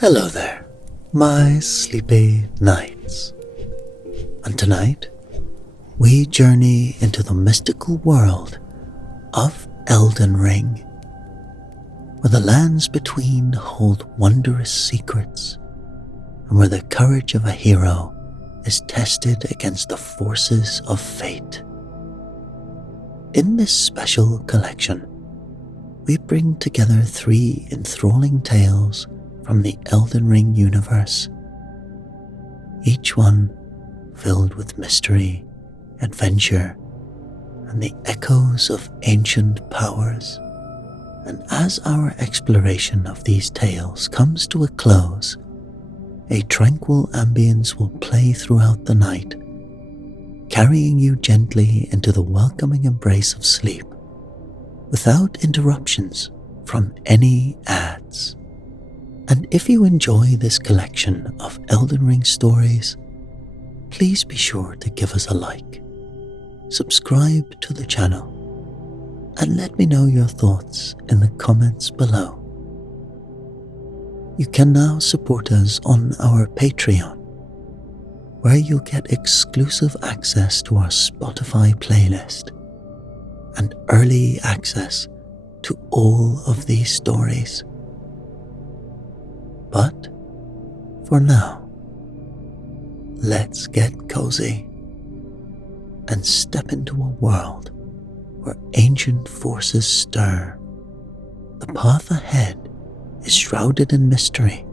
Hello there, my sleepy nights. And tonight, we journey into the mystical world of Elden Ring, where the lands between hold wondrous secrets, and where the courage of a hero is tested against the forces of fate. In this special collection, we bring together 3 enthralling tales from the Elden Ring universe, each one filled with mystery, adventure, and the echoes of ancient powers. And as our exploration of these tales comes to a close, a tranquil ambience will play throughout the night, carrying you gently into the welcoming embrace of sleep, without interruptions from any ads. And if you enjoy this collection of Elden Ring stories, please be sure to give us a like, subscribe to the channel, and let me know your thoughts in the comments below. You can now support us on our Patreon, where you'll get exclusive access to our Spotify playlist and early access to all of these stories. But for now, let's get cozy and step into a world where ancient forces stir. The path ahead is shrouded in mystery,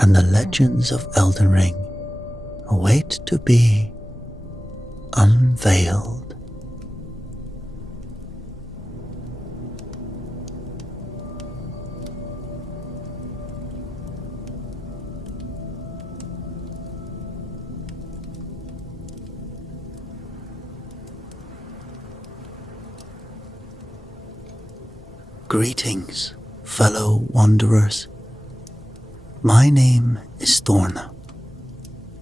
and the legends of Elden Ring await to be unveiled. Greetings, fellow wanderers. My name is Thorna,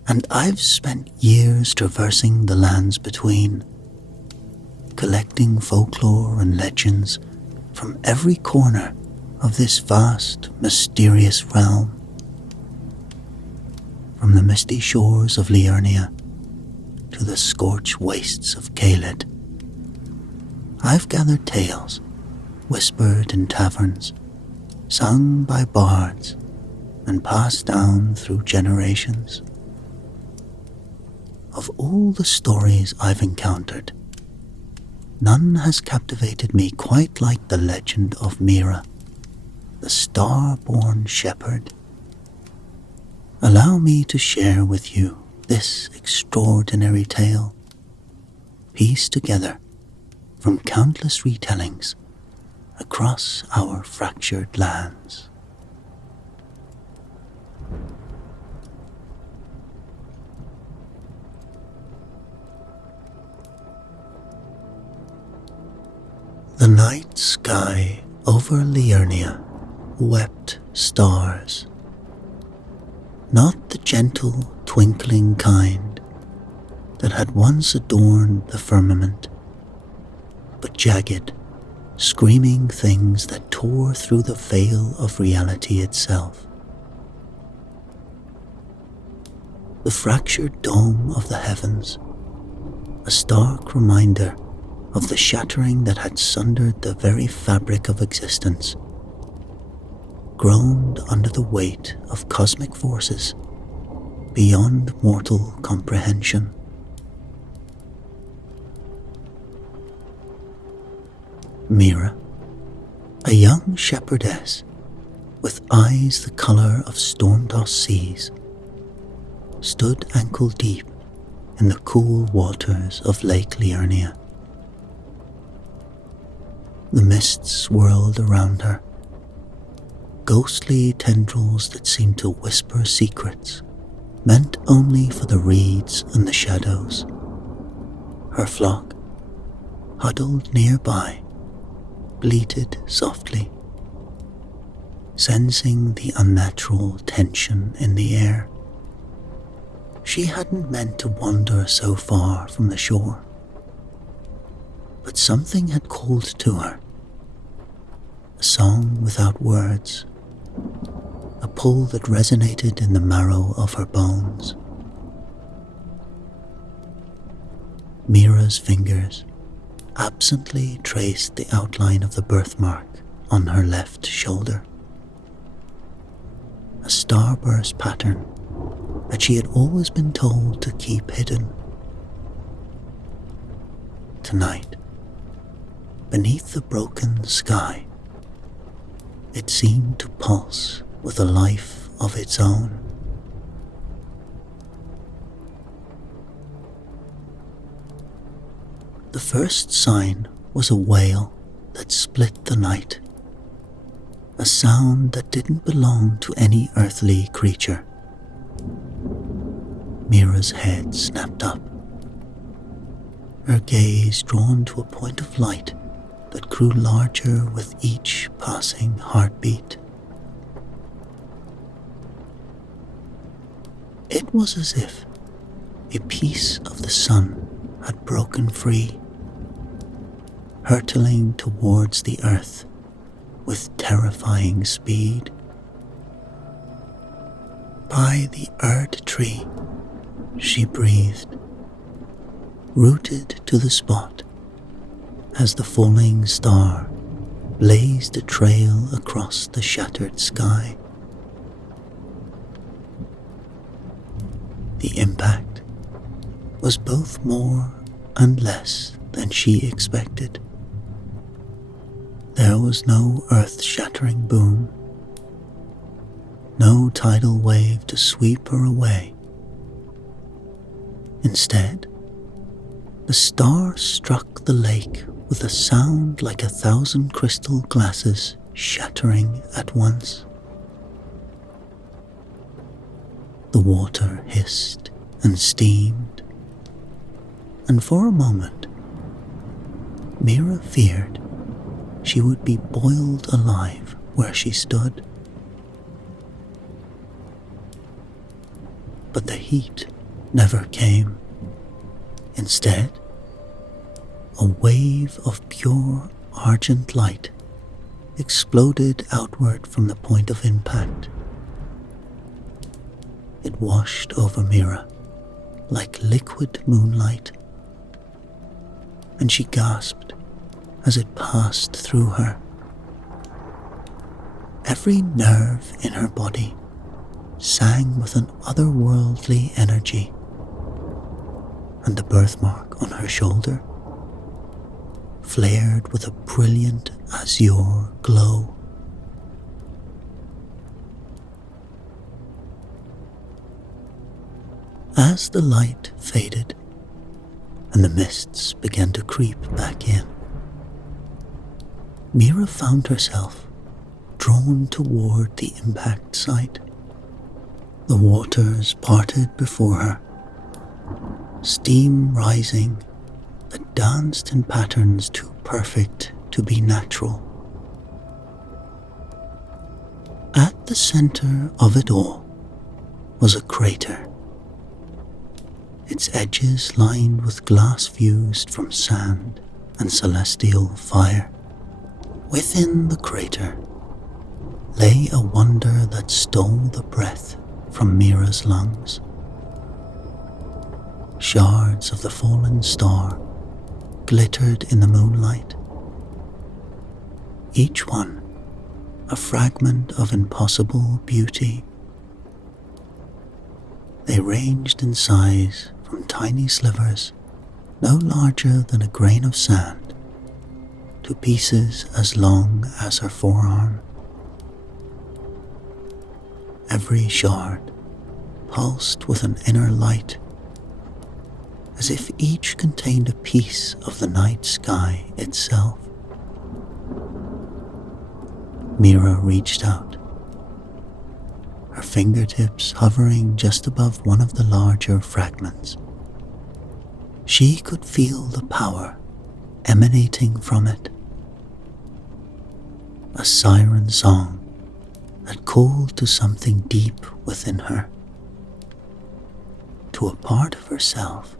and I've spent years traversing the lands between, collecting folklore and legends from every corner of this vast, mysterious realm. From the misty shores of Liurnia to the scorched wastes of Caelid, I've gathered tales whispered in taverns, sung by bards, and passed down through generations. Of all the stories I've encountered, none has captivated me quite like the legend of Mira, the star-born shepherd. Allow me to share with you this extraordinary tale, pieced together from countless retellings across our fractured lands. The night sky over Liurnia wept stars, not the gentle, twinkling kind that had once adorned the firmament, but jagged, screaming things that tore through the veil of reality itself. The fractured dome of the heavens, a stark reminder of the shattering that had sundered the very fabric of existence, groaned under the weight of cosmic forces beyond mortal comprehension. Mira, a young shepherdess with eyes the colour of storm-tossed seas, stood ankle-deep in the cool waters of Lake Liurnia. The mists swirled around her, ghostly tendrils that seemed to whisper secrets meant only for the reeds and the shadows. Her flock, huddled nearby, bleated softly, sensing the unnatural tension in the air. She hadn't meant to wander so far from the shore, but something had called to her, a song without words, a pull that resonated in the marrow of her bones. Mira's fingers absently traced the outline of the birthmark on her left shoulder, a starburst pattern that she had always been told to keep hidden. Tonight, beneath the broken sky, it seemed to pulse with a life of its own. The first sign was a wail that split the night, a sound that didn't belong to any earthly creature. Mira's head snapped up, her gaze drawn to a point of light that grew larger with each passing heartbeat. It was as if a piece of the sun had broken free, hurtling towards the earth with terrifying speed. By the Erd tree, she breathed, rooted to the spot as the falling star blazed a trail across the shattered sky. The impact was both more and less than she expected. There was no earth-shattering boom, no tidal wave to sweep her away. Instead, the star struck the lake with a sound like 1,000 crystal glasses shattering at once. The water hissed and steamed, and for a moment, Mira feared she would be boiled alive where she stood. But the heat never came. Instead, a wave of pure argent light exploded outward from the point of impact. It washed over Mira like liquid moonlight, and she gasped as it passed through her. Every nerve in her body sang with an otherworldly energy, and the birthmark on her shoulder flared with a brilliant azure glow. As the light faded and the mists began to creep back in, Mira found herself drawn toward the impact site. The waters parted before her, steam rising that danced in patterns too perfect to be natural. At the center of it all was a crater, its edges lined with glass fused from sand and celestial fire. Within the crater lay a wonder that stole the breath from Mira's lungs. Shards of the fallen star glittered in the moonlight, each one a fragment of impossible beauty. They ranged in size from tiny slivers no larger than a grain of sand to pieces as long as her forearm. Every shard pulsed with an inner light, as if each contained a piece of the night sky itself. Mira reached out, her fingertips hovering just above one of the larger fragments. She could feel the power emanating from it, a siren song that called to something deep within her, to a part of herself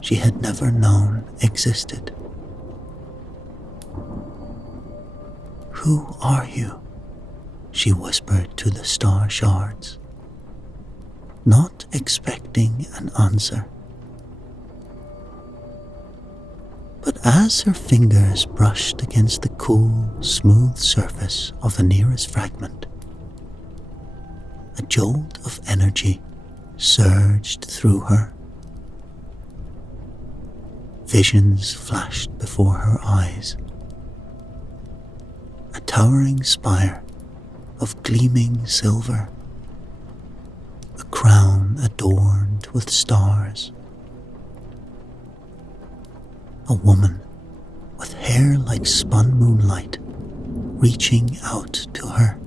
she had never known existed. "Who are you?" she whispered to the star shards, not expecting an answer. But as her fingers brushed against the cool, smooth surface of the nearest fragment, a jolt of energy surged through her. Visions flashed before her eyes. A towering spire of gleaming silver, a crown adorned with stars, a woman with hair like spun moonlight reaching out to her.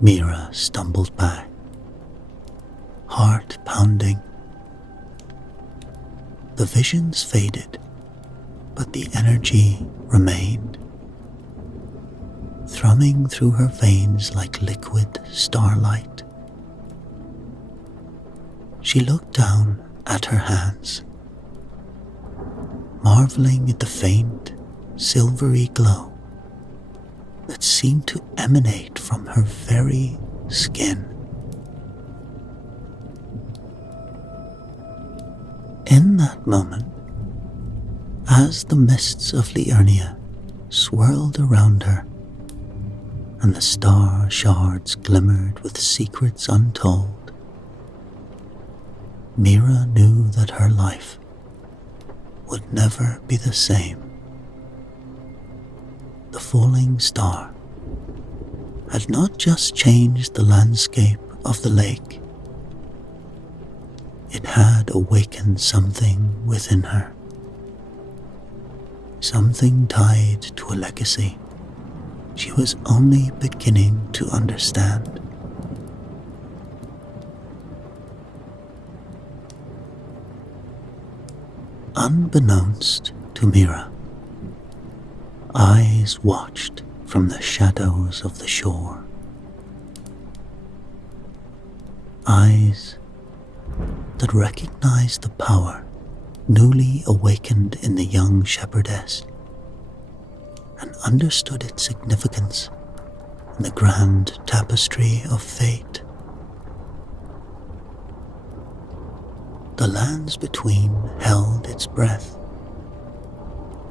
Mira stumbled back, heart pounding. The visions faded, but the energy remained, thrumming through her veins like liquid starlight. She looked down at her hands, marveling at the faint, silvery glow that seemed to emanate from her very skin. In that moment, as the mists of Liurnia swirled around her and the star shards glimmered with secrets untold, Mira knew that her life would never be the same. The falling star had not just changed the landscape of the lake, it had awakened something within her, something tied to a legacy she was only beginning to understand. Unbeknownst to Mira, eyes watched from the shadows of the shore. Eyes that recognized the power newly awakened in the young shepherdess and understood its significance in the grand tapestry of fate. The lands between held its breath,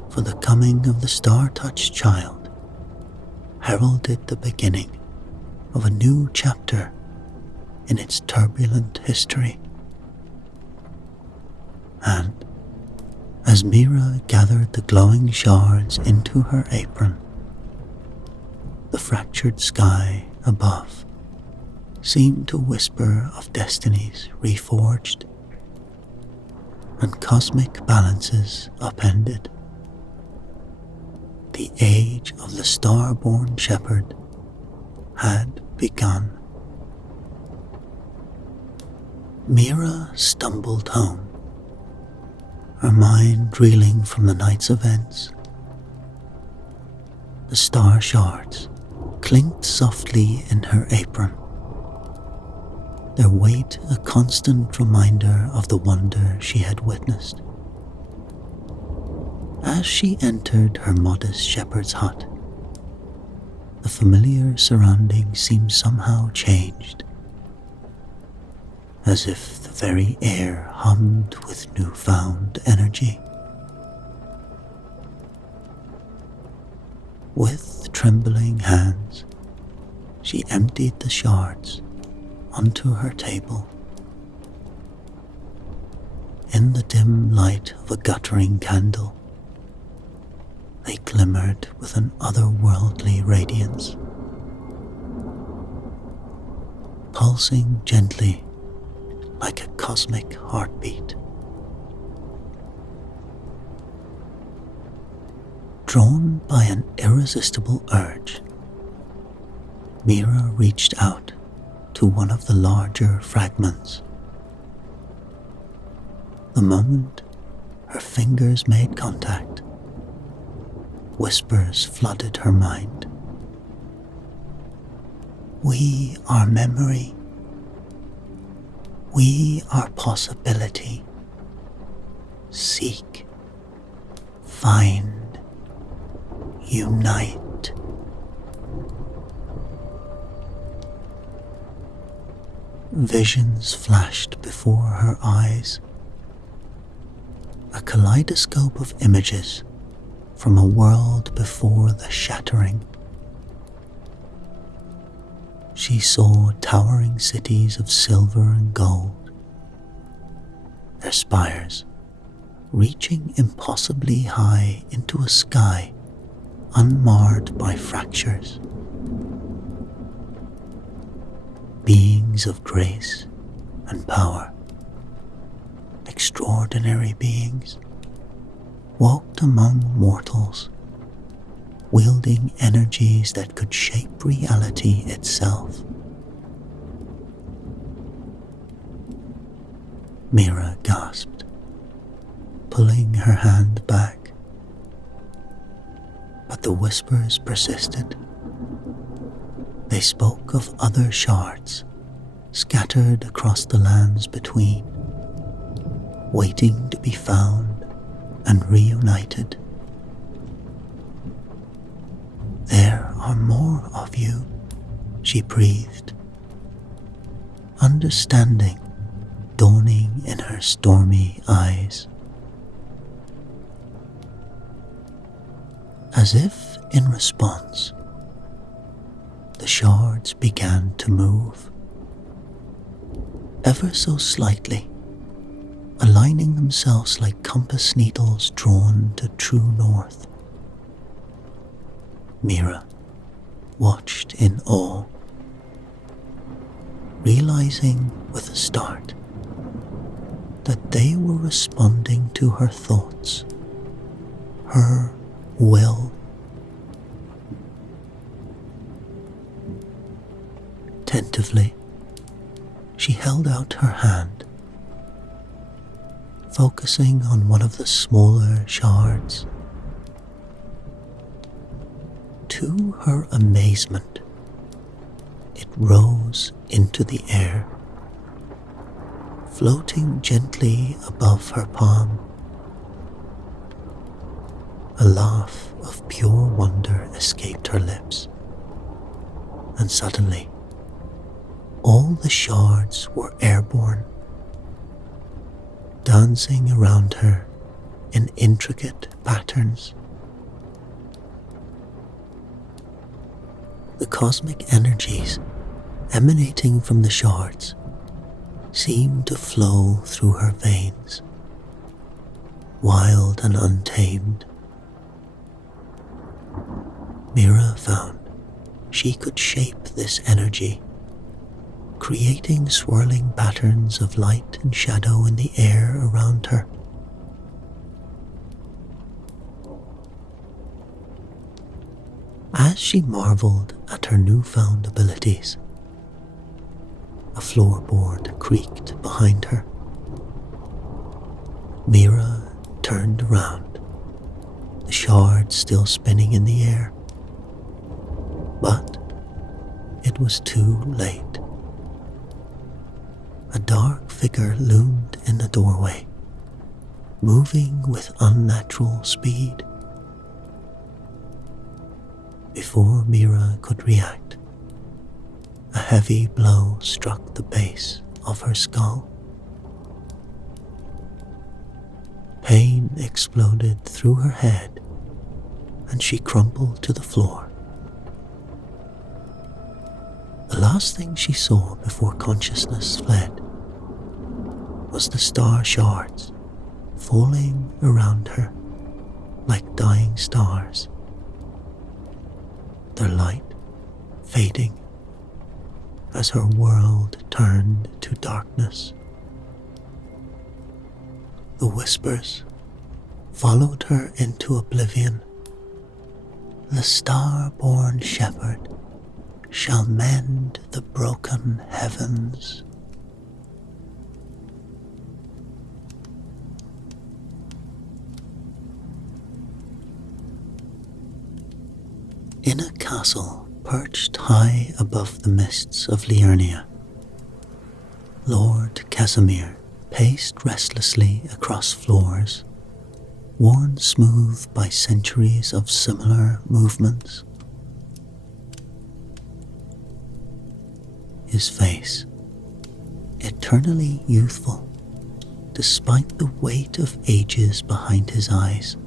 for the coming of the star-touched child heralded the beginning of a new chapter in its turbulent history. And as Mira gathered the glowing shards into her apron, the fractured sky above seemed to whisper of destinies reforged and cosmic balances upended. The age of the star-born shepherd had begun. Mira stumbled home, her mind reeling from the night's events. The star shards clinked softly in her apron, their weight a constant reminder of the wonder she had witnessed. As she entered her modest shepherd's hut, the familiar surroundings seemed somehow changed, as if the very air hummed with newfound energy. With trembling hands, she emptied the shards onto her table. In the dim light of a guttering candle, they glimmered with an otherworldly radiance, pulsing gently like a cosmic heartbeat. Drawn by an irresistible urge, Mira reached out to one of the larger fragments. The moment her fingers made contact, whispers flooded her mind. We are memory. We are possibility. Seek, find, unite. Visions flashed before her eyes, a kaleidoscope of images from a world before the shattering. She saw towering cities of silver and gold, their spires reaching impossibly high into a sky unmarred by fractures. Beings of grace and power, extraordinary beings, walked among mortals, wielding energies that could shape reality itself. Mira gasped, pulling her hand back, but the whispers persisted. They spoke of other shards scattered across the lands between, waiting to be found and reunited. "There are more of you," she breathed, understanding dawning in her stormy eyes. As if in response, the shards began to move, ever so slightly, aligning themselves like compass needles drawn to true north. Mira watched in awe, realizing with a start that they were responding to her thoughts, her will. Tentatively, she held out her hand, focusing on one of the smaller shards. To her amazement, it rose into the air, floating gently above her palm. A laugh of pure wonder escaped her lips, and suddenly, all the shards were airborne, dancing around her in intricate patterns. The cosmic energies emanating from the shards seemed to flow through her veins, wild and untamed. Mira found she could shape this energy, creating swirling patterns of light and shadow in the air around her. As she marveled at her newfound abilities, a floorboard creaked behind her. Mira turned around, the shards still spinning in the air. But it was too late. A dark figure loomed in the doorway, moving with unnatural speed. Before Mira could react, a heavy blow struck the base of her skull. Pain exploded through her head, and she crumpled to the floor. The last thing she saw before consciousness fled was the star shards falling around her like dying stars, their light fading as her world turned to darkness. The whispers followed her into oblivion. The star-born shepherd shall mend the broken heavens. In a castle perched high above the mists of Liurnia, Lord Casimir paced restlessly across floors, worn smooth by centuries of similar movements. His face, eternally youthful despite the weight of ages behind his eyes,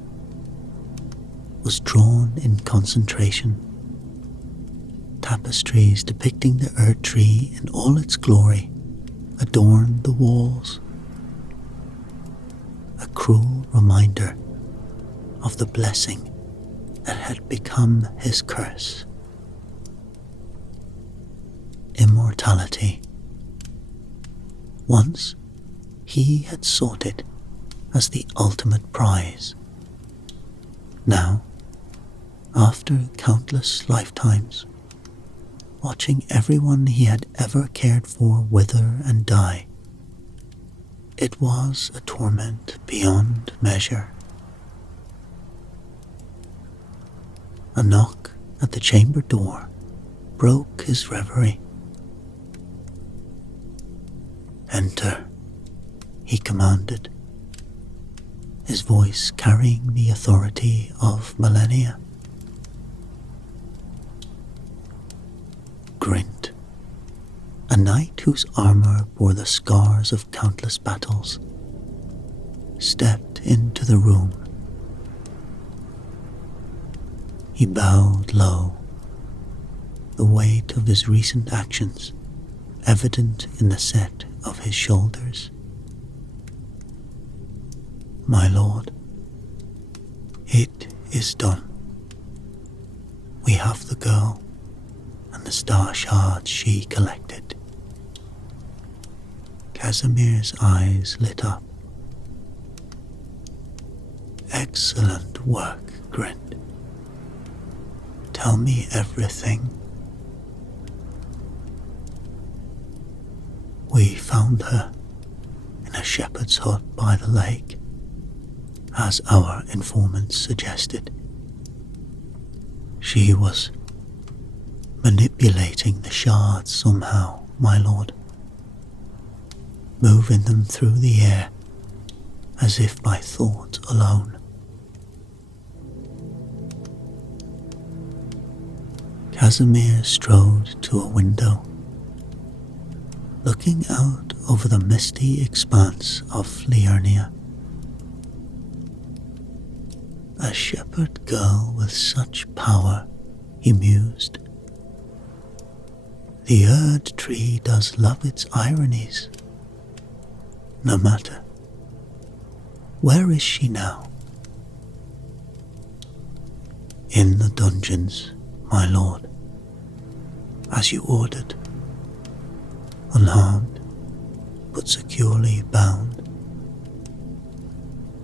was drawn in concentration. Tapestries depicting the Erd tree in all its glory adorned the walls, a cruel reminder of the blessing that had become his curse. Immortality. Once he had sought it as the ultimate prize. Now, after countless lifetimes, watching everyone he had ever cared for wither and die, it was a torment beyond measure. A knock at the chamber door broke his reverie. "Enter," he commanded, his voice carrying the authority of millennia. Grint, a knight whose armor bore the scars of countless battles, stepped into the room. He bowed low, the weight of his recent actions evident in the set of his shoulders. "My lord, it is done. We have the girl and the star shards she collected." Casimir's eyes lit up. "Excellent work, Grint. Tell me everything." "We found her in a shepherd's hut by the lake, as our informants suggested. She was manipulating the shards somehow, my lord, moving them through the air as if by thought alone." Casimir strode to a window, looking out over the misty expanse of Liurnia. A shepherd girl with such power, he mused. The Erd tree does love its ironies. No matter. Where is she now? "In the dungeons, my lord, as you ordered. Unharmed, but securely bound.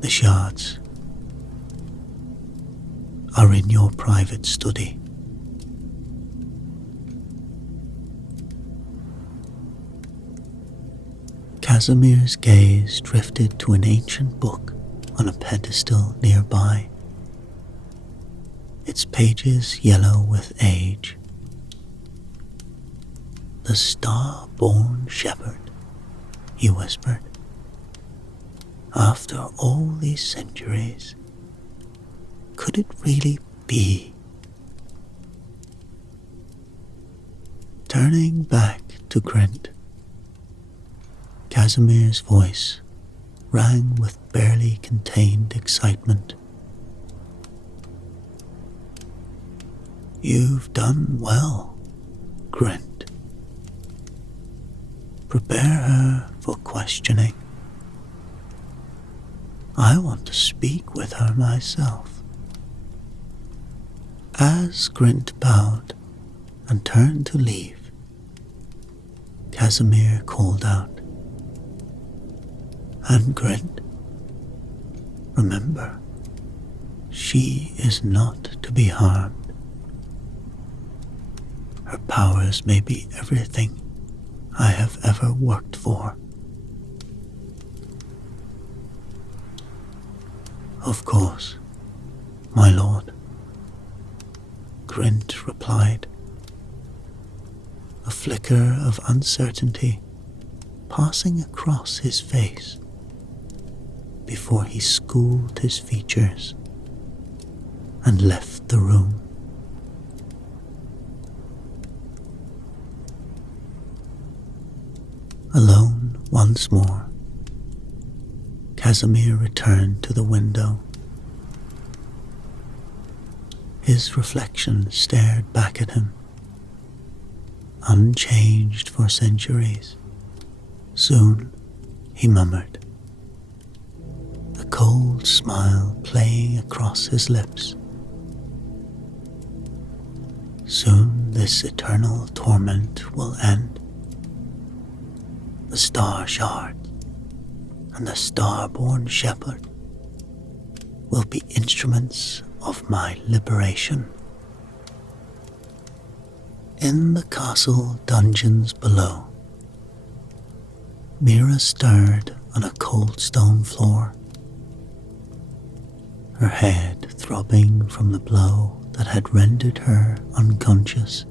The shards are in your private study." Casimir's gaze drifted to an ancient book on a pedestal nearby, its pages yellow with age. "The star-born shepherd," he whispered. "After all these centuries, could it really be?" Turning back to Grint, Casimir's voice rang with barely contained excitement. "You've done well, Grint. Prepare her for questioning. I want to speak with her myself." As Grint bowed and turned to leave, Casimir called out, "And Grint, remember, she is not to be harmed. Her powers may be everything I have ever worked for." "Of course, my lord," Grint replied, a flicker of uncertainty passing across his face. before he schooled his features and left the room. Alone once more, Casimir returned to the window. His reflection stared back at him, unchanged for centuries. Soon, he murmured, a cold smile playing across his lips. Soon this eternal torment will end. The star shard and the star-born shepherd will be instruments of my liberation. In the castle dungeons below, Mira stirred on a cold stone floor, her head throbbing from the blow that had rendered her unconscious.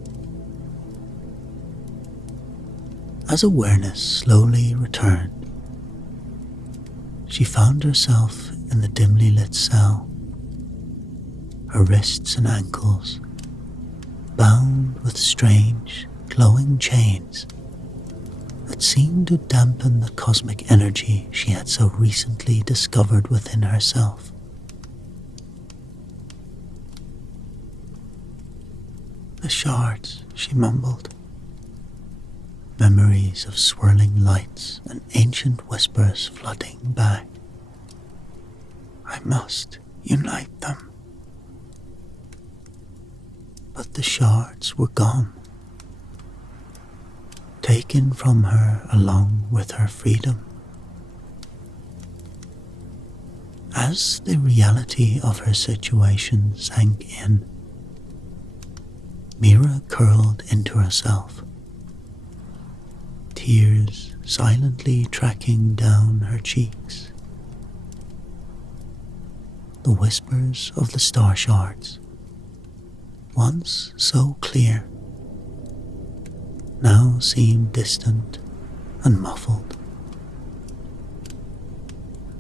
As awareness slowly returned, she found herself in the dimly lit cell, her wrists and ankles bound with strange, glowing chains that seemed to dampen the cosmic energy she had so recently discovered within herself. The shards, she mumbled. Memories of swirling lights and ancient whispers flooding back. I must unite them. But the shards were gone, taken from her along with her freedom. As the reality of her situation sank in, Mira curled into herself, tears silently tracking down her cheeks. The whispers of the star shards, once so clear, now seemed distant and muffled,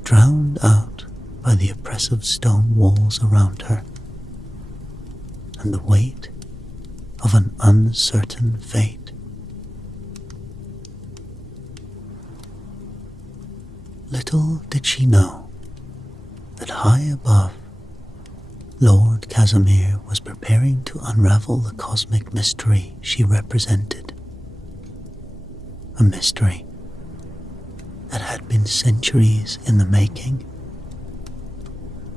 drowned out by the oppressive stone walls around her and the weight of an uncertain fate. Little did she know that high above, Lord Casimir was preparing to unravel the cosmic mystery she represented. A mystery that had been centuries in the making,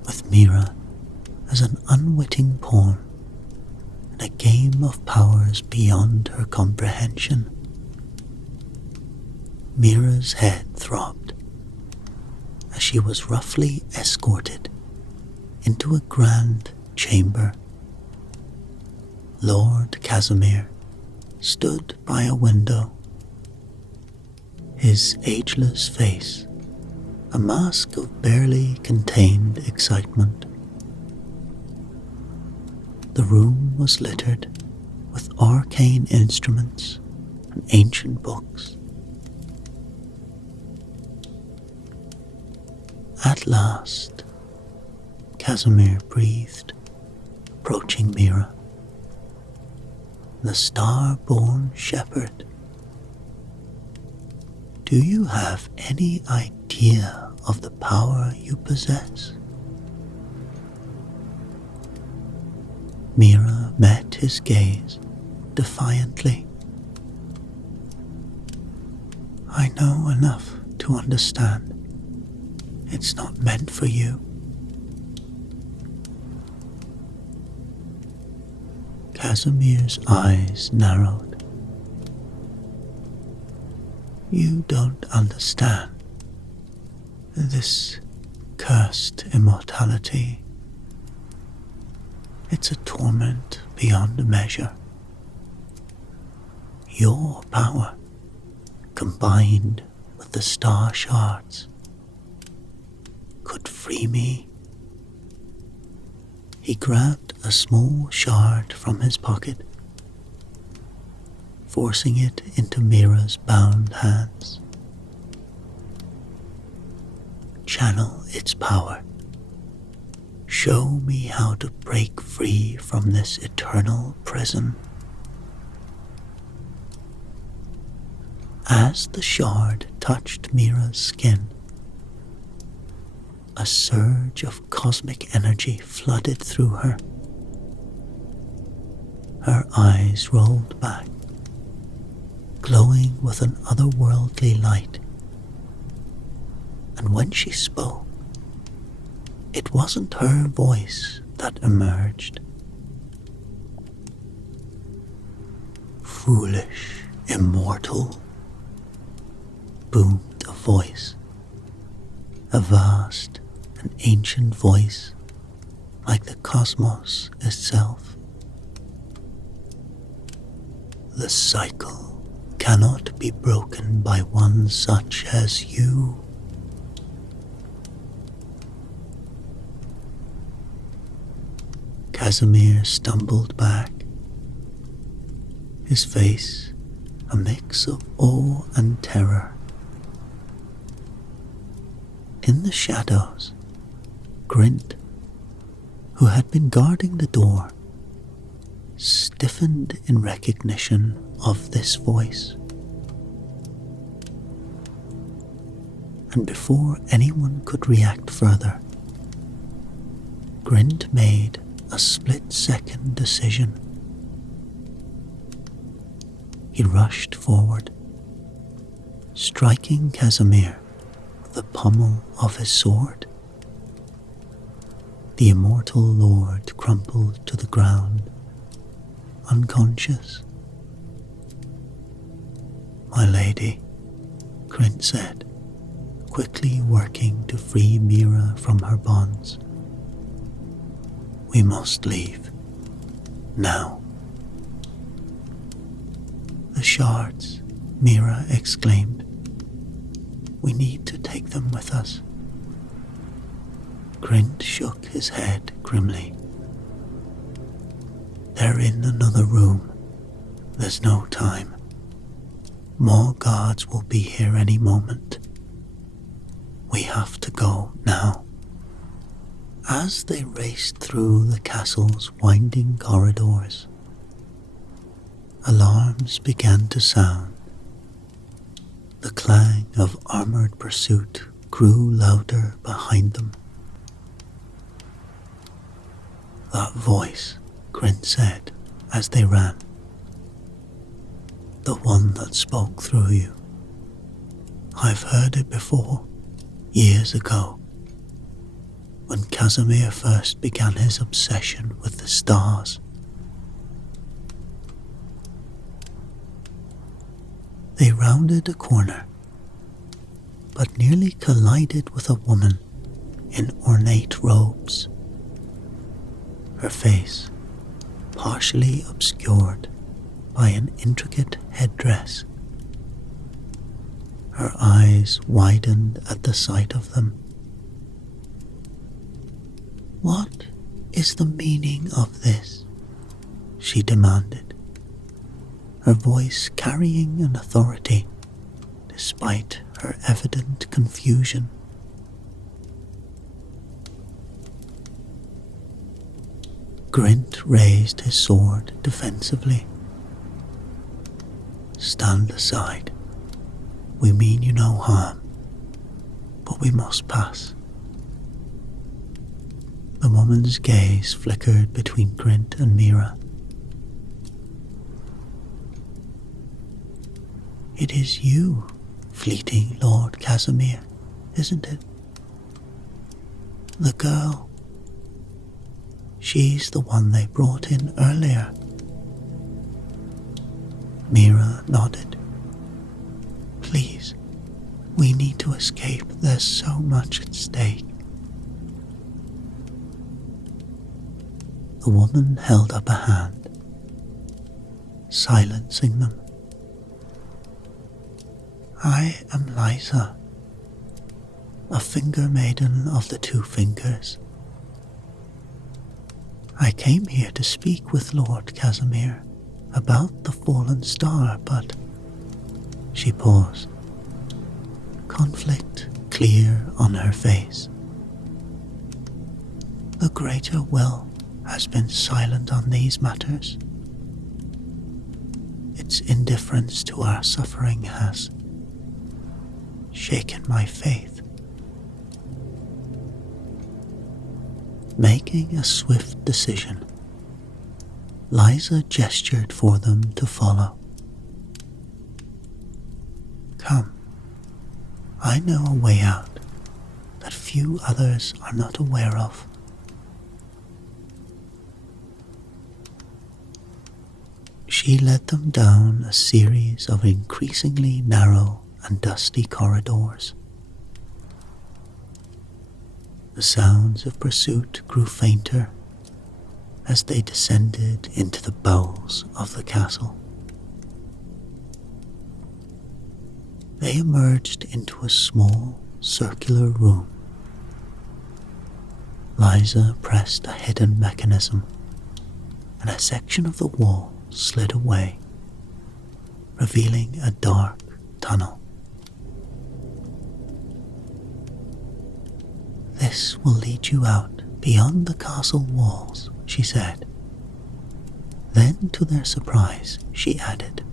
with Mira as an unwitting pawn in a game of powers beyond her comprehension. Mira's head throbbed as she was roughly escorted into a grand chamber. Lord Casimir stood by a window, his ageless face a mask of barely contained excitement. The room was littered with arcane instruments and ancient books. At last, Casimir breathed, approaching Mira. The star-born shepherd. Do you have any idea of the power you possess? Mira met his gaze defiantly. I know enough to understand. It's not meant for you. Casimir's eyes narrowed. You don't understand. This cursed immortality. It's a torment beyond measure. Your power, combined with the star shards, could free me. He grabbed a small shard from his pocket, forcing it into Mira's bound hands. channel its power. Show me how to break free from this eternal prison. As the shard touched Mira's skin, a surge of cosmic energy flooded through her. Her eyes rolled back, glowing with an otherworldly light. And when she spoke, it wasn't her voice that emerged. Foolish immortal, boomed a voice, a vast and ancient voice like the cosmos itself. The cycle cannot be broken by one such as you. Casimir stumbled back, his face a mix of awe and terror. In the shadows, Grint, who had been guarding the door, stiffened in recognition of this voice. And before anyone could react further, Grint made a split-second decision. He rushed forward, striking Casimir with the pommel of his sword. The immortal lord crumpled to the ground, unconscious. "My lady," Grint said, quickly working to free Mira from her bonds. "We must leave. Now." "The shards," Mira exclaimed. "We need to take them with us." Grint shook his head grimly. "They're in another room. There's no time. More guards will be here any moment. We have to go now." As they raced through the castle's winding corridors, alarms began to sound. The clang of armored pursuit grew louder behind them. "That voice," Grint said as they ran. "The one that spoke through you. I've heard it before, years ago, when Casimir first began his obsession with the stars." They rounded a corner, but nearly collided with a woman in ornate robes. Her face partially obscured by an intricate headdress. Her eyes widened at the sight of them. "What is the meaning of this?" she demanded, her voice carrying an authority despite her evident confusion. Grint raised his sword defensively. "Stand aside. We mean you no harm, but we must pass." The woman's gaze flickered between Grint and Mira. "It is you, fleeting Lord Casimir, isn't it? The girl. She's the one they brought in earlier." Mira nodded. "Please, we need to escape. There's so much at stake." The woman held up a hand, silencing them. "I am Liza, a finger maiden of the two fingers. I came here to speak with Lord Casimir about the fallen star, but..." She paused. "Conflict clear on her face. The greater will has been silent on these matters. Its indifference to our suffering has shaken my faith. Making a swift decision, Liza gestured for them to follow. Come, I know a way out that few others are not aware of. She led them down a series of increasingly narrow and dusty corridors. The sounds of pursuit grew fainter as they descended into the bowels of the castle. They emerged into a small, circular room. Liza pressed a hidden mechanism, and a section of the wall slid away, revealing a dark tunnel. This will lead you out beyond the castle walls, she said. Then, to their surprise, she added,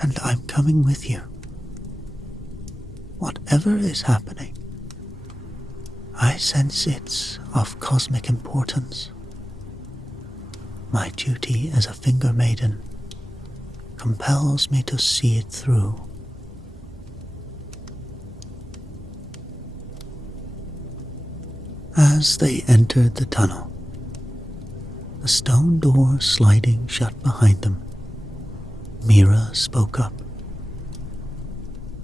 and I'm coming with you. Whatever is happening, I sense it's of cosmic importance. My duty as a finger maiden compels me to see it through. As they entered the tunnel, the stone door sliding shut behind them, Mira spoke up.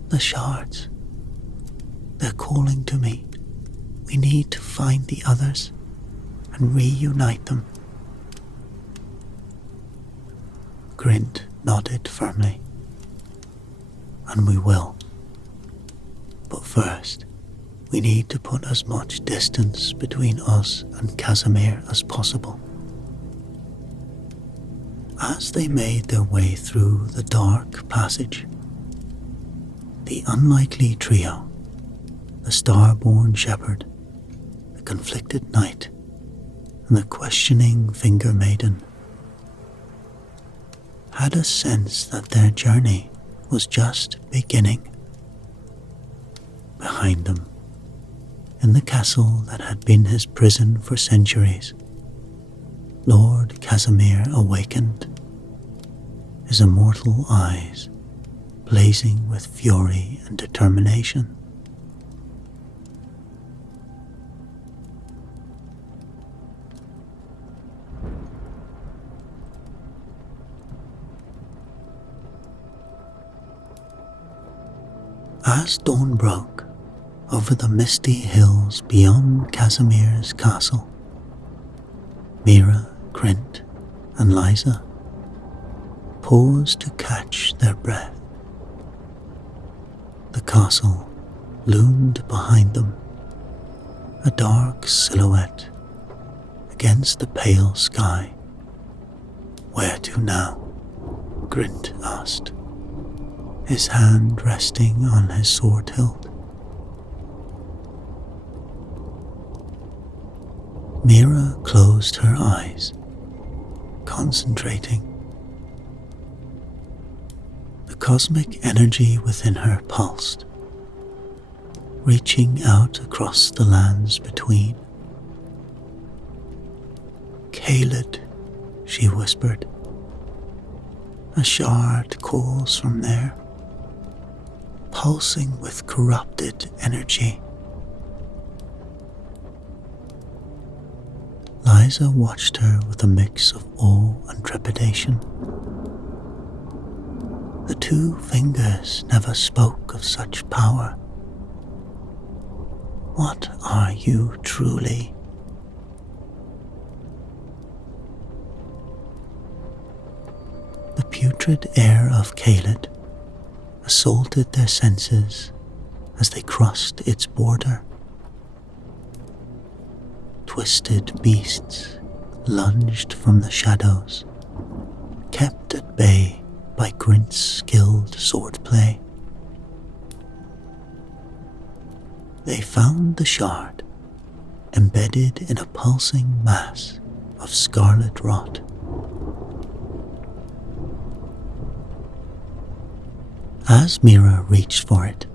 The shards, they're calling to me. We need to find the others and reunite them. Grint nodded firmly. And we will. But first, we need to put as much distance between us and Casimir as possible. As they made their way through the dark passage, the unlikely trio, the star-born shepherd, the conflicted knight, and the questioning finger maiden, had a sense that their journey was just beginning. Behind them, in the castle that had been his prison for centuries, Lord Casimir awakened, his immortal eyes blazing with fury and determination. As dawn broke over the misty hills beyond Casimir's castle, Mira, Grint, and Liza paused to catch their breath. The castle loomed behind them, a dark silhouette against the pale sky. Where to now? Grint asked, his hand resting on his sword hilt. Mira closed her eyes, concentrating. The cosmic energy within her pulsed, reaching out across the lands between. Caelid, she whispered. A shard calls from there, pulsing with corrupted energy. Liza watched her with a mix of awe and trepidation. The two fingers never spoke of such power. What are you truly? The putrid air of Caelid assaulted their senses as they crossed its border. Twisted beasts lunged from the shadows, kept at bay by Grint's skilled swordplay. they found the shard embedded in a pulsing mass of scarlet rot. As Mira reached for it,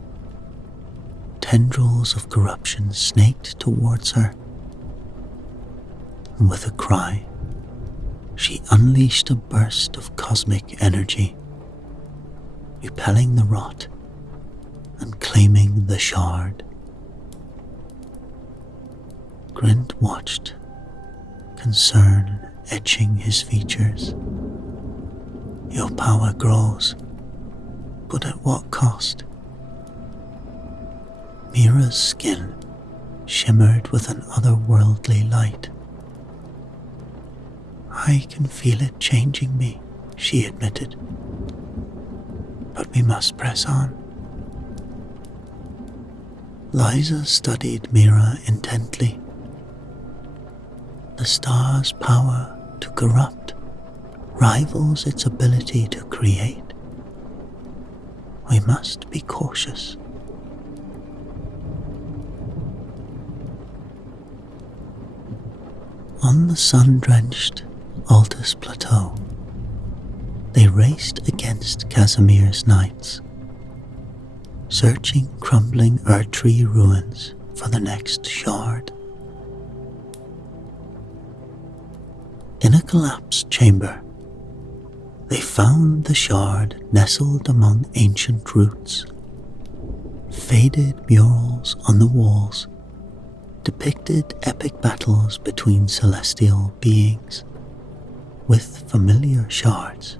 tendrils of corruption snaked towards her, and with a cry, she unleashed a burst of cosmic energy, repelling the rot and claiming the shard. Grint watched, concern etching his features. Your power grows, but at what cost? Mira's skin shimmered with an otherworldly light. I can feel it changing me, she admitted. But we must press on. Liza studied Mira intently. The star's power to corrupt rivals its ability to create. We must be cautious. On the sun-drenched Altus Plateau, they raced against Casimir's knights, searching crumbling Erdtree ruins for the next shard. In a collapsed chamber, they found the shard nestled among ancient roots. Faded murals on the walls depicted epic battles between celestial beings, with familiar shards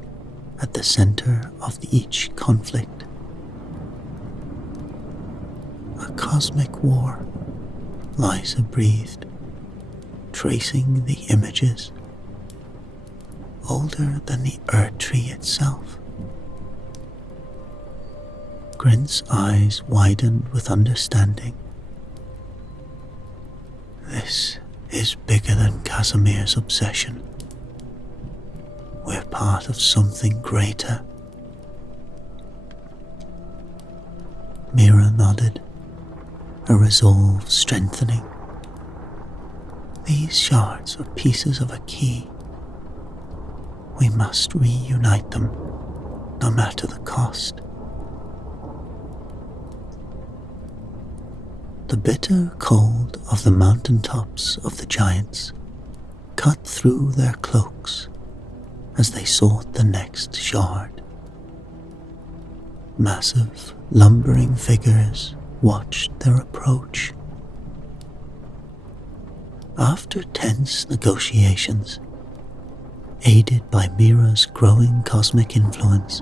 at the center of each conflict. A cosmic war, Liza breathed, tracing the images, older than the Erdtree itself. Grint's eyes widened with understanding. This is bigger than Casimir's obsession. We're part of something greater. Mira nodded, her resolve strengthening. These shards are pieces of a key. We must reunite them, no matter the cost. The bitter cold of the mountaintops of the giants cut through their cloaks as they sought the next shard. Massive, lumbering figures watched their approach. After tense negotiations, aided by Mira's growing cosmic influence,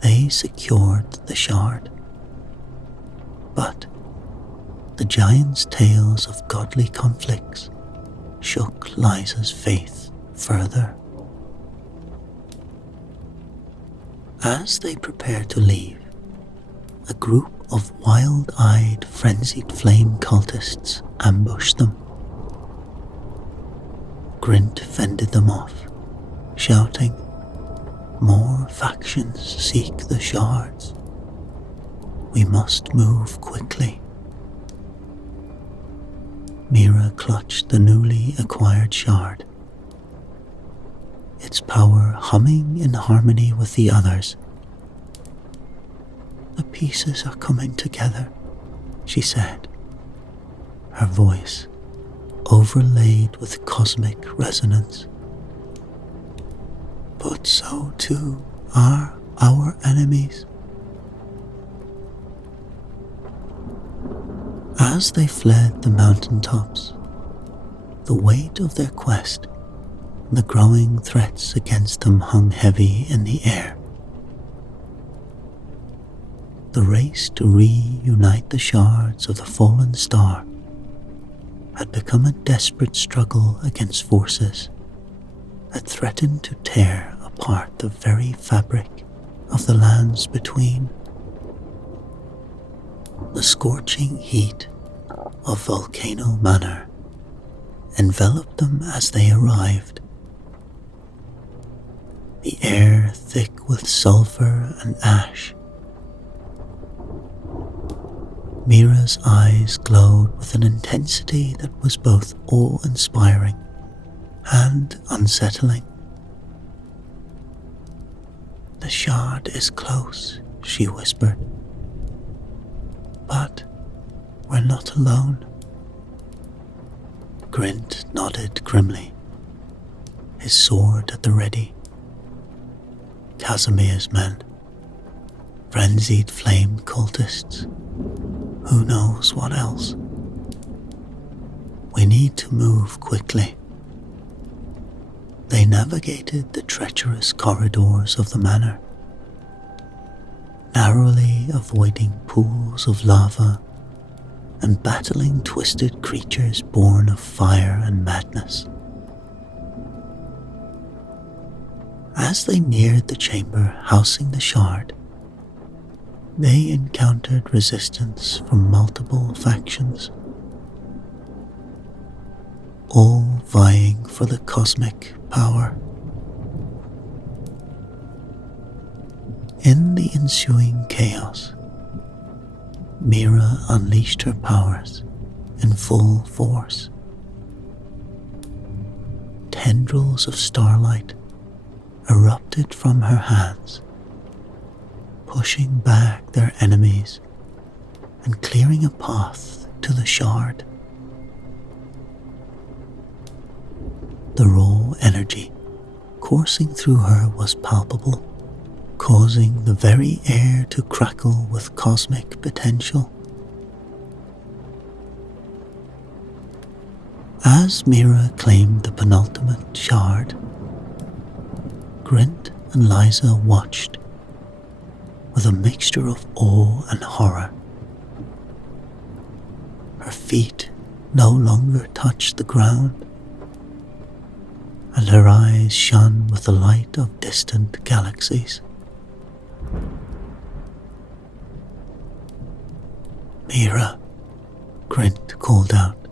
they secured the shard. But the giants' tales of godly conflicts shook Liza's faith further. As they prepared to leave, a group of wild-eyed, frenzied flame cultists ambushed them. Grint fended them off, shouting, "More factions seek the shards. We must move quickly." Mira clutched the newly acquired shard, its power humming in harmony with the others. "The pieces are coming together," she said, her voice overlaid with cosmic resonance. "But so too are our enemies." As they fled the mountaintops, the weight of their quest and the growing threats against them hung heavy in the air. The race to reunite the shards of the fallen star had become a desperate struggle against forces that threatened to tear apart the very fabric of the lands between. The scorching heat of Volcano Manor enveloped them as they arrived, the air thick with sulfur and ash. Mira's eyes glowed with an intensity that was both awe-inspiring and unsettling. "The shard is close," she whispered. "But we're not alone." Grint nodded grimly, his sword at the ready. Casimir's men, frenzied flame cultists, who knows what else. We need to move quickly. They navigated the treacherous corridors of the manor, narrowly avoiding pools of lava and battling twisted creatures born of fire and madness. As they neared the chamber housing the shard, they encountered resistance from multiple factions, all vying for the cosmic power. In the ensuing chaos, Mira unleashed her powers in full force. Tendrils of starlight erupted from her hands, pushing back their enemies and clearing a path to the shard. The raw energy coursing through her was palpable, causing the very air to crackle with cosmic potential. As Mira claimed the penultimate shard, Grint and Liza watched with a mixture of awe and horror. Her feet no longer touched the ground, and her eyes shone with the light of distant galaxies. "Mira," Grint called out,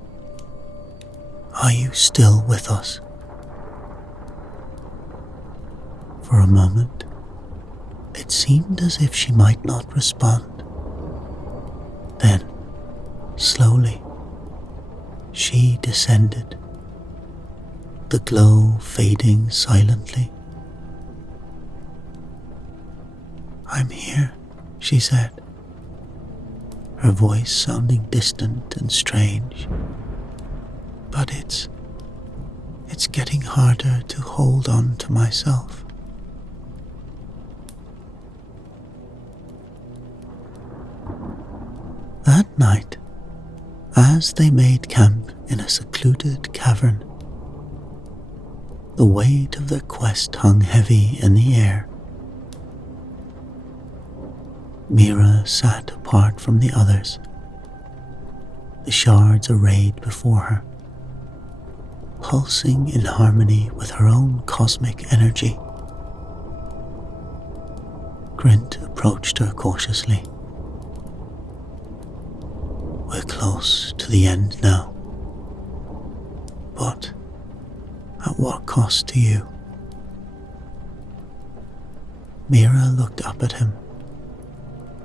"are you still with us?" For a moment, it seemed as if she might not respond. Then, slowly, she descended, the glow fading silently. "I'm here," she said, her voice sounding distant and strange. "But it's getting harder to hold on to myself." That night, as they made camp in a secluded cavern, the weight of their quest hung heavy in the air. Mira sat apart from the others, the shards arrayed before her, pulsing in harmony with her own cosmic energy. Grint approached her cautiously. "We're close to the end now. But at what cost to you?" Mira looked up at him,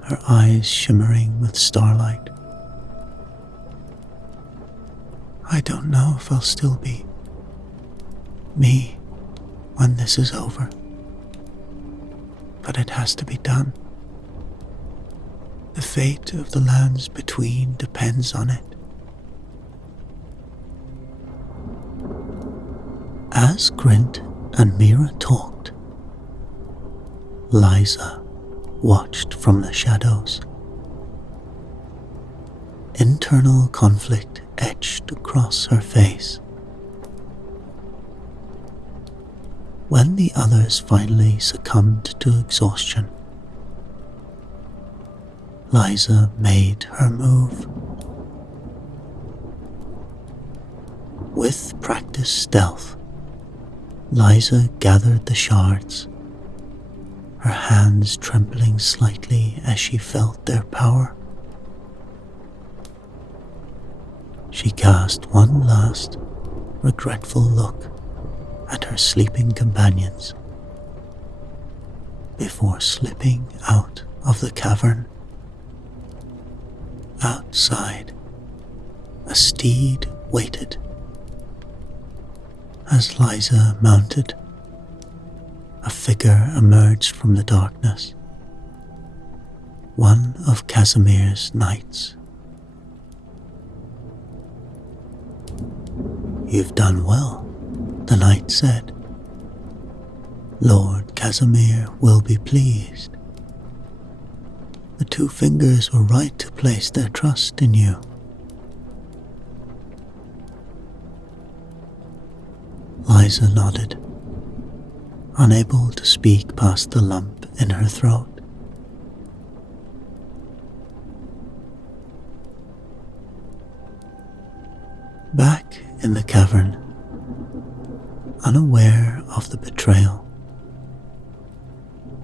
her eyes shimmering with starlight. "I don't know if I'll still be me when this is over. But it has to be done. The fate of the lands between depends on it." As Grint and Mira talked, Liza watched from the shadows. Internal conflict etched across her face. When the others finally succumbed to exhaustion, Liza made her move. With practiced stealth, Liza gathered the shards, her hands trembling slightly as she felt their power. She cast one last, regretful look at her sleeping companions before slipping out of the cavern. Outside, a steed waited. As Liza mounted, a figure emerged from the darkness, one of Casimir's knights. "You've done well," the knight said. "Lord Casimir will be pleased. The Two Fingers were right to place their trust in you." Liza nodded, unable to speak past the lump in her throat. Back in the cavern, unaware of the betrayal,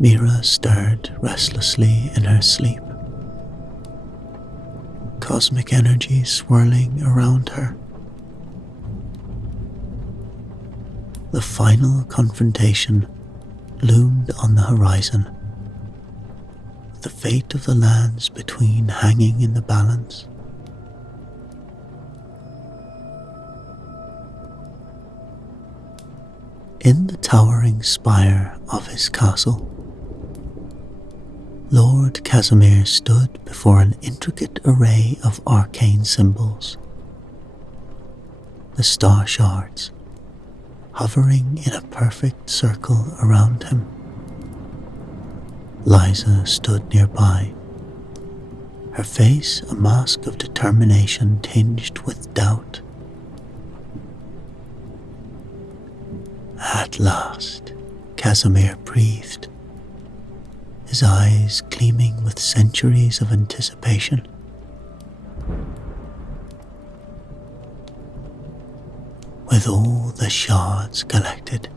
Mira stirred restlessly in her sleep, cosmic energy swirling around her. The final confrontation loomed on the horizon, the fate of the lands between hanging in the balance. In the towering spire of his castle, Lord Casimir stood before an intricate array of arcane symbols, the star shards hovering in a perfect circle around him. Liza stood nearby, her face a mask of determination tinged with doubt. "At last," Casimir breathed, his eyes gleaming with centuries of anticipation. "With all the shards collected,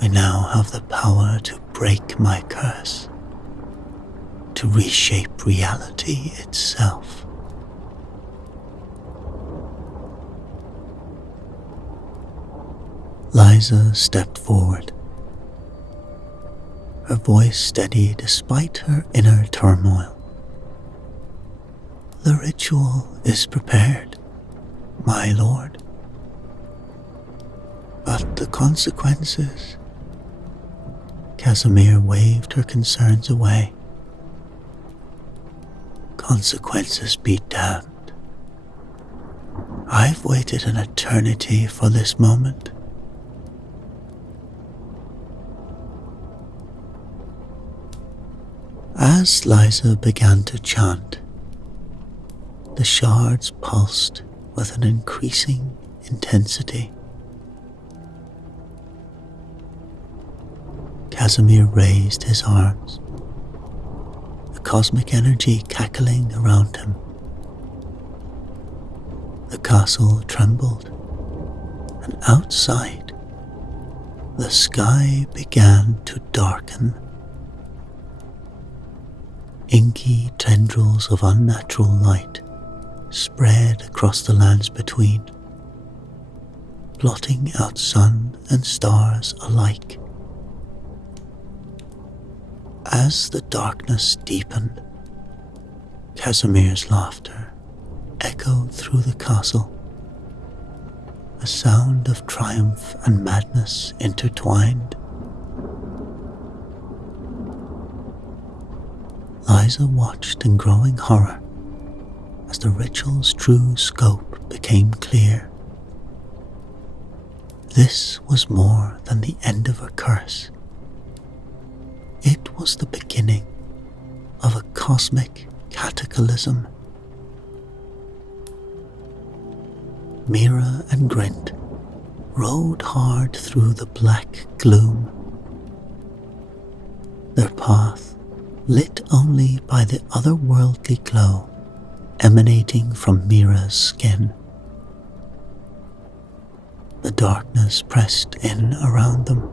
we now have the power to break my curse, to reshape reality itself." Liza stepped forward, her voice steady despite her inner turmoil. "The ritual is prepared, my lord. But the consequences..." Casimir waved her concerns away. "Consequences be damned. I've waited an eternity for this moment." As Liza began to chant, the shards pulsed with an increasing intensity. Casimir raised his arms, the cosmic energy cackling around him. The castle trembled, and outside, the sky began to darken. Inky tendrils of unnatural light spread across the lands between, blotting out sun and stars alike. As the darkness deepened, Casimir's laughter echoed through the castle, a sound of triumph and madness intertwined. Liza watched in growing horror as the ritual's true scope became clear. This was more than the end of a curse. It was the beginning of a cosmic cataclysm. Mira and Grint rode hard through the black gloom, their path lit only by the otherworldly glow emanating from Mira's skin. The darkness pressed in around them,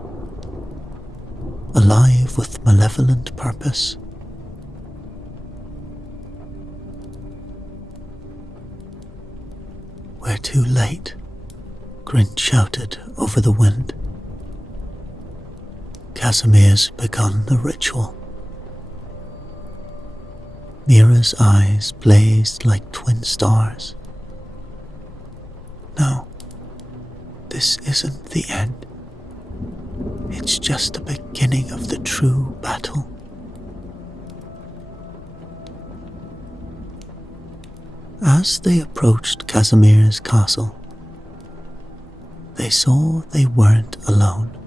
alive with malevolent purpose. "We're too late," Grint shouted over the wind. "Casimir's begun the ritual." Mira's eyes blazed like twin stars. No, this isn't the end. It's just the beginning of the true battle. As they approached Casimir's castle, they saw they weren't alone.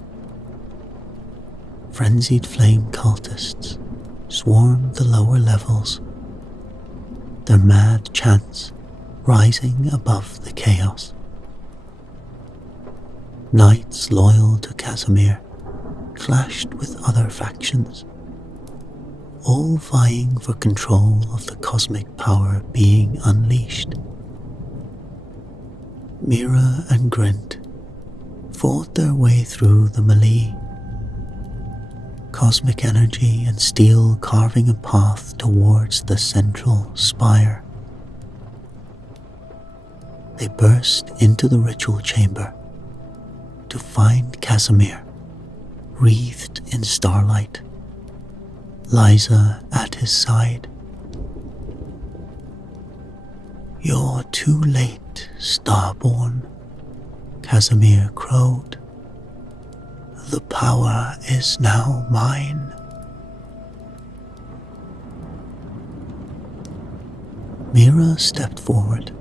Frenzied flame cultists swarmed the lower levels, their mad chants rising above the chaos. Knights loyal to Casimir clashed with other factions, all vying for control of the cosmic power being unleashed. Mira and Grint fought their way through the melee, cosmic energy and steel carving a path towards the central spire. They burst into the ritual chamber to find Casimir wreathed in starlight, Liza at his side. "You're too late, Starborn," Casimir crowed. "The power is now mine." Mira stepped forward,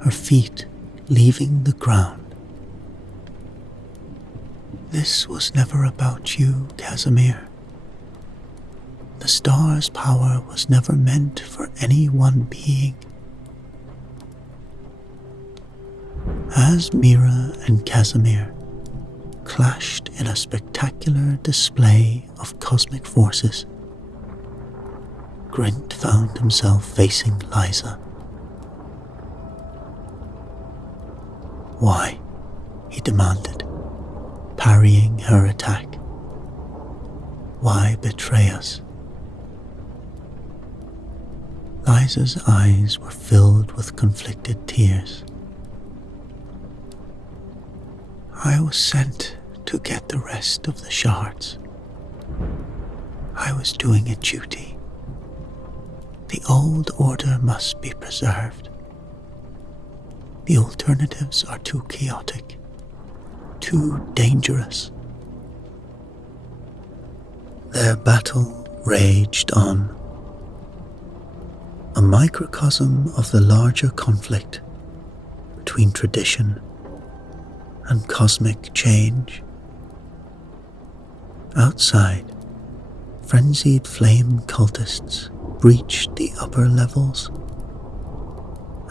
her feet leaving the ground. "This was never about you, Casimir. The star's power was never meant for any one being." As Mira and Casimir clashed in a spectacular display of cosmic forces, Grint found himself facing Liza. "Why?" he demanded, parrying her attack. "Why betray us?" Liza's eyes were filled with conflicted tears. "I was sent to get the rest of the shards. I was doing a duty. The old order must be preserved. The alternatives are too chaotic, too dangerous." Their battle raged on, a microcosm of the larger conflict between tradition and cosmic change. Outside, frenzied flame cultists breached the upper levels,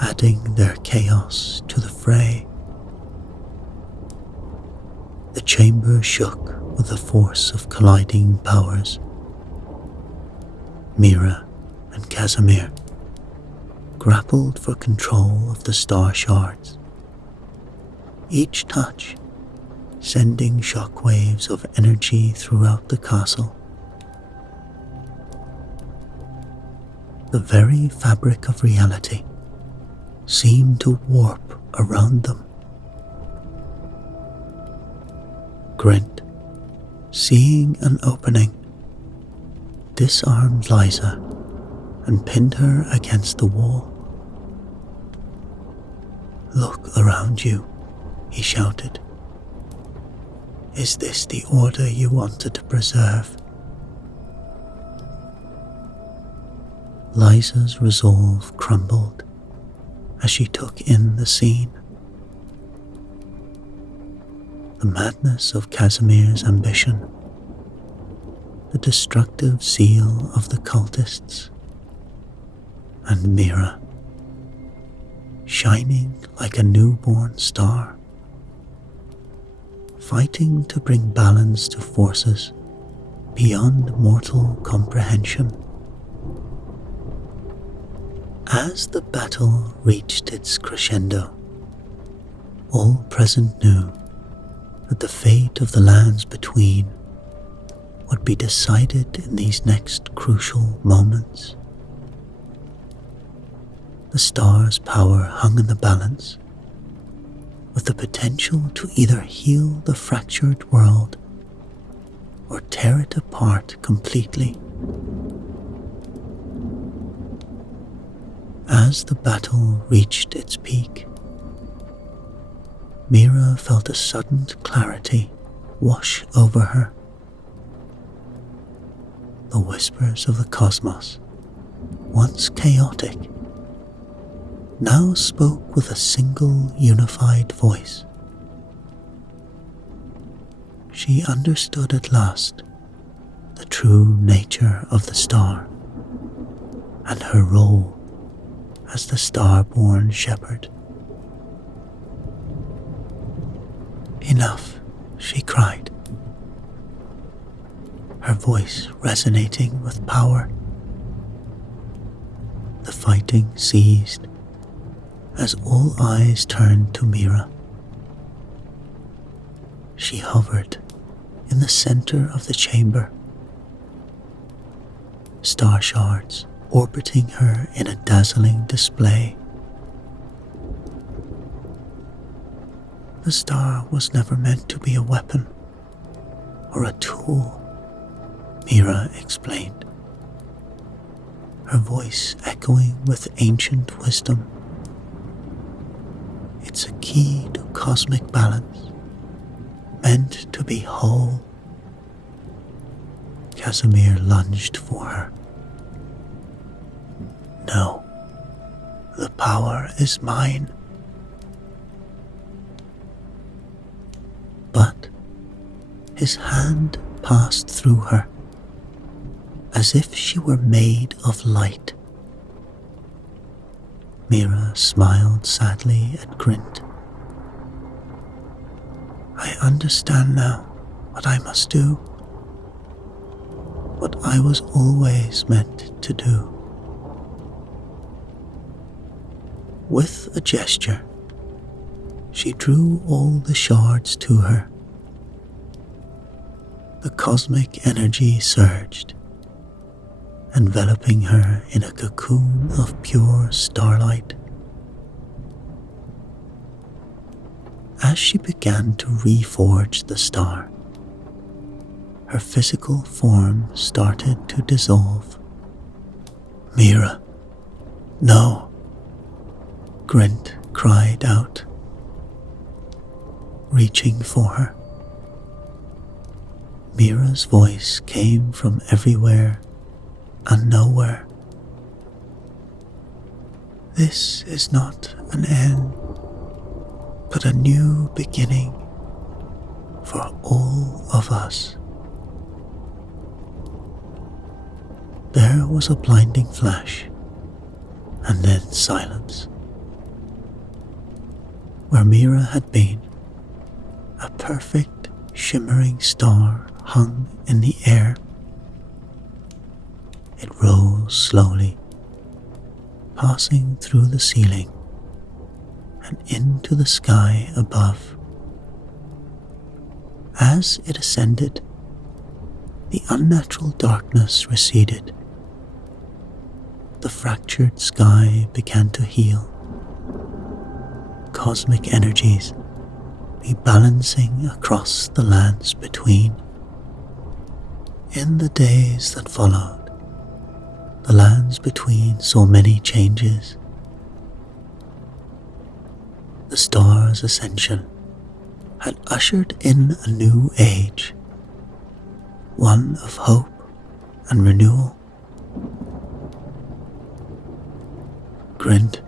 adding their chaos to the fray. The chamber shook with the force of colliding powers. Mira and Casimir grappled for control of the star shards, each touch sending shockwaves of energy throughout the castle. The very fabric of reality seemed to warp around them. Grint, seeing an opening, disarmed Liza and pinned her against the wall. "Look around you," he shouted. "Is this the order you wanted to preserve?" Liza's resolve crumbled as she took in the scene. The madness of Casimir's ambition, the destructive zeal of the cultists, and Mira, shining like a newborn star, fighting to bring balance to forces beyond mortal comprehension. As the battle reached its crescendo, all present knew that the fate of the lands between would be decided in these next crucial moments. The star's power hung in the balance, with the potential to either heal the fractured world or tear it apart completely. As the battle reached its peak, Mira felt a sudden clarity wash over her. The whispers of the cosmos, once chaotic, now spoke with a single unified voice. She understood at last the true nature of the star and her role as the star-born shepherd. "Enough," she cried, her voice resonating with power. The fighting ceased as all eyes turned to Mira. She hovered in the center of the chamber, star shards orbiting her in a dazzling display. The star was never meant to be a weapon or a tool, Mira explained, her voice echoing with ancient wisdom. It's a key to cosmic balance, meant to be whole. Casimir lunged for her. "No, the power is mine." But his hand passed through her, as if she were made of light. Mira smiled sadly at Grint. "I understand now what I must do, what I was always meant to do." With a gesture, she drew all the shards to her. The cosmic energy surged, enveloping her in a cocoon of pure starlight. As she began to reforge the star, her physical form started to dissolve. "Mira, no!" Grint cried out, reaching for her. Mira's voice came from everywhere and nowhere. "This is not an end, but a new beginning for all of us." There was a blinding flash, and then silence. Where Mira had been, a perfect shimmering star hung in the air. It rose slowly, passing through the ceiling and into the sky above. As it ascended, the unnatural darkness receded. The fractured sky began to heal, cosmic energies rebalancing across the lands between. In the days that followed, the lands between saw many changes. The star's ascension had ushered in a new age, one of hope and renewal. Grint,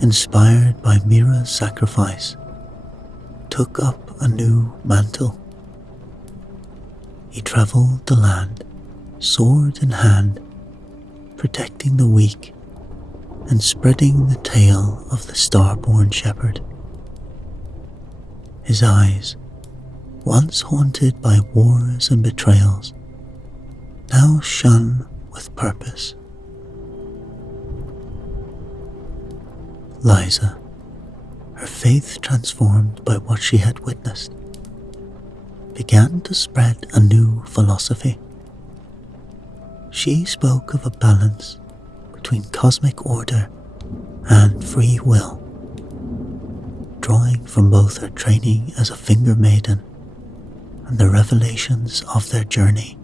inspired by Mira's sacrifice, took up a new mantle. He traveled the land, sword in hand, protecting the weak and spreading the tale of the star-born shepherd. His eyes, once haunted by wars and betrayals, now shone with purpose. Liza, her faith transformed by what she had witnessed, began to spread a new philosophy. She spoke of a balance between cosmic order and free will, drawing from both her training as a finger maiden and the revelations of their journey.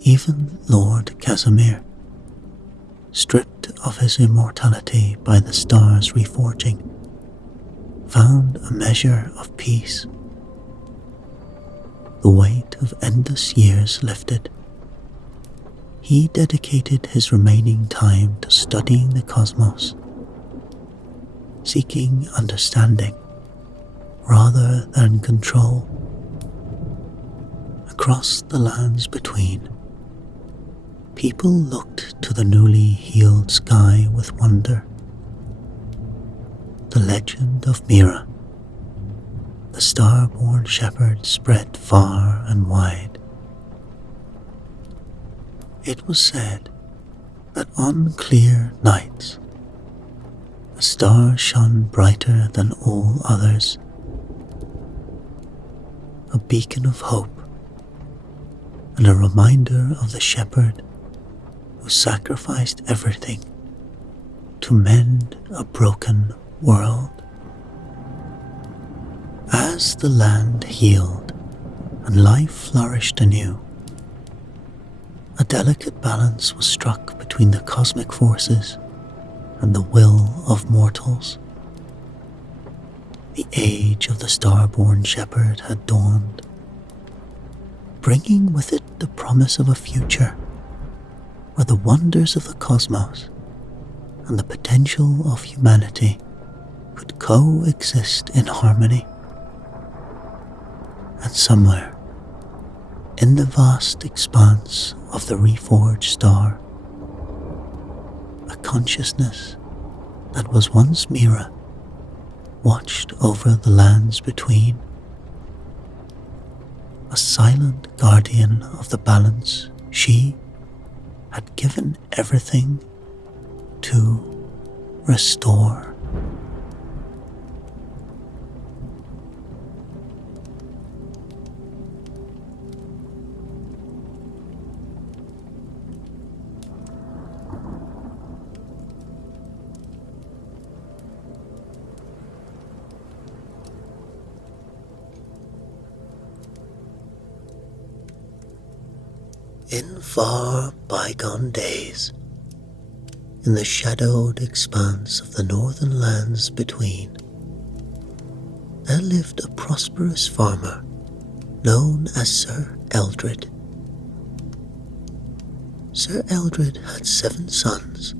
Even Lord Casimir, stripped of his immortality by the stars' reforging, found a measure of peace. The weight of endless years lifted. He dedicated his remaining time to studying the cosmos, seeking understanding rather than control. Across the lands between, people looked to the newly healed sky with wonder. The legend of Mira, the star-born shepherd, spread far and wide. It was said that on clear nights, a star shone brighter than all others, a beacon of hope and a reminder of the shepherd who sacrificed everything to mend a broken world. As the land healed and life flourished anew, a delicate balance was struck between the cosmic forces and the will of mortals. The age of the star-born shepherd had dawned, bringing with it the promise of a future where the wonders of the cosmos and the potential of humanity could coexist in harmony. And somewhere, in the vast expanse of the reforged star, a consciousness that was once Mira watched over the lands between, a silent guardian of the balance she had given everything to restore. In far bygone days, in the shadowed expanse of the northern lands between, there lived a prosperous farmer known as Sir Eldred. Sir Eldred had 7 sons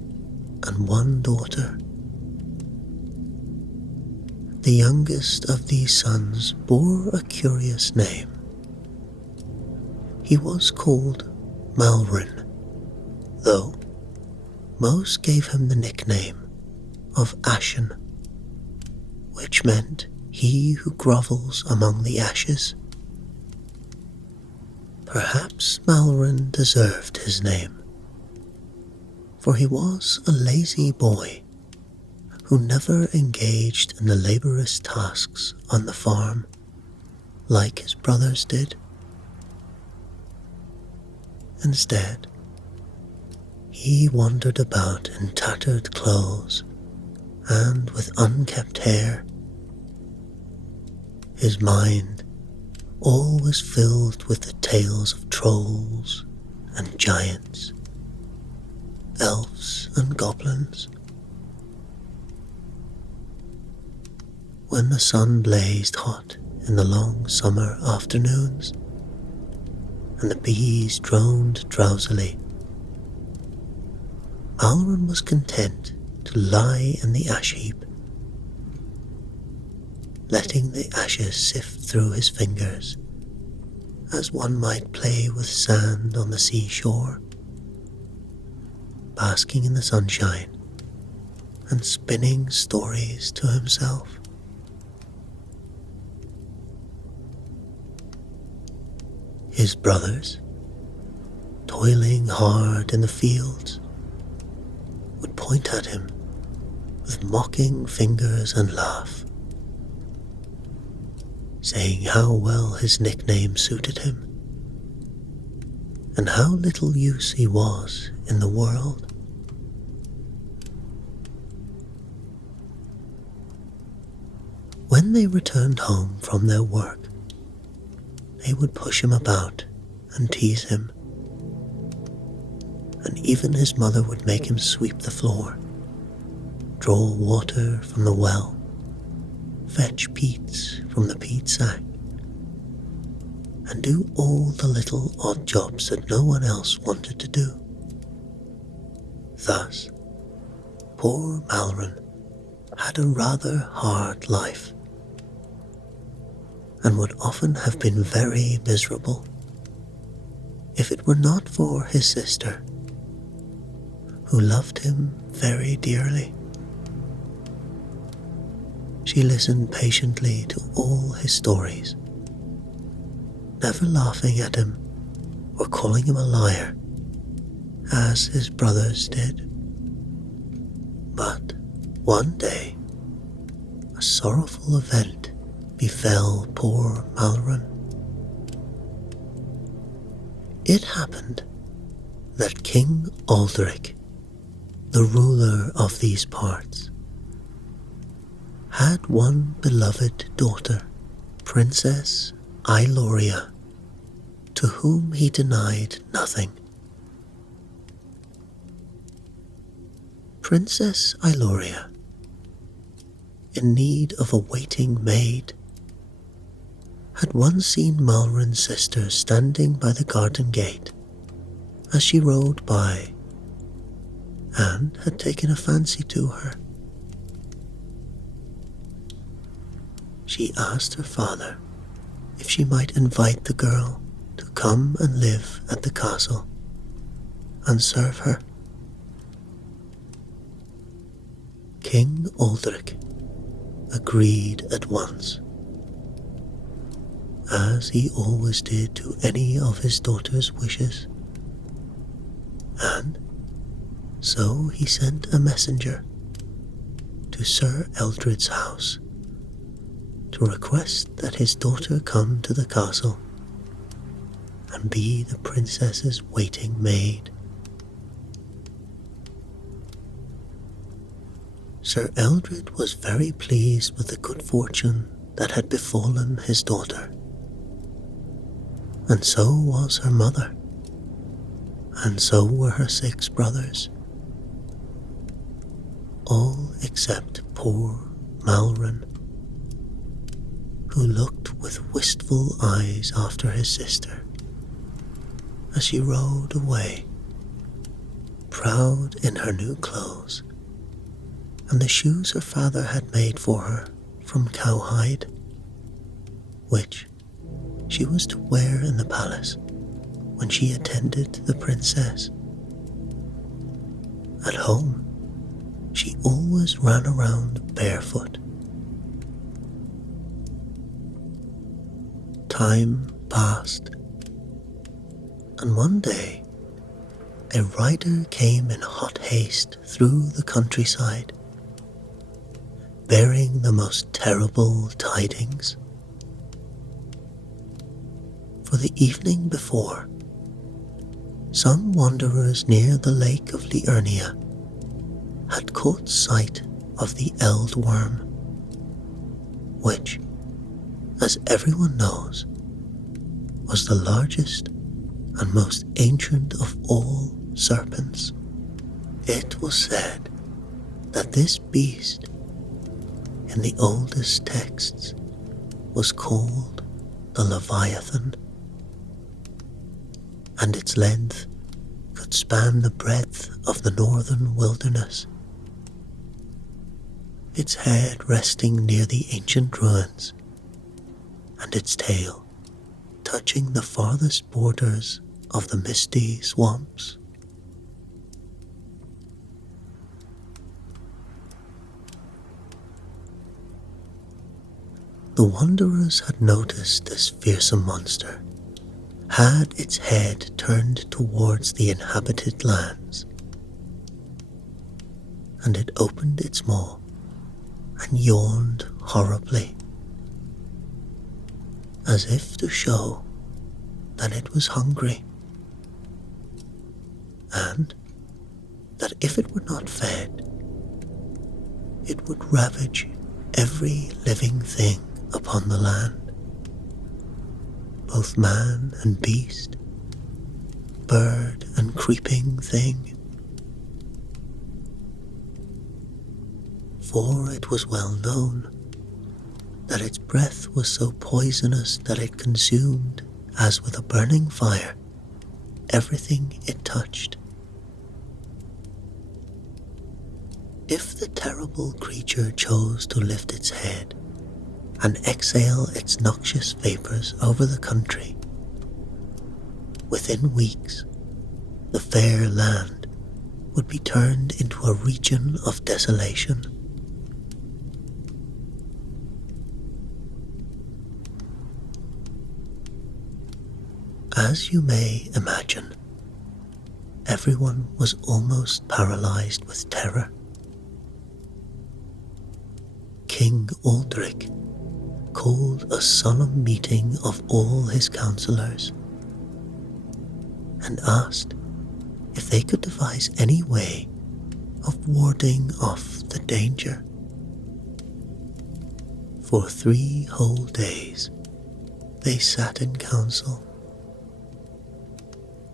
and 1 daughter. The youngest of these sons bore a curious name. He was called Malrin, though most gave him the nickname of Ashen, which meant he who grovels among the ashes. Perhaps Malrin deserved his name, for he was a lazy boy who never engaged in the laborious tasks on the farm like his brothers did. Instead, he wandered about in tattered clothes and with unkempt hair, his mind always filled with the tales of trolls and giants, elves and goblins. When the sun blazed hot in the long summer afternoons, and the bees droned drowsily, Malrin was content to lie in the ash heap, letting the ashes sift through his fingers as one might play with sand on the seashore, basking in the sunshine and spinning stories to himself. His brothers, toiling hard in the fields, would point at him with mocking fingers and laugh, saying how well his nickname suited him and how little use he was in the world. When they returned home from their work, they would push him about and tease him, and even his mother would make him sweep the floor, draw water from the well, fetch peats from the peat sack, and do all the little odd jobs that no one else wanted to do. Thus, poor Malron had a rather hard life, and would often have been very miserable if it were not for his sister, who loved him very dearly. She listened patiently to all his stories, never laughing at him or calling him a liar, as his brothers did. But one day, a sorrowful event befell poor Malron. It happened that King Aldrich, the ruler of these parts, had one beloved daughter, Princess Iloria, to whom he denied nothing. Princess Iloria, in need of a waiting maid, had once seen Malron's sister standing by the garden gate as she rode by, and had taken a fancy to her. She asked her father if she might invite the girl to come and live at the castle and serve her. King Aldrich agreed at once, as he always did to any of his daughter's wishes, and so he sent a messenger to Sir Eldred's house to request that his daughter come to the castle and be the princess's waiting maid. Sir Eldred was very pleased with the good fortune that had befallen his daughter, and so was her mother, and so were her 6 brothers, all except poor Malron, who looked with wistful eyes after his sister as she rode away, proud in her new clothes and the shoes her father had made for her from cowhide, which she was to wear in the palace when she attended the princess. At home, she always ran around barefoot. Time passed, and one day a rider came in hot haste through the countryside, bearing the most terrible tidings. For the evening before, some wanderers near the lake of Liurnia had caught sight of the eld worm, which, as everyone knows, was the largest and most ancient of all serpents. It was said that this beast, in the oldest texts, was called the Leviathan, and its length could span the breadth of the northern wilderness, its head resting near the ancient ruins, and its tail touching the farthest borders of the misty swamps. The wanderers had noticed this fearsome monster had its head turned towards the inhabited lands, and it opened its maw and yawned horribly, as if to show that it was hungry, and that if it were not fed, it would ravage every living thing upon the land, both man and beast, bird and creeping thing. For it was well known that its breath was so poisonous that it consumed, as with a burning fire, everything it touched. If the terrible creature chose to lift its head and exhale its noxious vapors over the country, within weeks the fair land would be turned into a region of desolation. As you may imagine, everyone was almost paralyzed with terror. King Aldrich called a solemn meeting of all his counselors and asked if they could devise any way of warding off the danger. For 3 whole days they sat in council,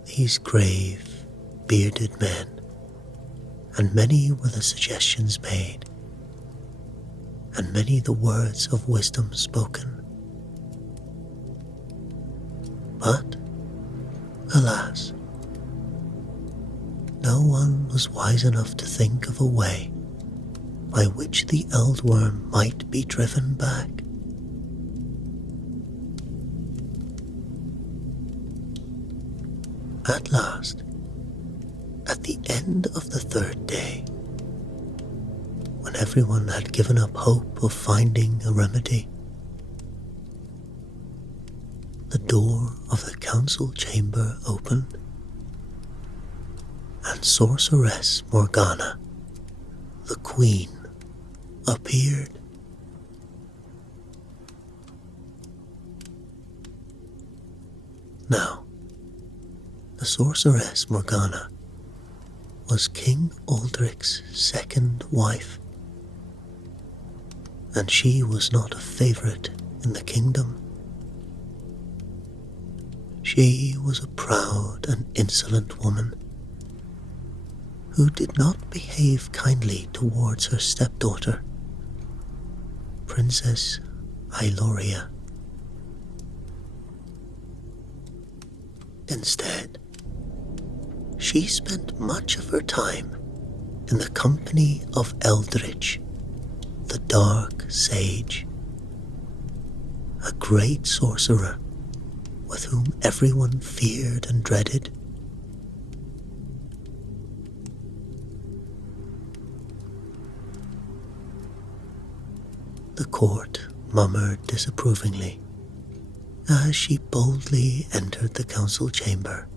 these grave, bearded men, and many were the suggestions made, and many the words of wisdom spoken. But, alas, no one was wise enough to think of a way by which the eldworm might be driven back. At last, at the end of the 3rd day, when everyone had given up hope of finding a remedy, the door of the council chamber opened, and Sorceress Morgana, the queen, appeared. Now, the Sorceress Morgana was King Aldrich's 2nd wife, and she was not a favorite in the kingdom. She was a proud and insolent woman who did not behave kindly towards her stepdaughter, Princess Iloria. Instead, she spent much of her time in the company of Eldritch, the Dark Sage, a great sorcerer with whom everyone feared and dreaded. The court murmured disapprovingly as she boldly entered the council chamber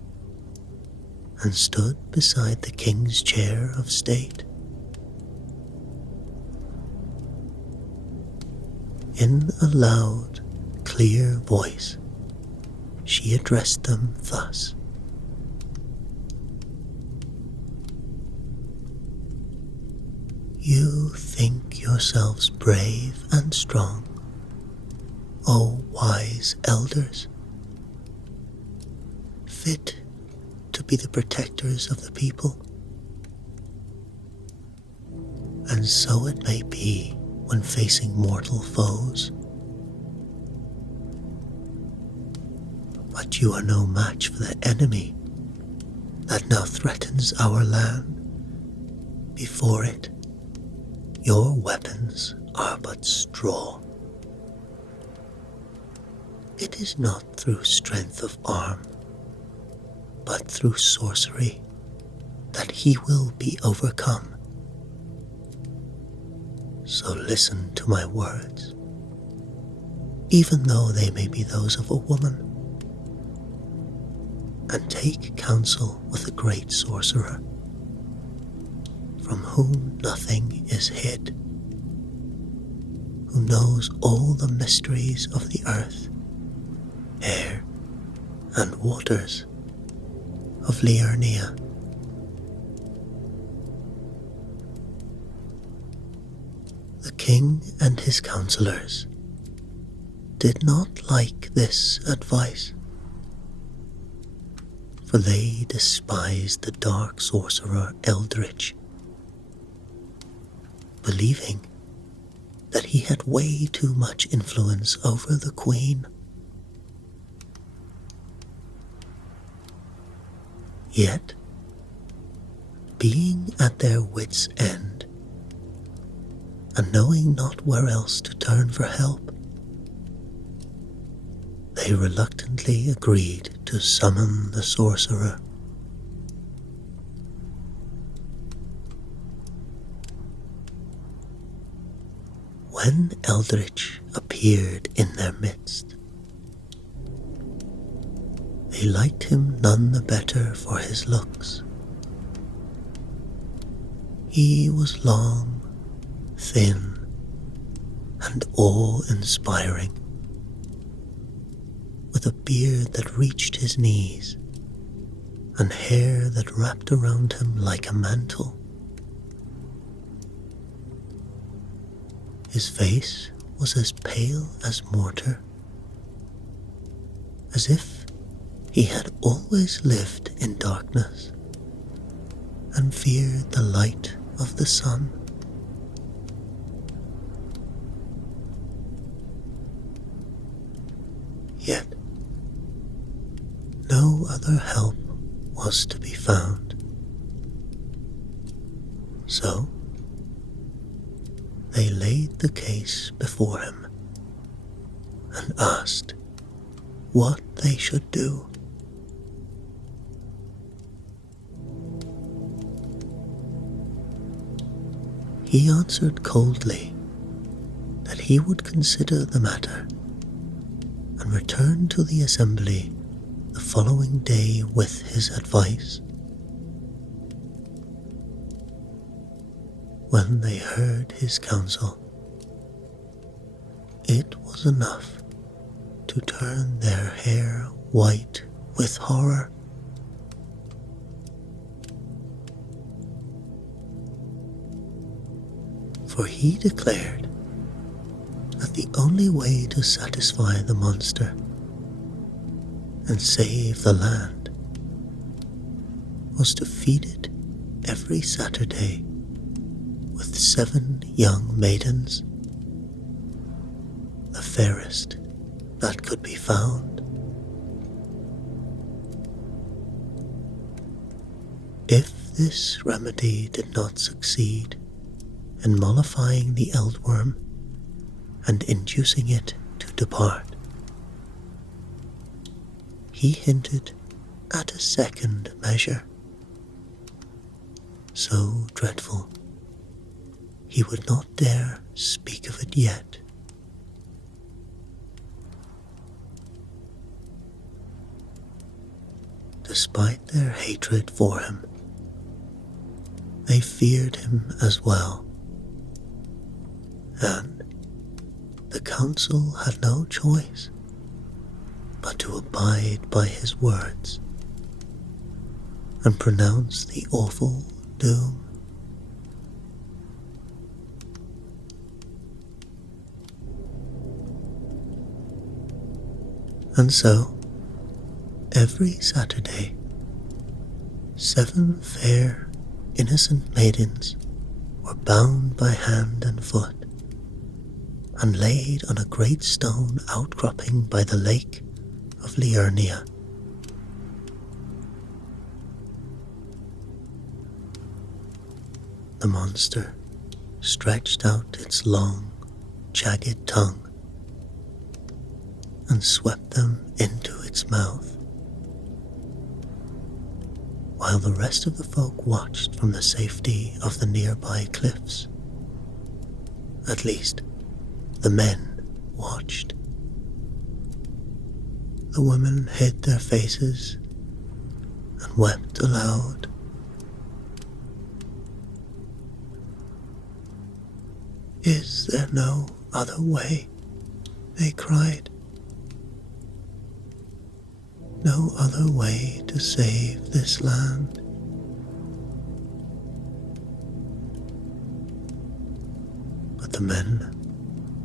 and stood beside the king's chair of state. In a loud, clear voice, she addressed them thus: "You think yourselves brave and strong, O wise elders, fit to be the protectors of the people. And so it may be when facing mortal foes. But you are no match for the enemy that now threatens our land. Before it, your weapons are but straw. It is not through strength of arm, but through sorcery that he will be overcome. So listen to my words, even though they may be those of a woman, and take counsel with the great sorcerer, from whom nothing is hid, who knows all the mysteries of the earth, air, and waters of Liurnia. The king and his counselors did not like this advice. for they despised the dark sorcerer Eldritch, believing that he had way too much influence over the queen. Yet, being at their wits' end, and knowing not where else to turn for help, they reluctantly agreed to summon the sorcerer. When Eldritch appeared in their midst, they liked him none the better for his looks. He was long, thin, and awe-inspiring, with a beard that reached his knees and hair that wrapped around him like a mantle. His face was as pale as mortar, as if he had always lived in darkness and feared the light of the sun. Yet no other help was to be found. So they laid the case before him and asked what they should do. He answered coldly that he would consider the matter and return to the assembly the following day with his advice. When they heard his counsel, it was enough to turn their hair white with horror. For he declared that the only way to satisfy the monster and save the land was to feed it every Saturday with 7 young maidens, the fairest that could be found. If this remedy did not succeed in mollifying the eldworm and inducing it to depart, he hinted at a second measure, so dreadful he would not dare speak of it yet. Despite their hatred for him, they feared him as well, and the council had no choice but to abide by his words and pronounce the awful doom. And so, every Saturday, 7 fair, innocent maidens were bound by hand and foot and laid on a great stone outcropping by the lake of Liurnia. The monster stretched out its long, jagged tongue and swept them into its mouth, while the rest of the folk watched from the safety of the nearby cliffs. At least, the men watched. The women hid their faces and wept aloud. "Is there no other way?" they cried. "No other way to save this land?" But the men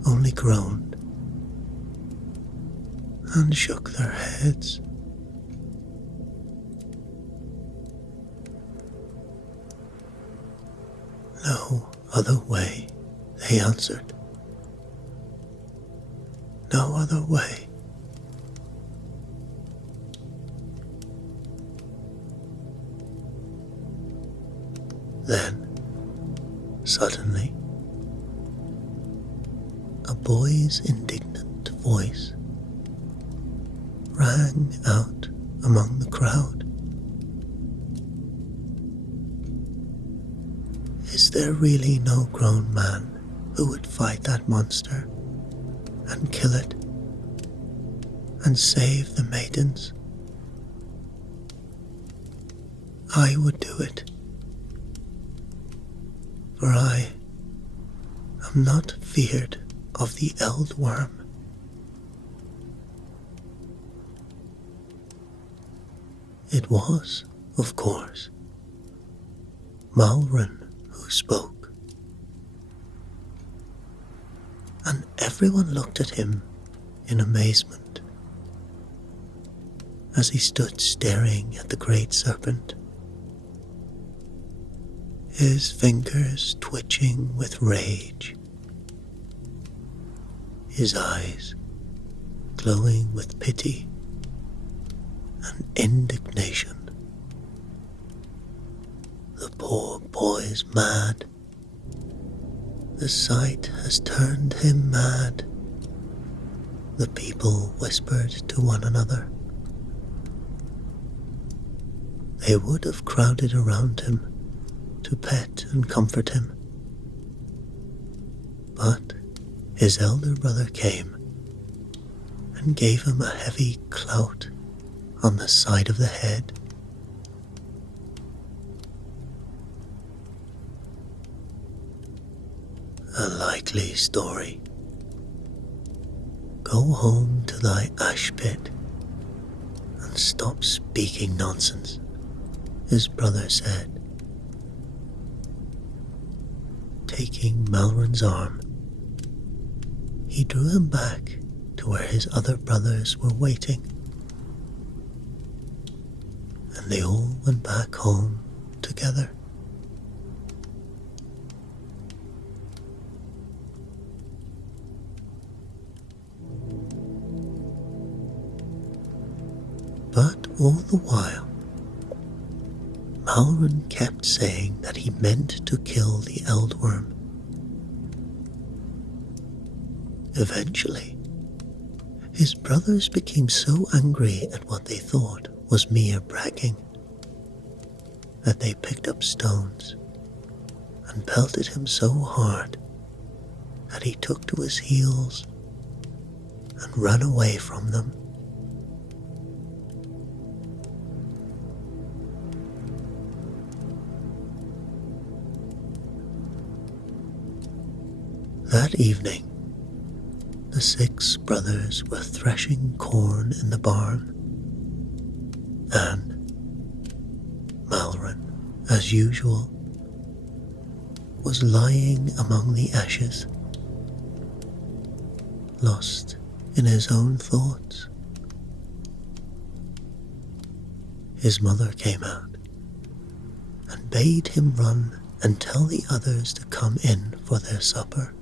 only groaned and shook their heads. No other way, they answered. No other way. Then, suddenly, a boy's indignant voice rang out among the crowd. Is there really no grown man who would fight that monster and kill it and save the maidens? I would do it, for I am not feared of the Eldworm. It was, of course, Malrin who spoke, and everyone looked at him in amazement as he stood staring at the great serpent, his fingers twitching with rage, his eyes glowing with pity and indignation. The poor boy's mad. The sight has turned him mad, the people whispered to one another. They would have crowded around him to pet and comfort him. But his elder brother came and gave him a heavy clout on the side of the head. A likely story. Go home to thy ash pit and stop speaking nonsense, his brother said, taking Malrin's arm. He drew him back to where his other brothers were waiting, and they all went back home together. But all the while, Malrin kept saying that he meant to kill the Eldworm. Eventually, his brothers became so angry at what they thought was mere bragging that they picked up stones and pelted him so hard that he took to his heels and ran away from them. That evening, the 6 brothers were threshing corn in the barn, and Malrin, as usual, was lying among the ashes, lost in his own thoughts. His mother came out and bade him run and tell the others to come in for their supper.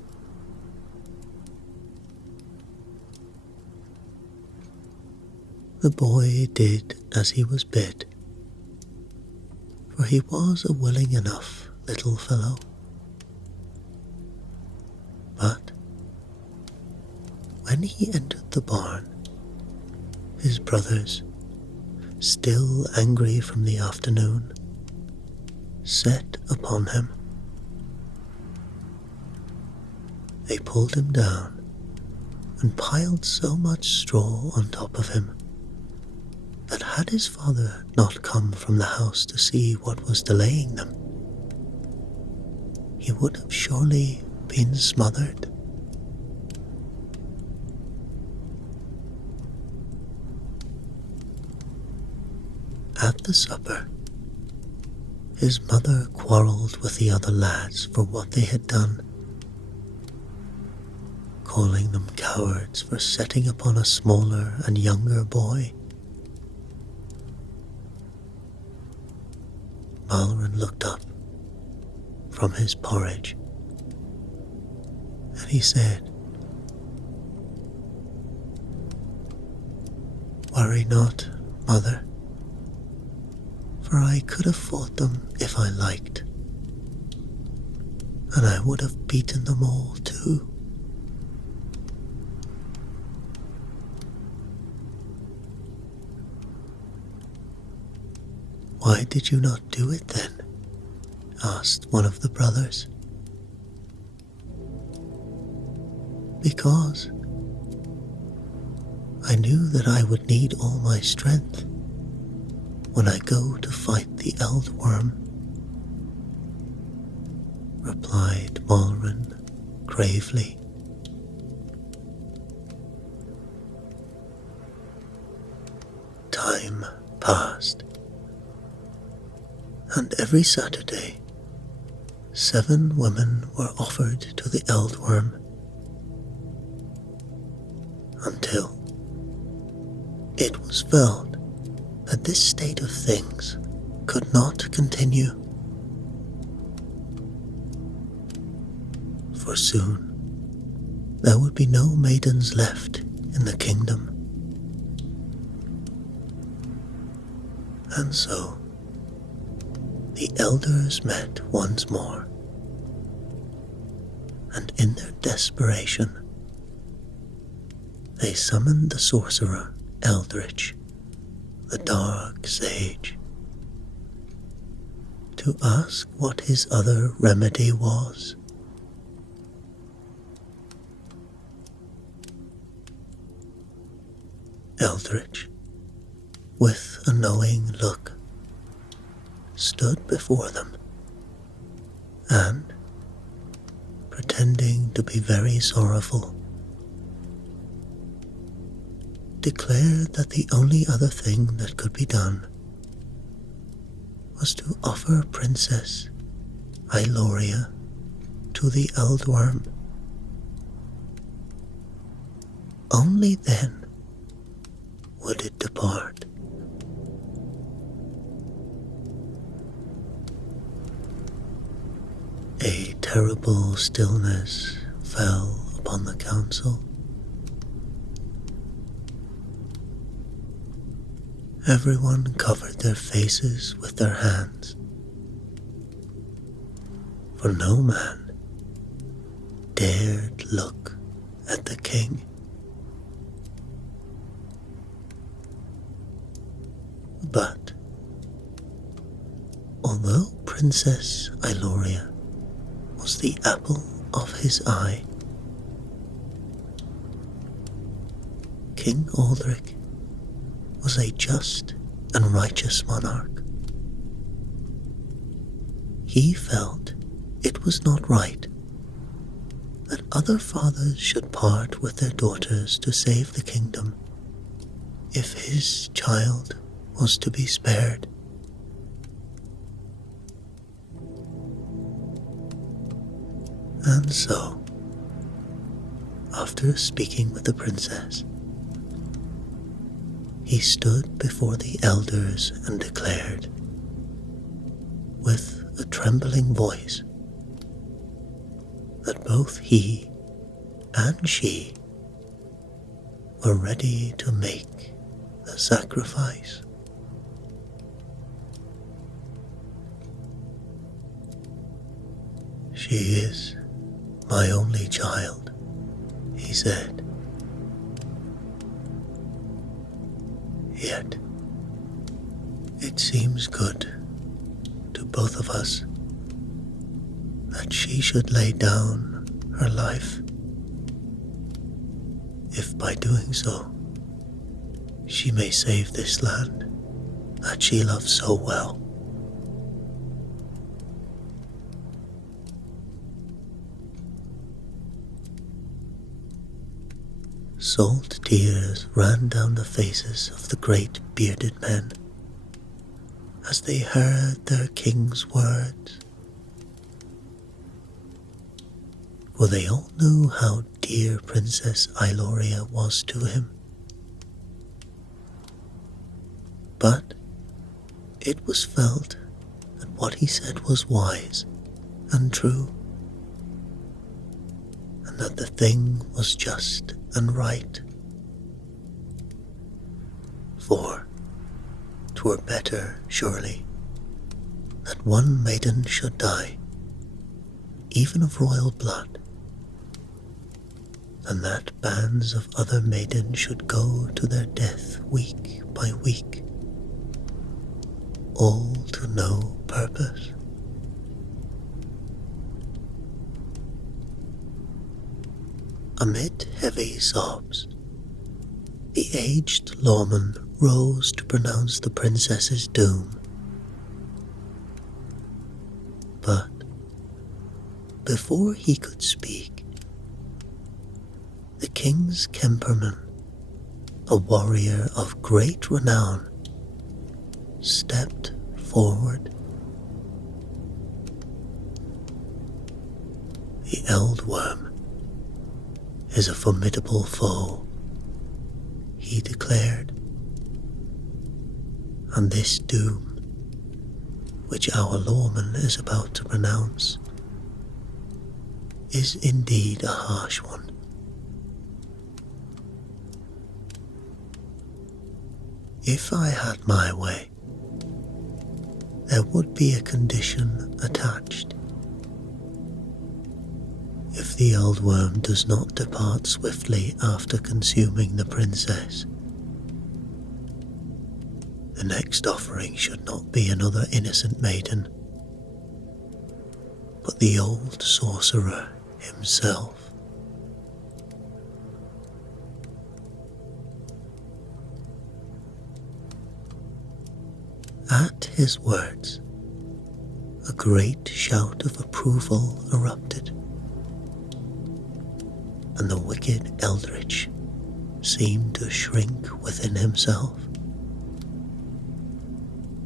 The boy did as he was bid, for he was a willing enough little fellow. But when he entered the barn, his brothers, still angry from the afternoon, set upon him. They pulled him down and piled so much straw on top of him that had his father not come from the house to see what was delaying them, he would have surely been smothered. At the supper, his mother quarrelled with the other lads for what they had done, calling them cowards for setting upon a smaller and younger boy. Malrin looked up from his porridge, and he said, "Worry not, mother, for I could have fought them if I liked, and I would have beaten them all too. Why did you not do it then?" asked one of the brothers. "Because I knew that I would need all my strength when I go to fight the Eldworm," replied Malrin gravely. Time passed, and every Saturday 7 women were offered to the Eldworm, until it was felt that this state of things could not continue. For soon there would be no maidens left in the kingdom. And so the elders met once more, and in their desperation they summoned the sorcerer Eldritch, the dark sage, to ask what his other remedy was. Eldritch, with a knowing look, stood before them, and, pretending to be very sorrowful, declared that the only other thing that could be done was to offer Princess Iloria to the Eldworm. Only then would it depart. A terrible stillness fell upon the council. Everyone covered their faces with their hands, for no man dared look at the king. But although Princess Iloria was the apple of his eye, King Aldrich was a just and righteous monarch. He felt it was not right that other fathers should part with their daughters to save the kingdom if his child was to be spared. And so, after speaking with the princess, he stood before the elders and declared, with a trembling voice, that both he and she were ready to make the sacrifice. "She is my only child," he said. "Yet it seems good to both of us that she should lay down her life, if by doing so she may save this land that she loves so well." Salt tears ran down the faces of the great bearded men as they heard their king's words, for they all knew how dear Princess Iloria was to him. But it was felt that what he said was wise and true, and that the thing was just and right. For 'twere better, surely, that one maiden should die, even of royal blood, than that bands of other maidens should go to their death week by week, all to no purpose. Amid heavy sobs, the aged lawman rose to pronounce the princess's doom. But before he could speak, the king's Kemperman, a warrior of great renown, stepped forward. The Eldworm is a formidable foe, he declared, and this doom, which our lawman is about to pronounce, is indeed a harsh one. If I had my way, there would be a condition attached. If the Eldworm does not depart swiftly after consuming the princess, the next offering should not be another innocent maiden, but the old sorcerer himself. At his words, a great shout of approval erupted, and the wicked Eldritch seemed to shrink within himself,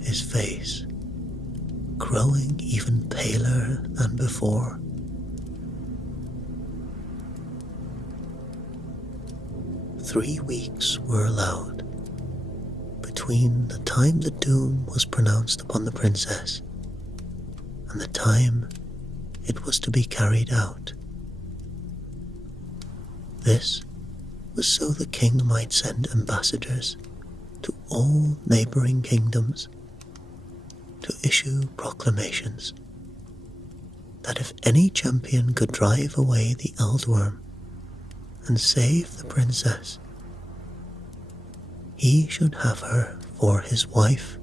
his face growing even paler than before. Three weeks were allowed between the time the doom was pronounced upon the princess and the time it was to be carried out. This was so the king might send ambassadors to all neighboring kingdoms to issue proclamations that if any champion could drive away the Eldworm and save the princess, he should have her for his wife.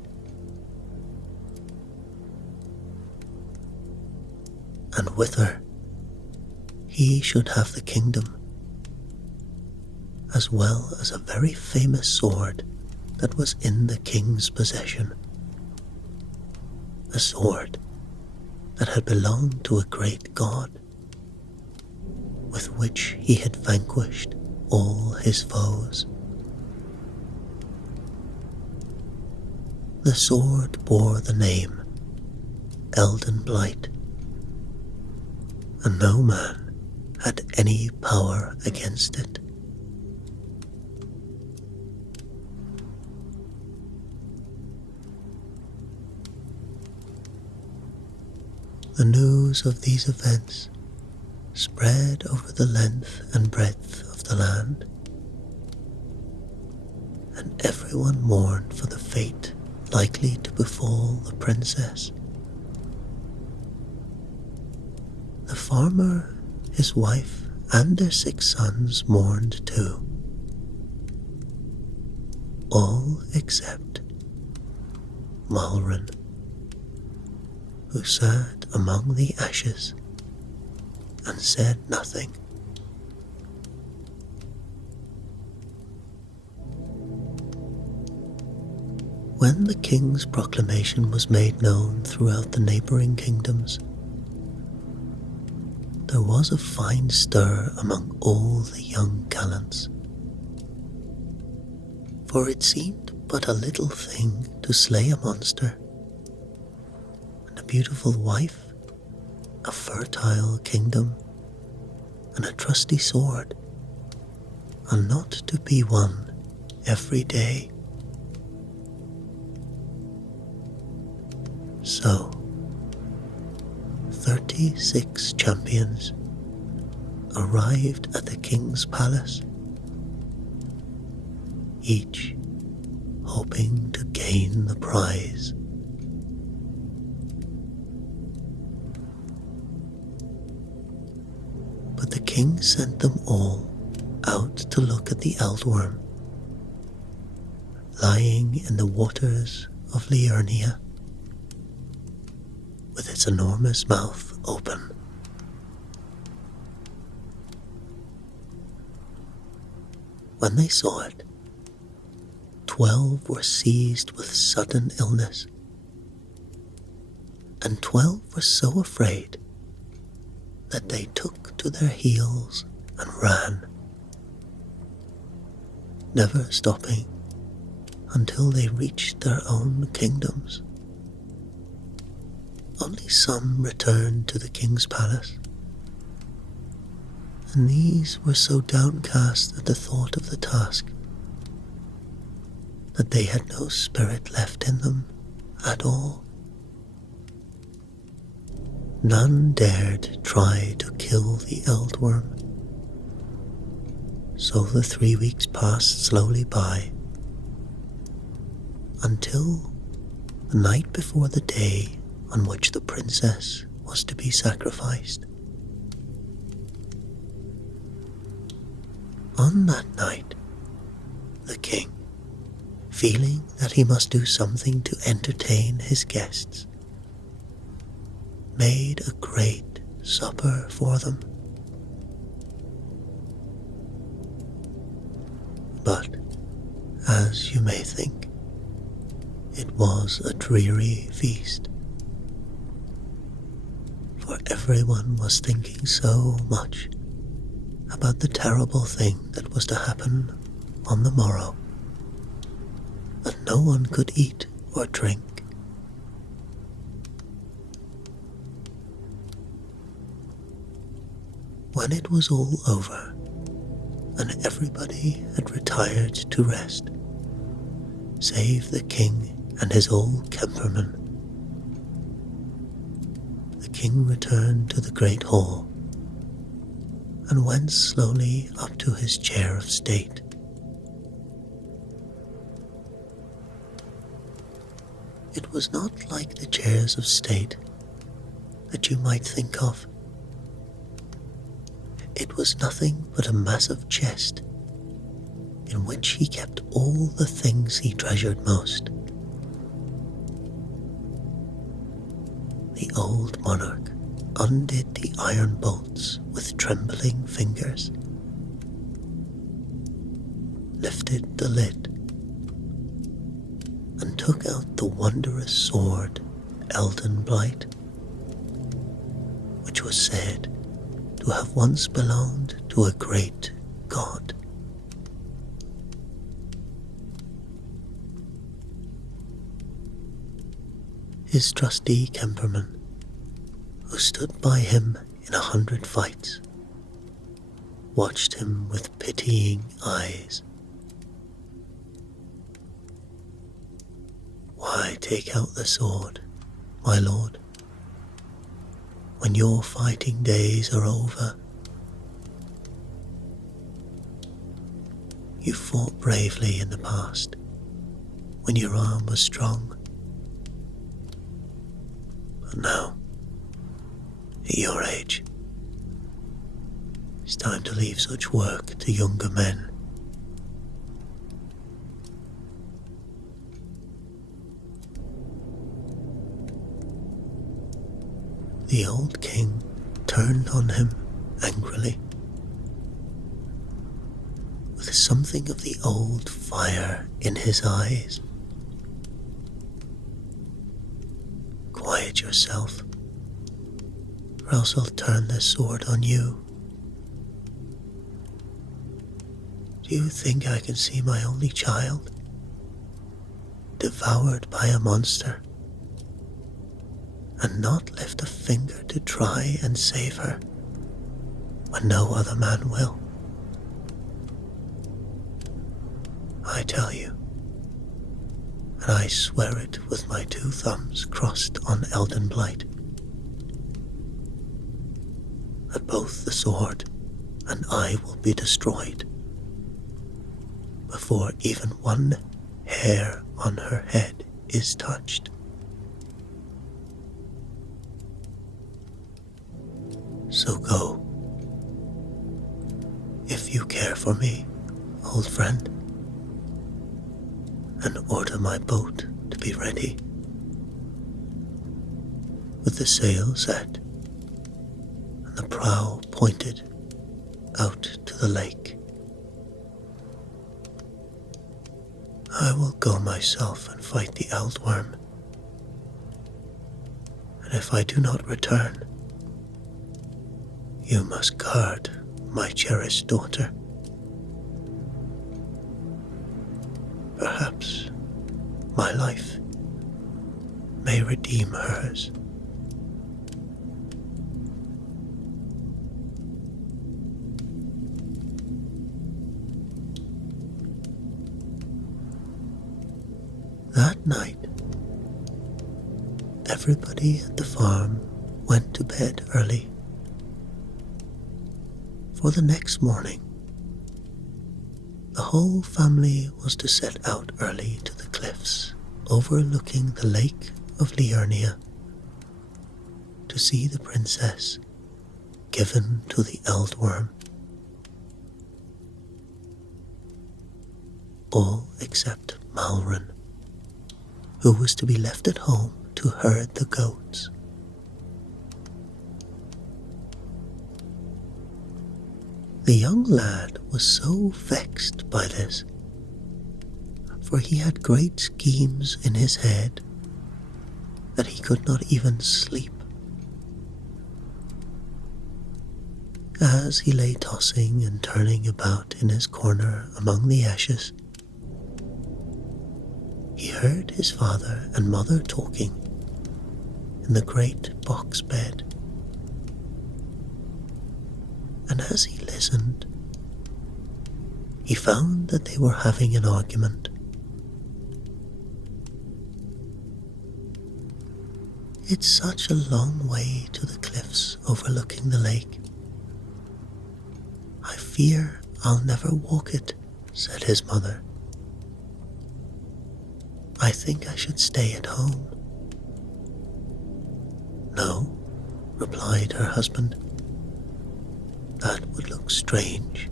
And with her, he should have the kingdom, as well as a very famous sword that was in the king's possession. A sword that had belonged to a great god, with which he had vanquished all his foes. The sword bore the name Elden Blight, and no man had any power against it. The news of these events spread over the length and breadth of the land, and everyone mourned for the fate likely to befall the princess. The farmer, his wife, and their 6 sons mourned too, all except Malrin, who sat among the ashes and said nothing. When the king's proclamation was made known throughout the neighboring kingdoms, there was a fine stir among all the young gallants, for it seemed but a little thing to slay a monster, and a beautiful wife, a fertile kingdom, and a trusty sword are not to be won every day. So, 36 champions arrived at the king's palace, each hoping to gain the prize. But the king sent them all out to look at the eldworm lying in the waters of Liurnia, with its enormous mouth open. When they saw it, 12 were seized with sudden illness, and 12 were so afraid that they took to their heels and ran, never stopping until they reached their own kingdoms. Only some returned to the king's palace, and these were so downcast at the thought of the task that they had no spirit left in them at all. None dared try to kill the eldworm, so the 3 weeks passed slowly by, until the night before the day on which the princess was to be sacrificed. On that night, the king, feeling that he must do something to entertain his guests, made a great supper for them. But, as you may think, it was a dreary feast, for everyone was thinking so much about the terrible thing that was to happen on the morrow that no one could eat or drink. When it was all over and everybody had retired to rest, save the king and his old Kemperman, the king returned to the great hall and went slowly up to his chair of state. It was not like the chairs of state that you might think of. It was nothing but a massive chest in which he kept all the things he treasured most. The old monarch undid the iron bolts with trembling fingers, lifted the lid, and took out the wondrous sword Elden Blight, which was said to have once belonged to a great god. His trusty Kemperman, who stood by him in 100 fights, watched him with pitying eyes. "Why take out the sword, my lord, when your fighting days are over? You fought bravely in the past, when your arm was strong. But now, at your age, it's time to leave such work to younger men." The old king turned on him angrily, with something of the old fire in his eyes. "Quiet yourself, or else I'll turn this sword on you. Do you think I can see my only child devoured by a monster and not lift a finger to try and save her when no other man will? I tell you, and I swear it with my 2 thumbs crossed on Elden Blight, that both the sword and I will be destroyed before even one hair on her head is touched. So go, if you care for me, old friend, and order my boat to be ready, with the sail set and the prow pointed out to the lake. I will go myself and fight the eldworm, and if I do not return, you must guard my cherished daughter. Perhaps my life may redeem hers. That night, everybody at the farm went to bed early. For the next morning, the whole family was to set out early to the cliffs overlooking the lake of Liurnia to see the princess given to the eldworm. All except Malrin, who was to be left at home to herd the goats. The young lad was so vexed by this, for he had great schemes in his head, that he could not even sleep. As he lay tossing and turning about in his corner among the ashes, he heard his father and mother talking in the great box bed. And as he listened, he found that they were having an argument. It's such a long way to the cliffs overlooking the lake. I fear I'll never walk it, said his mother. I think I should stay at home. No, replied her husband. That would look strange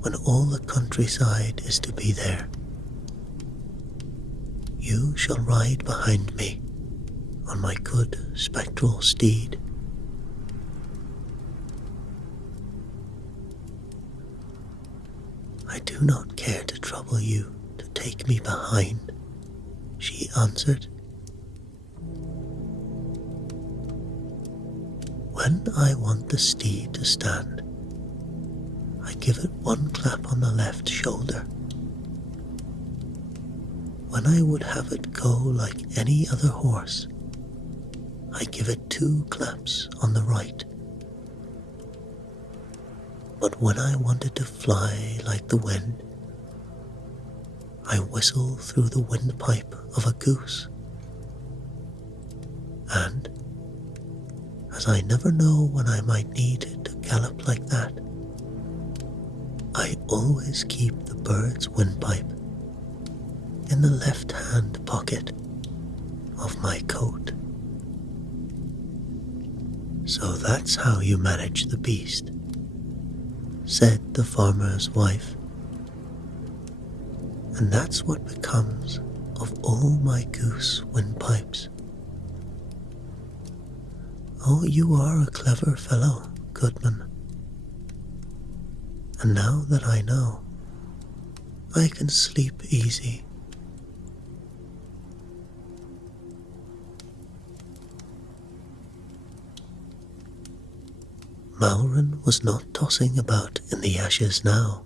when all the countryside is to be there. You shall ride behind me on my good spectral steed. I do not care to trouble you to take me behind, she answered. When I want the steed to stand, I give it one clap on the left shoulder. When I would have it go like any other horse, I give it 2 claps on the right. But when I want it to fly like the wind, I whistle through the windpipe of a goose. And, as I never know when I might need to gallop like that, I always keep the bird's windpipe in the left-hand pocket of my coat. So that's how you manage the beast, said the farmer's wife. And that's what becomes of all my goose windpipes. Oh, you are a clever fellow, Goodman. And now that I know, I can sleep easy. Malrin was not tossing about in the ashes now.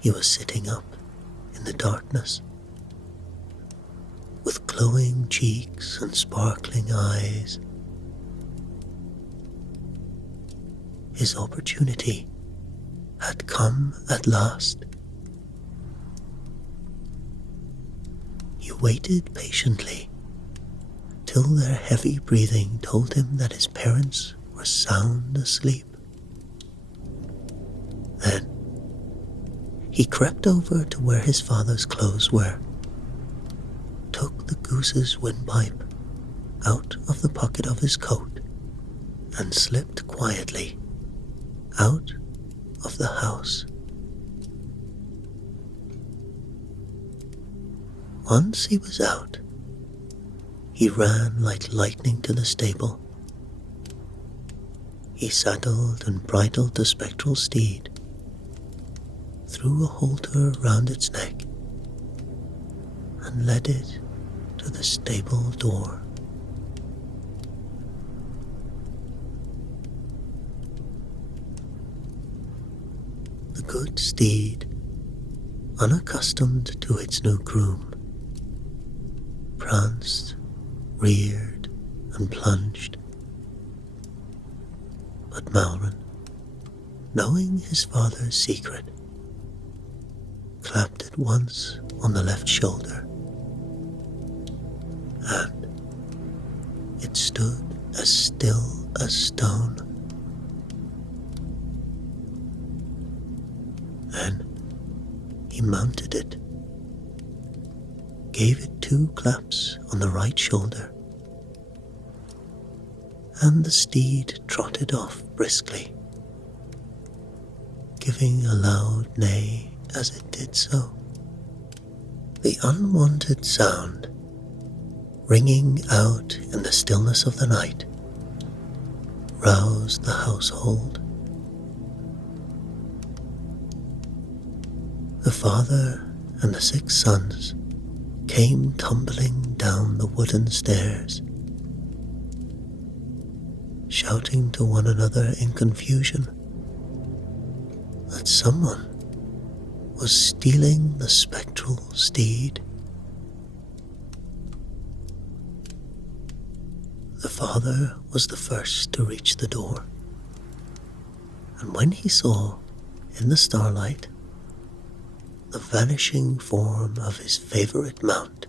He was sitting up in the darkness, with glowing cheeks and sparkling eyes. His opportunity had come at last. He waited patiently till their heavy breathing told him that his parents were were sound asleep. Then he crept over to where his father's clothes were, took the goose's windpipe out of the pocket of his coat, and slipped quietly out of the house. Once he was out, he ran like lightning to the stable. He saddled and bridled the spectral steed, threw a halter round its neck, and led it to the stable door. The good steed, unaccustomed to its new groom, pranced, reared, and plunged. But Malrin, knowing his father's secret, clapped it once on the left shoulder, and it stood as still as stone. Then he mounted it, gave it 2 claps on the right shoulder, and the steed trotted off briskly, giving a loud neigh as it did so. The unwanted sound, ringing out in the stillness of the night, roused the household. The father and the 6 sons came tumbling down the wooden stairs, shouting to one another in confusion that someone was stealing the spectral steed. The father was the first to reach the door, and when he saw, in the starlight, the vanishing form of his favorite mount,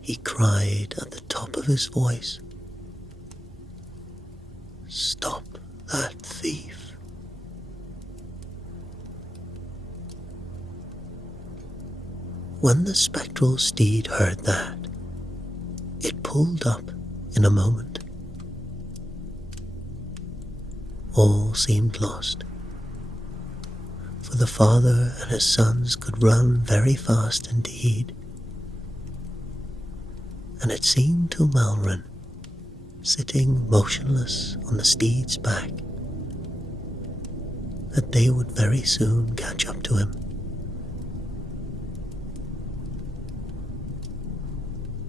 he cried at the top of his voice, "Stop that thief!" When the spectral steed heard that, it pulled up in a moment. All seemed lost, for the father and his sons could run very fast indeed, and it seemed to Malrin, sitting motionless on the steed's back, that they would very soon catch up to him.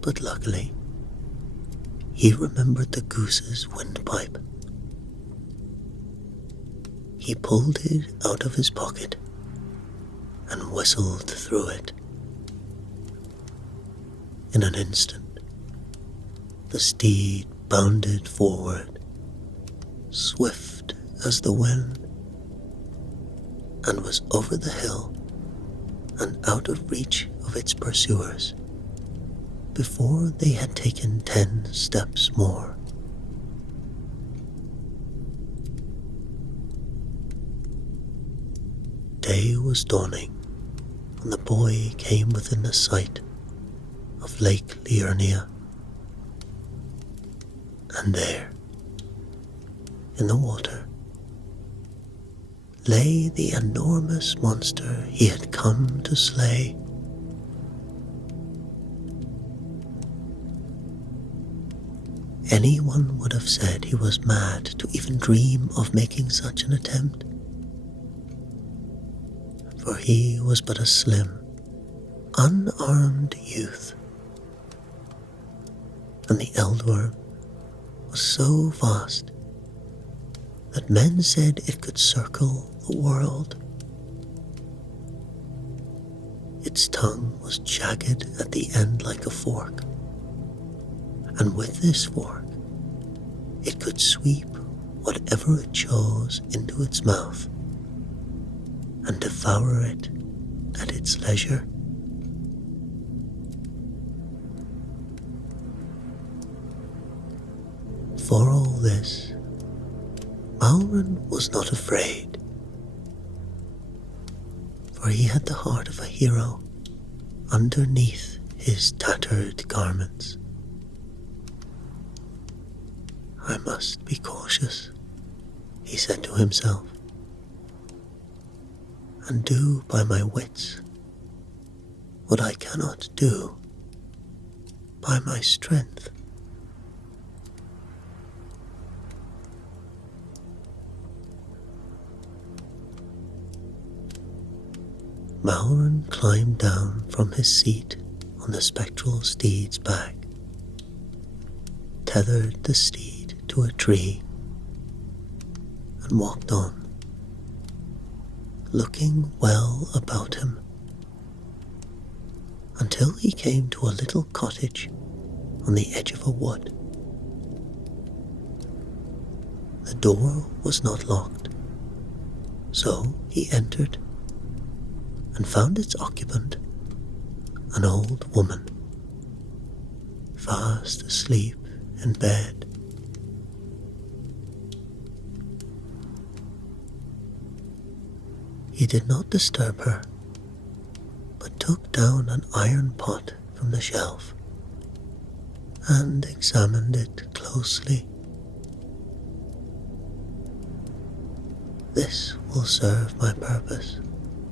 But luckily, he remembered the goose's windpipe. He pulled it out of his pocket and whistled through it. In an instant, the steed bounded forward, swift as the wind, and was over the hill and out of reach of its pursuers before they had taken 10 steps more. Day was dawning when the boy came within the sight of Lake Liurnia. And there, in the water, lay the enormous monster he had come to slay. Anyone would have said he was mad to even dream of making such an attempt, for he was but a slim, unarmed youth, and the eldworm was so vast that men said it could circle the world. Its tongue was jagged at the end like a fork, and with this fork it could sweep whatever it chose into its mouth and devour it at its leisure. For all this, Malrin was not afraid, for he had the heart of a hero underneath his tattered garments. I must be cautious, he said to himself, and do by my wits what I cannot do by my strength. Malrin climbed down from his seat on the spectral steed's back, tethered the steed to a tree, and walked on, looking well about him, until he came to a little cottage on the edge of a wood. The door was not locked, so he entered and found its occupant, an old woman, fast asleep in bed. He did not disturb her, but took down an iron pot from the shelf and examined it closely. "This will serve my purpose,"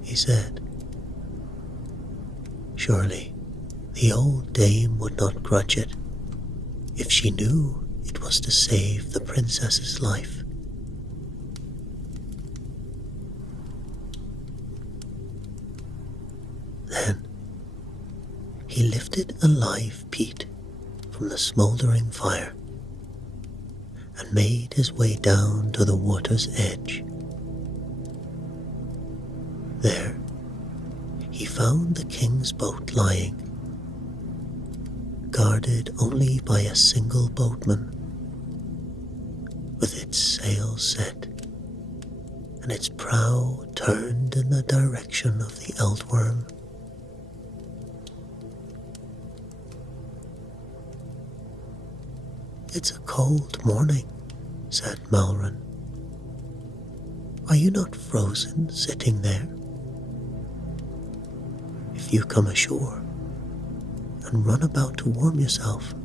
he said. Surely the old dame would not grudge it if she knew it was to save the princess's life. Then he lifted a live peat from the smouldering fire and made his way down to the water's edge. There he found the king's boat lying, guarded only by a single boatman, with its sails set and its prow turned in the direction of the Eldworm. "It's a cold morning," said Malrin. "Are you not frozen sitting there? If you come ashore and run about to warm yourself,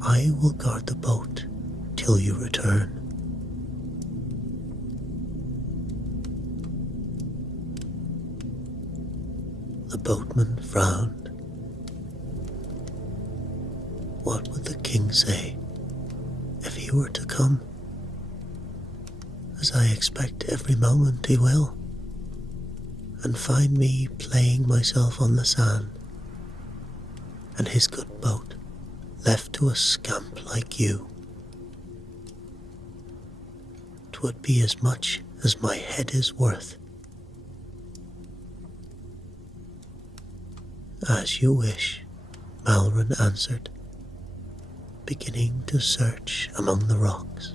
I will guard the boat till you return." The boatman frowned. What would the king say if he were to come? As I expect every moment he will, and find me playing myself on the sand, and his good boat left to a scamp like you. 'Twould be as much as my head is worth. "As you wish," Malrin answered, beginning to search among the rocks.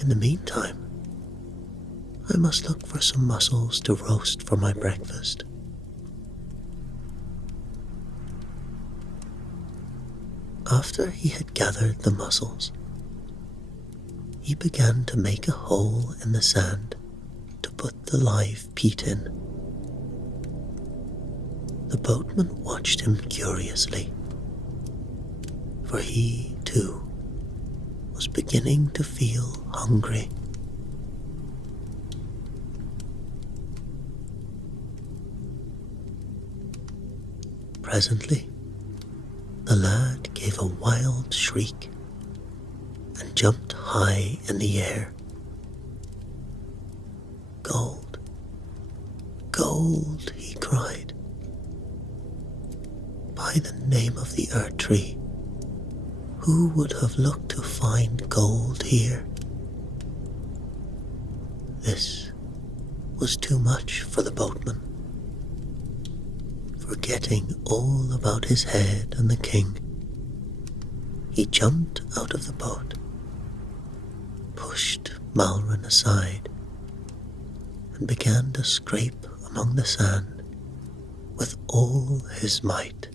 "In the meantime, I must look for some mussels to roast for my breakfast." After he had gathered the mussels, he began to make a hole in the sand to put the live peat in. The boatman watched him curiously, for he, too, was beginning to feel hungry. Presently, the lad gave a wild shriek and jumped high in the air. "Gold, gold," he cried. "By the name of the earth tree, who would have looked to find gold here?" This was too much for the boatman. Forgetting all about his head and the king, he jumped out of the boat, pushed Malrin aside, and began to scrape among the sand with all his might.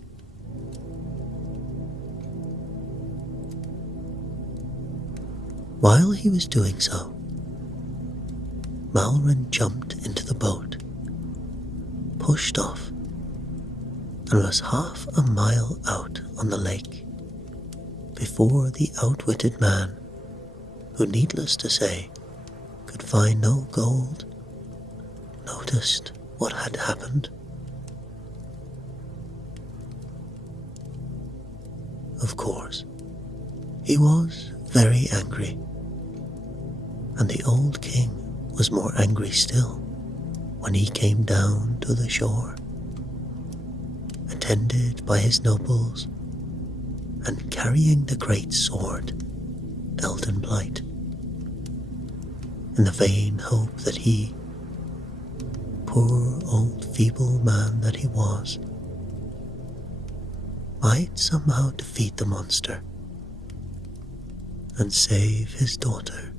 While he was doing so, Malrin jumped into the boat, pushed off, and was half a mile out on the lake before the outwitted man, who, needless to say, could find no gold, noticed what had happened. Of course, he was very angry, and the old king was more angry still when he came down to the shore, attended by his nobles and carrying the great sword, Elden Blight, in the vain hope that he, poor old feeble man that he was, might somehow defeat the monster and save his daughter.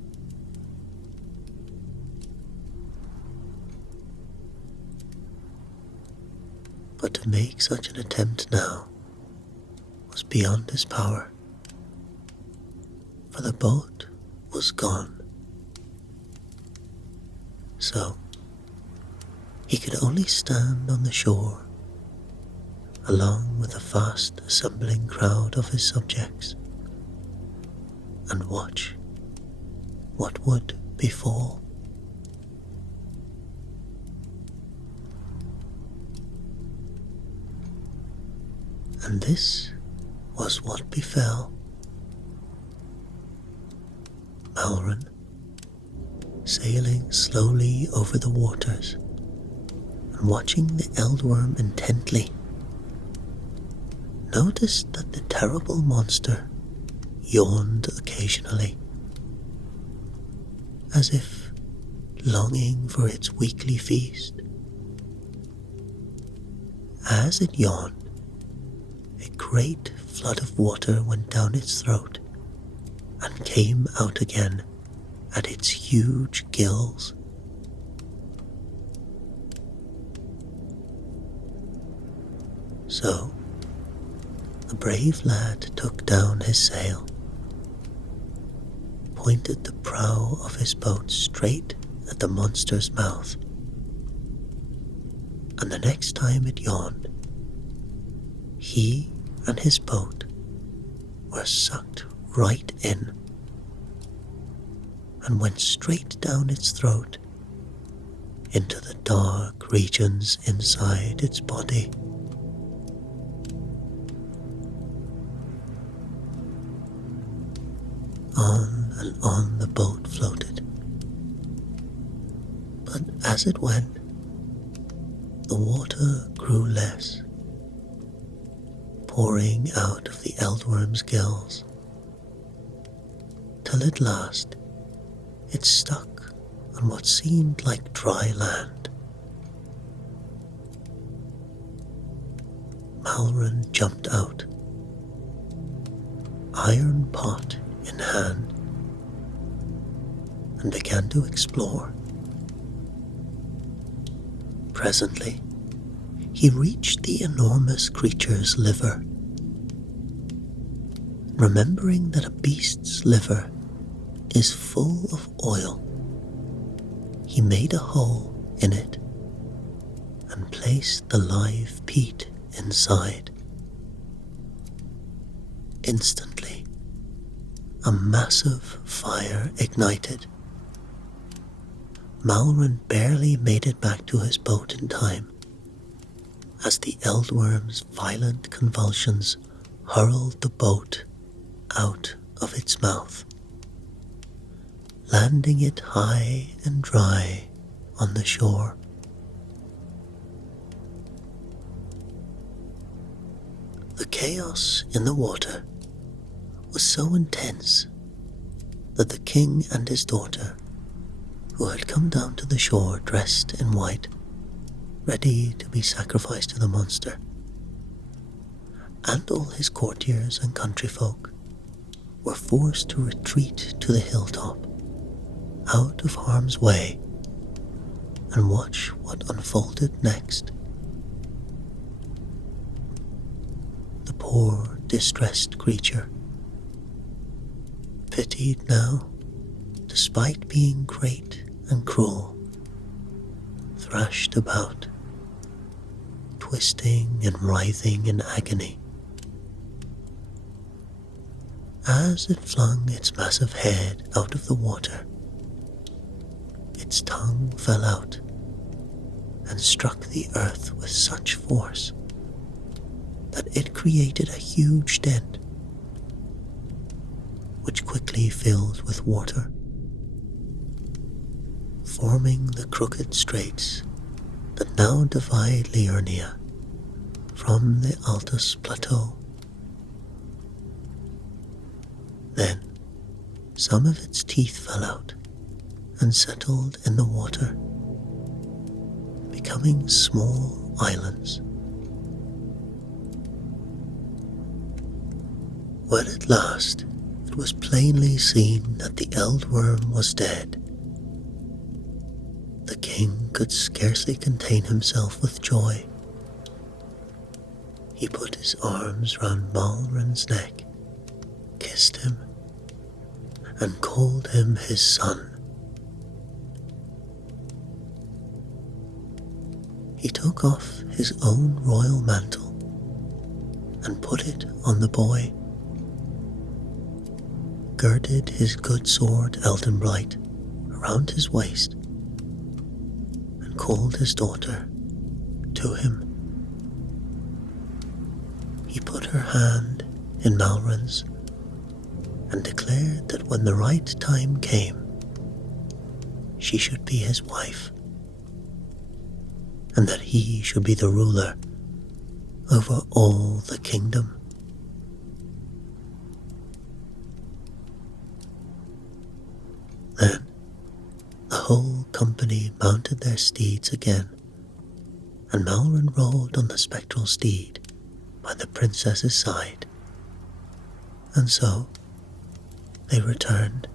But to make such an attempt now was beyond his power, for the boat was gone. So he could only stand on the shore, along with the fast assembling crowd of his subjects, and watch what would befall. And this was what befell. Malrin, sailing slowly over the waters and watching the eldworm intently, noticed that the terrible monster yawned occasionally, as if longing for its weekly feast. As it yawned, a great flood of water went down its throat and came out again at its huge gills. So the brave lad took down his sail, pointed the prow of his boat straight at the monster's mouth, and the next time it yawned, he and his boat were sucked right in and went straight down its throat into the dark regions inside its body. On and on the boat floated, but as it went, the water grew less, pouring out of the eldworm's gills, till at last it stuck on what seemed like dry land. Malrin jumped out, iron pot in hand, and began to explore. Presently, he reached the enormous creature's liver. Remembering that a beast's liver is full of oil, he made a hole in it and placed the live peat inside. Instantly, a massive fire ignited. Malrin barely made it back to his boat in time, as the eldworm's violent convulsions hurled the boat out of its mouth, landing it high and dry on the shore. The chaos in the water was so intense that the king and his daughter, who had come down to the shore dressed in white, ready to be sacrificed to the monster, and all his courtiers and countryfolk, were forced to retreat to the hilltop, out of harm's way, and watch what unfolded next. The poor, distressed creature, pitied now despite being great and cruel, thrashed about, twisting and writhing in agony. As it flung its massive head out of the water, its tongue fell out and struck the earth with such force that it created a huge dent, which quickly filled with water, forming the crooked straits that now divide Liurnia from the Altus Plateau. Then some of its teeth fell out and settled in the water, becoming small islands. When at last it was plainly seen that the eldworm was dead, the king could scarcely contain himself with joy. He put his arms round Malrin's neck, kissed him, and called him his son. He took off his own royal mantle and put it on the boy, girded his good sword Eldenbright around his waist, and called his daughter to him. He put her hand in Malrin's and declared that when the right time came, she should be his wife, and that he should be the ruler over all the kingdom. Then the whole company mounted their steeds again, and Malrin rode on the spectral steed by the princess's side, and so they returned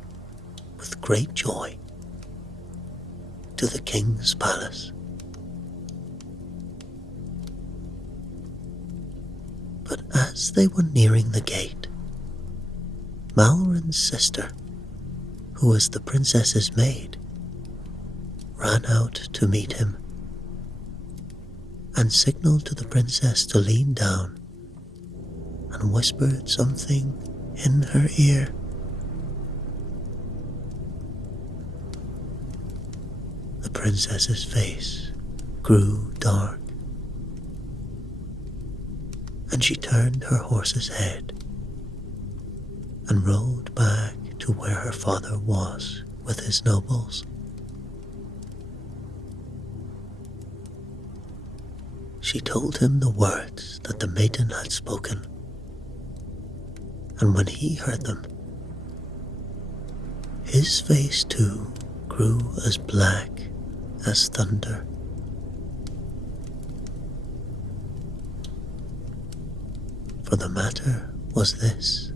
with great joy to the king's palace. But as they were nearing the gate, Malrin's sister, who was the princess's maid, ran out to meet him and signaled to the princess to lean down and whispered something in her ear. The princess's face grew dark, and she turned her horse's head and rode back to where her father was with his nobles. She told him the words that the maiden had spoken, and when he heard them, his face too grew as black as thunder. For the matter was this: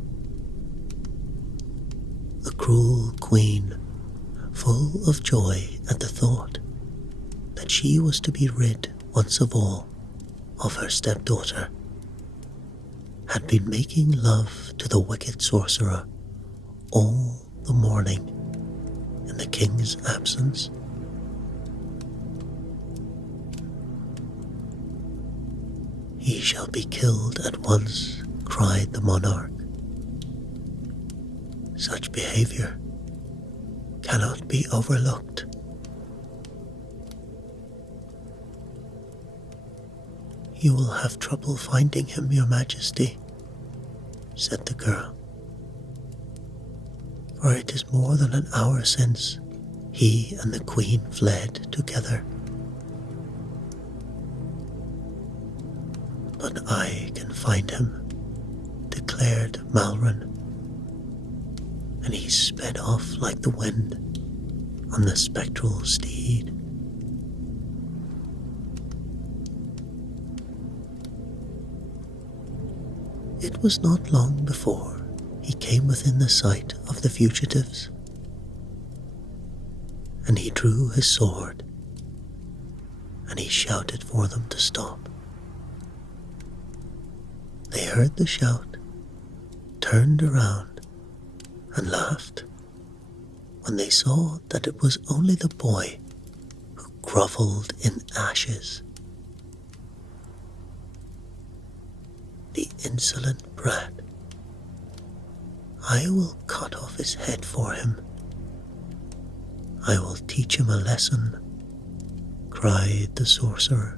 the cruel queen, full of joy at the thought that she was to be rid once of all of her stepdaughter, had been making love to the wicked sorcerer all the morning in the king's absence. "He shall be killed at once," cried the monarch. "Such behavior cannot be overlooked." "You will have trouble finding him, your majesty," said the girl, "for it is more than an hour since he and the queen fled together. But I can find him," declared Malrin, and he sped off like the wind on the spectral steed. It was not long before he came within the sight of the fugitives, and he drew his sword, and he shouted for them to stop. They heard the shout, turned around, and laughed when they saw that it was only the boy who grovelled in ashes. The insolent brat! I will cut off his head for him. I will teach him a lesson, cried the sorcerer.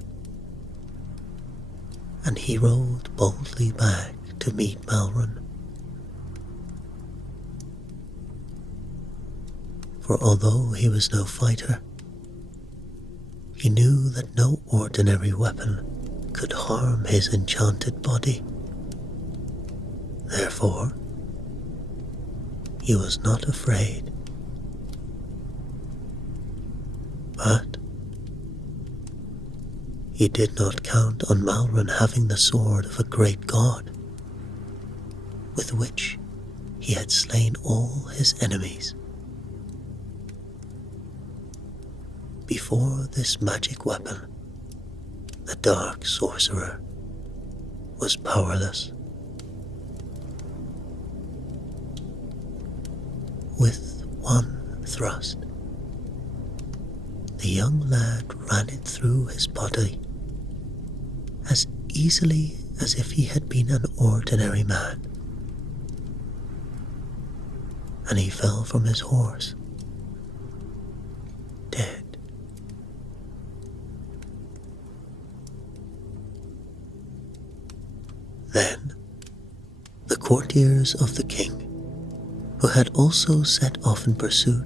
And he rode boldly back to meet Malron. For although he was no fighter, he knew that no ordinary weapon could harm his enchanted body. Therefore, he was not afraid. But he did not count on Malron having the sword of a great god, with which he had slain all his enemies. Before this magic weapon, the dark sorcerer was powerless. With one thrust, the young lad ran it through his body as easily as if he had been an ordinary man, and he fell from his horse, dead. Then the courtiers of the king, who had also set off in pursuit,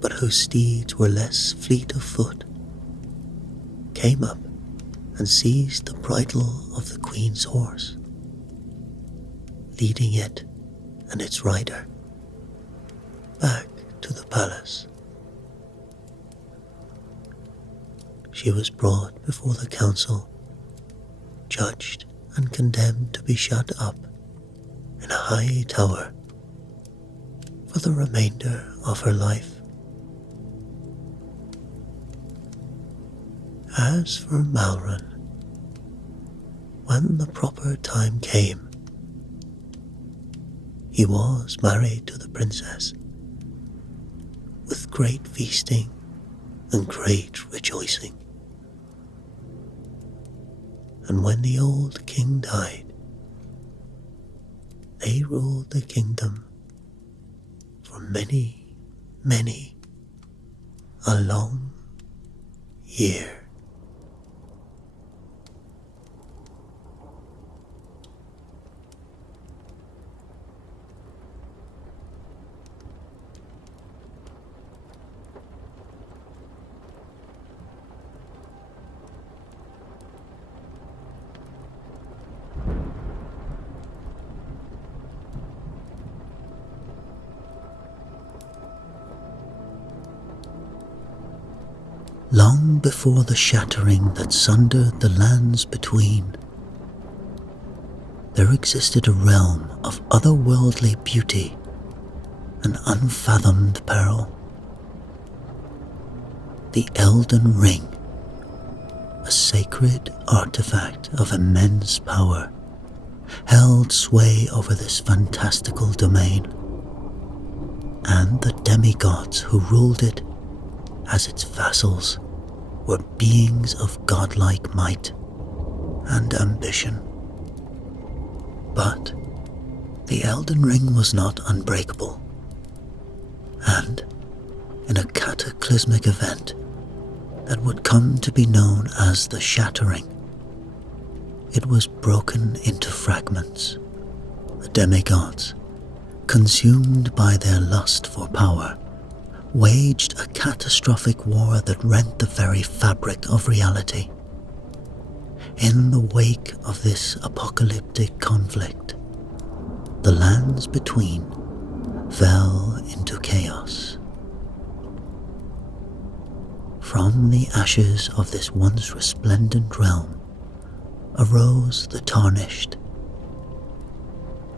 but whose steeds were less fleet of foot, came up and seized the bridle of the queen's horse, leading it and its rider back to the palace. She was brought before the council, judged and condemned to be shut up in a high tower for the remainder of her life. As for Malron, when the proper time came, he was married to the princess, with great feasting and great rejoicing. And when the old king died, they ruled the kingdom for many, many a long year. Long before the shattering that sundered the lands between, there existed a realm of otherworldly beauty and unfathomed peril. The Elden Ring, a sacred artifact of immense power, held sway over this fantastical domain, and the demigods who ruled it as its vassals were beings of godlike might and ambition. But the Elden Ring was not unbreakable, and in a cataclysmic event that would come to be known as the Shattering, it was broken into fragments. The demigods, consumed by their lust for power, waged a catastrophic war that rent the very fabric of reality. In the wake of this apocalyptic conflict, the lands between fell into chaos. From the ashes of this once resplendent realm arose the tarnished.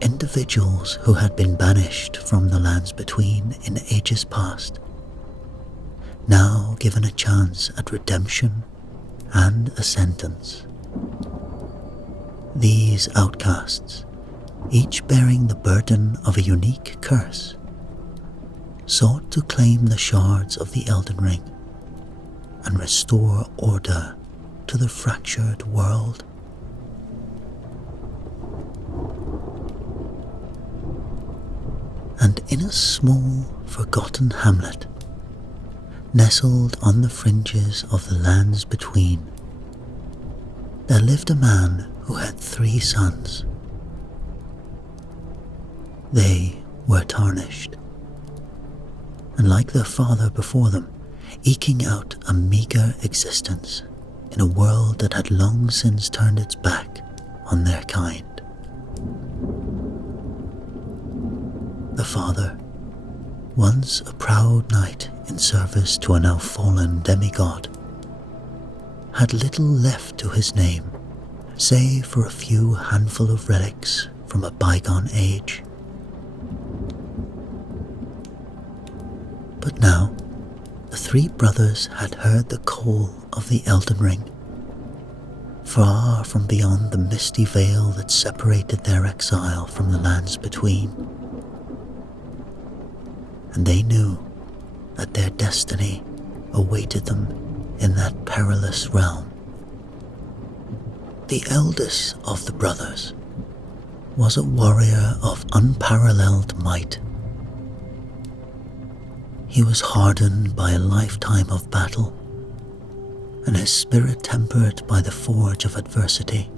Individuals who had been banished from the lands between in ages past, now given a chance at redemption and a sentence. These outcasts, each bearing the burden of a unique curse, sought to claim the shards of the Elden Ring and restore order to the fractured world. And in a small, forgotten hamlet, nestled on the fringes of the lands between, there lived a man who had 3 sons. They were tarnished, and like their father before them, eking out a meagre existence in a world that had long since turned its back on their kind. The father, once a proud knight in service to a now fallen demigod, had little left to his name, save for a few handful of relics from a bygone age. But now, the 3 brothers had heard the call of the Elden Ring, far from beyond the misty veil that separated their exile from the lands between. And they knew that their destiny awaited them in that perilous realm. The eldest of the brothers was a warrior of unparalleled might. He was hardened by a lifetime of battle, and his spirit tempered by the forge of adversity.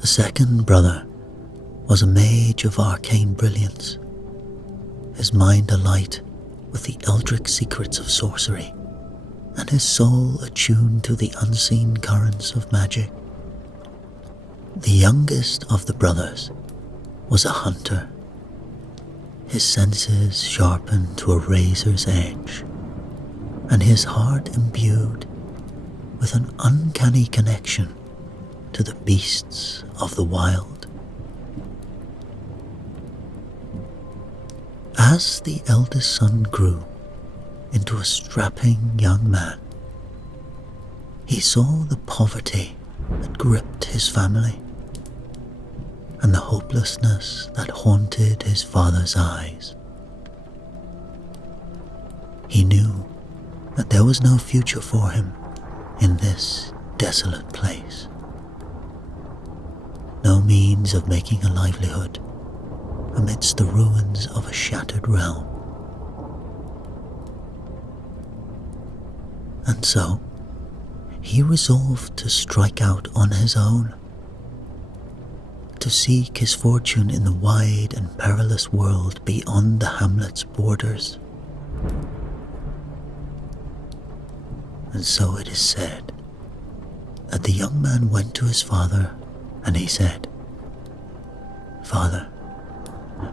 The second brother was a mage of arcane brilliance, his mind alight with the eldritch secrets of sorcery, and his soul attuned to the unseen currents of magic. The youngest of the brothers was a hunter, his senses sharpened to a razor's edge, and his heart imbued with an uncanny connection to the beasts of the wild. As the eldest son grew into a strapping young man, he saw the poverty that gripped his family and the hopelessness that haunted his father's eyes. He knew that there was no future for him in this desolate place. No means of making a livelihood amidst the ruins of a shattered realm. And so, he resolved to strike out on his own, to seek his fortune in the wide and perilous world beyond the hamlet's borders. And so it is said that the young man went to his father and he said, "Father,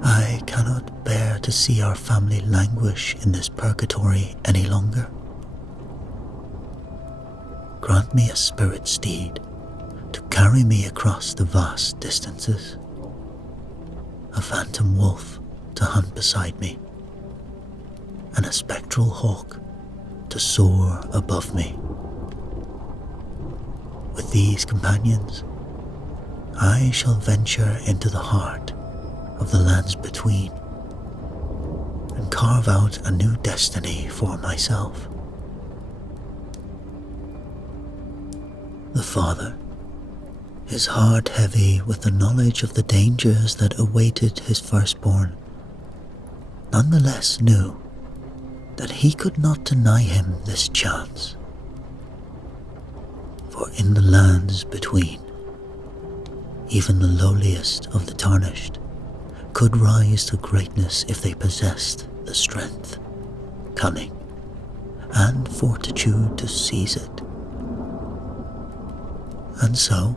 I cannot bear to see our family languish in this purgatory any longer. Grant me a spirit steed to carry me across the vast distances, a phantom wolf to hunt beside me, and a spectral hawk to soar above me. With these companions, I shall venture into the heart of the lands between and carve out a new destiny for myself." The father, his heart heavy with the knowledge of the dangers that awaited his firstborn, nonetheless knew that he could not deny him this chance. For in the lands between, even the lowliest of the tarnished could rise to greatness if they possessed the strength, cunning, and fortitude to seize it. And so,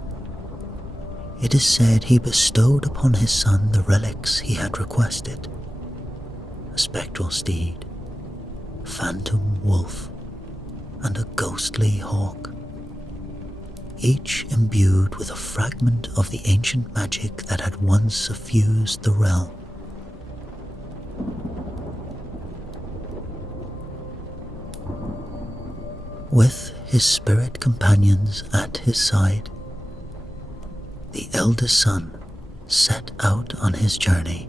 it is said he bestowed upon his son the relics he had requested: a spectral steed, a phantom wolf, and a ghostly hawk, each imbued with a fragment of the ancient magic that had once suffused the realm. With his spirit companions at his side, the eldest son set out on his journey,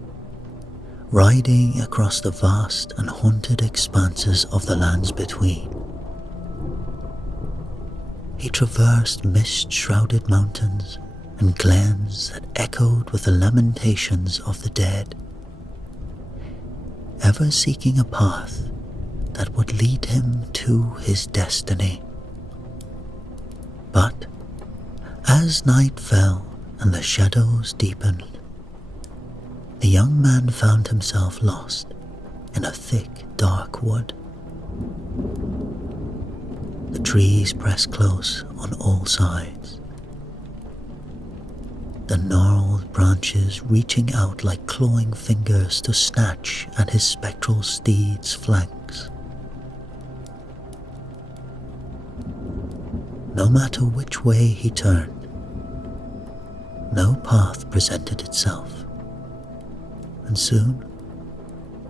riding across the vast and haunted expanses of the lands between. He traversed mist-shrouded mountains and glens that echoed with the lamentations of the dead, ever seeking a path that would lead him to his destiny. But as night fell and the shadows deepened, the young man found himself lost in a thick, dark wood. The trees pressed close on all sides, the gnarled branches reaching out like clawing fingers to snatch at his spectral steed's flanks. No matter which way he turned, no path presented itself, and soon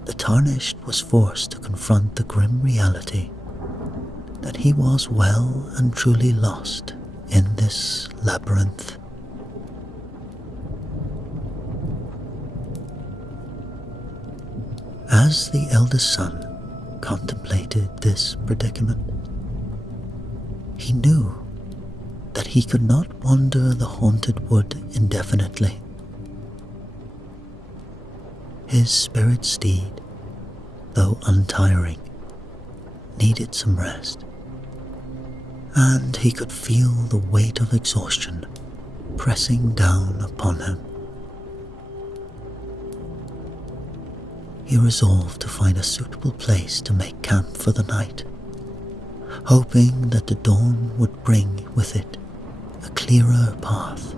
the Tarnished was forced to confront the grim reality that he was well and truly lost in this labyrinth. As the eldest son contemplated this predicament, he knew that he could not wander the haunted wood indefinitely. His spirit steed, though untiring, needed some rest, and he could feel the weight of exhaustion pressing down upon him. He resolved to find a suitable place to make camp for the night, hoping that the dawn would bring with it a clearer path.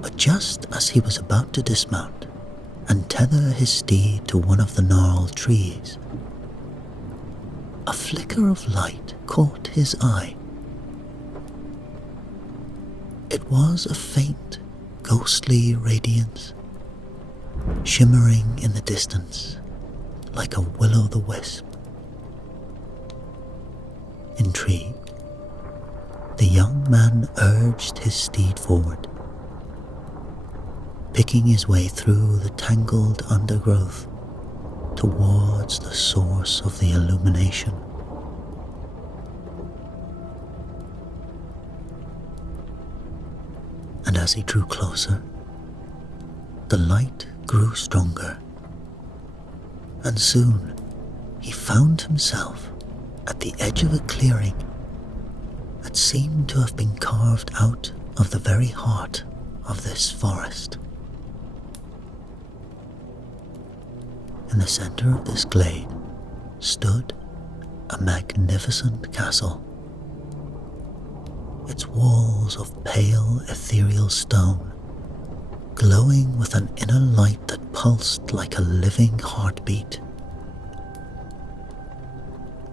But just as he was about to dismount and tether his steed to one of the gnarled trees, a flicker of light caught his eye. It was a faint, ghostly radiance, shimmering in the distance like a will-o'-the-wisp. Intrigued, the young man urged his steed forward, picking his way through the tangled undergrowth towards the source of the illumination. And as he drew closer, the light grew stronger, and soon he found himself at the edge of a clearing that seemed to have been carved out of the very heart of this forest. In the center of this glade stood a magnificent castle, its walls of pale ethereal stone glowing with an inner light that pulsed like a living heartbeat.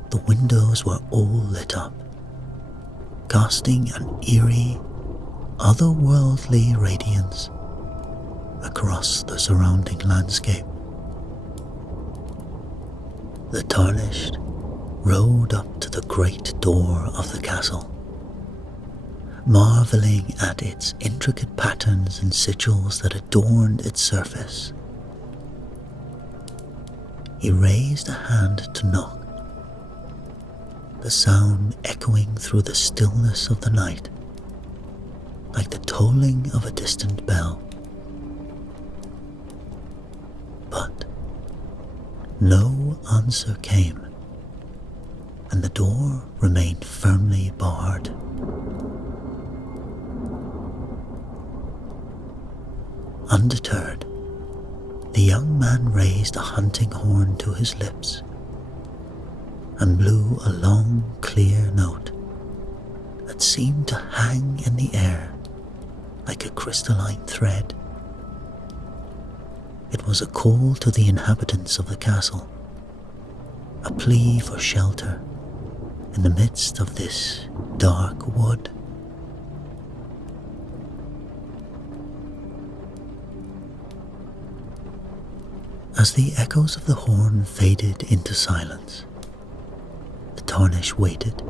The windows were all lit up, casting an eerie, otherworldly radiance across the surrounding landscape. The Tarnished rode up to the great door of the castle, marveling at its intricate patterns and sigils that adorned its surface. He raised a hand to knock, the sound echoing through the stillness of the night like the tolling of a distant bell. But no answer came, and the door remained firmly barred. Undeterred, the young man raised a hunting horn to his lips and blew a long, clear note that seemed to hang in the air like a crystalline thread. It was a call to the inhabitants of the castle, a plea for shelter in the midst of this dark wood. As the echoes of the horn faded into silence, the Tarnished waited,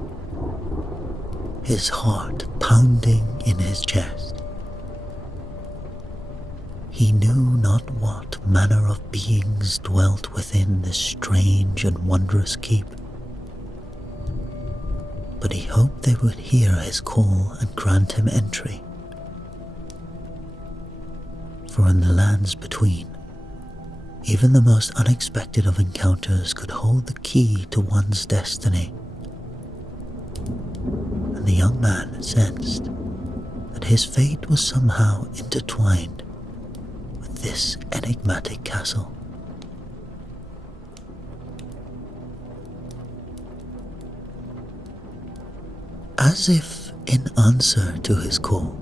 his heart pounding in his chest. He knew not what manner of beings dwelt within this strange and wondrous keep, but he hoped they would hear his call and grant him entry. For in the lands between, even the most unexpected of encounters could hold the key to one's destiny. And the young man sensed that his fate was somehow intertwined with this enigmatic castle. As if in answer to his call,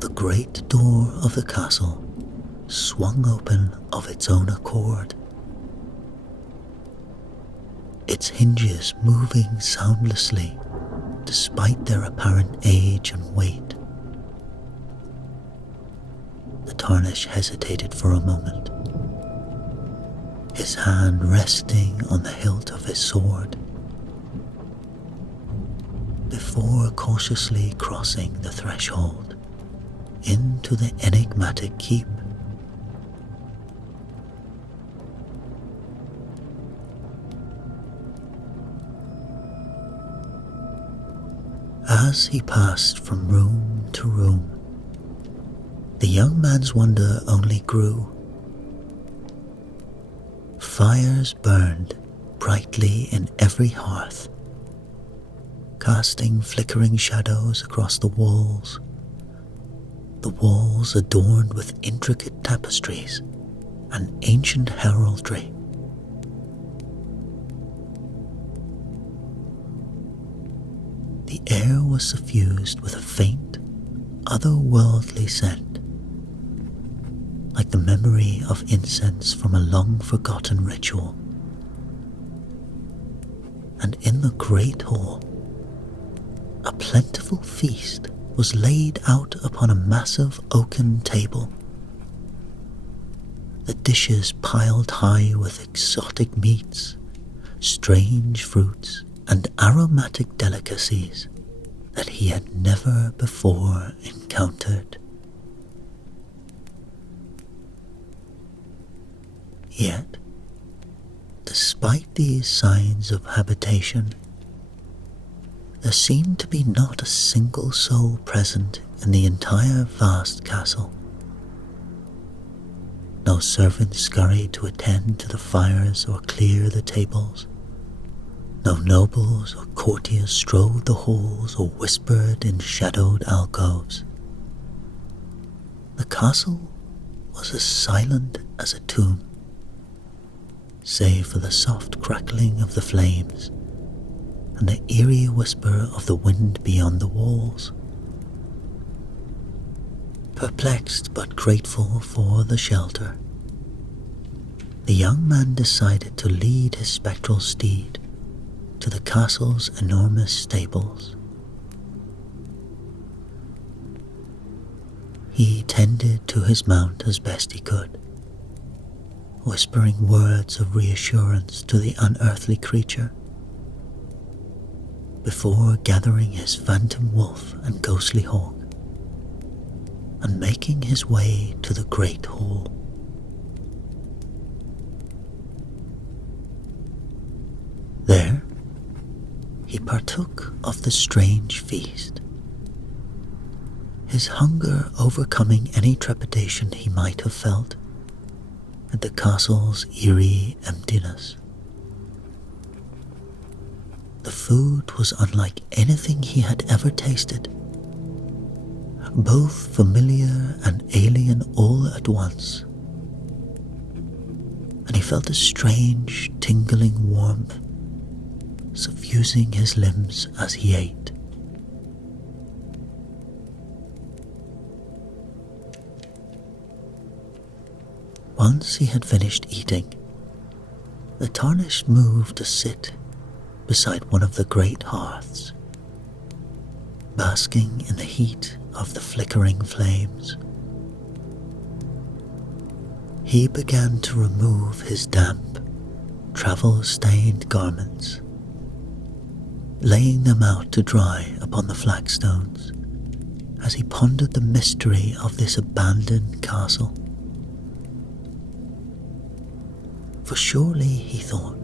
the great door of the castle swung open of its own accord, its hinges moving soundlessly despite their apparent age and weight. The Tarnish hesitated for a moment, his hand resting on the hilt of his sword, before cautiously crossing the threshold into the enigmatic keep. As he passed from room to room, the young man's wonder only grew. Fires burned brightly in every hearth, casting flickering shadows across the walls adorned with intricate tapestries and ancient heraldry. The air was suffused with a faint, otherworldly scent, like the memory of incense from a long-forgotten ritual. And in the great hall, a plentiful feast was laid out upon a massive oaken table, the dishes piled high with exotic meats, strange fruits, and aromatic delicacies that he had never before encountered. Yet, despite these signs of habitation, there seemed to be not a single soul present in the entire vast castle. No servants scurried to attend to the fires or clear the tables. No nobles or courtiers strode the halls or whispered in shadowed alcoves. The castle was as silent as a tomb, save for the soft crackling of the flames and the eerie whisper of the wind beyond the walls. Perplexed but grateful for the shelter, the young man decided to lead his spectral steed to the castle's enormous stables. He tended to his mount as best he could, whispering words of reassurance to the unearthly creature, before gathering his phantom wolf and ghostly hawk and making his way to the great hall. There, he partook of the strange feast, his hunger overcoming any trepidation he might have felt at the castle's eerie emptiness. The food was unlike anything he had ever tasted, both familiar and alien all at once, and he felt a strange, tingling warmth suffusing his limbs as he ate. Once he had finished eating, the Tarnished moved to sit beside one of the great hearths, basking in the heat of the flickering flames. He began to remove his damp, travel-stained garments, laying them out to dry upon the flagstones as he pondered the mystery of this abandoned castle. For surely, he thought,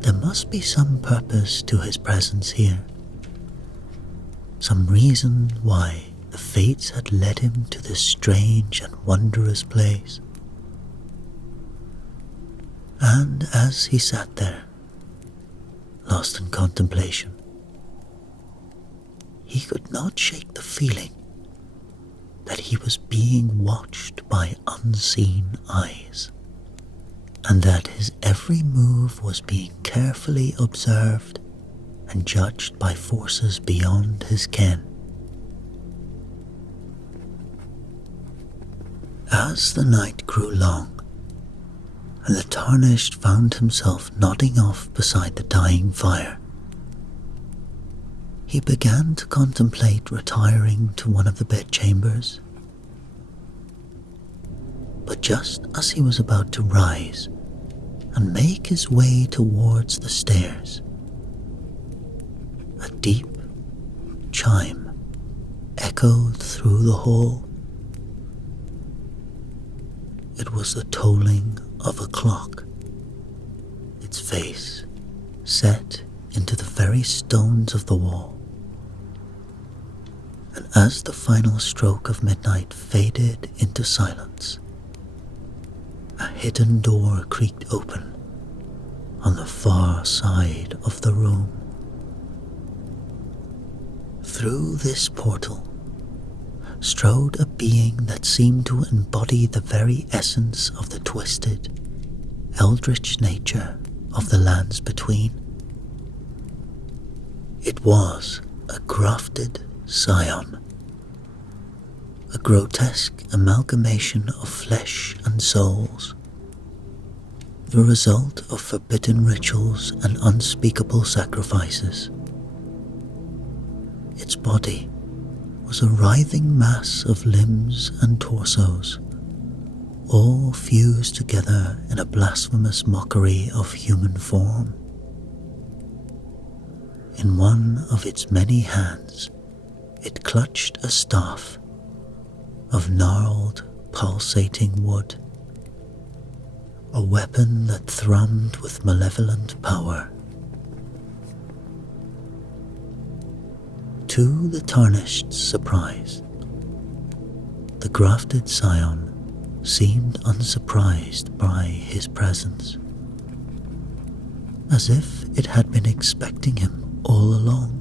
there must be some purpose to his presence here, some reason why the fates had led him to this strange and wondrous place. And as he sat there, lost in contemplation, he could not shake the feeling that he was being watched by unseen eyes, and that his every move was being carefully observed and judged by forces beyond his ken. As the night grew long, and the Tarnished found himself nodding off beside the dying fire, he began to contemplate retiring to one of the bedchambers. But just as he was about to rise and make his way towards the stairs, a deep chime echoed through the hall. It was the tolling of a clock, its face set into the very stones of the wall. And as the final stroke of midnight faded into silence, a hidden door creaked open on the far side of the room. Through this portal strode a being that seemed to embody the very essence of the twisted, eldritch nature of the lands between. It was a grafted scion, a grotesque amalgamation of flesh and souls, the result of forbidden rituals and unspeakable sacrifices. Its body was a writhing mass of limbs and torsos, all fused together in a blasphemous mockery of human form. In one of its many hands, it clutched a staff of gnarled, pulsating wood, a weapon that thrummed with malevolent power. To the Tarnished's surprise, the grafted scion seemed unsurprised by his presence, as if it had been expecting him all along.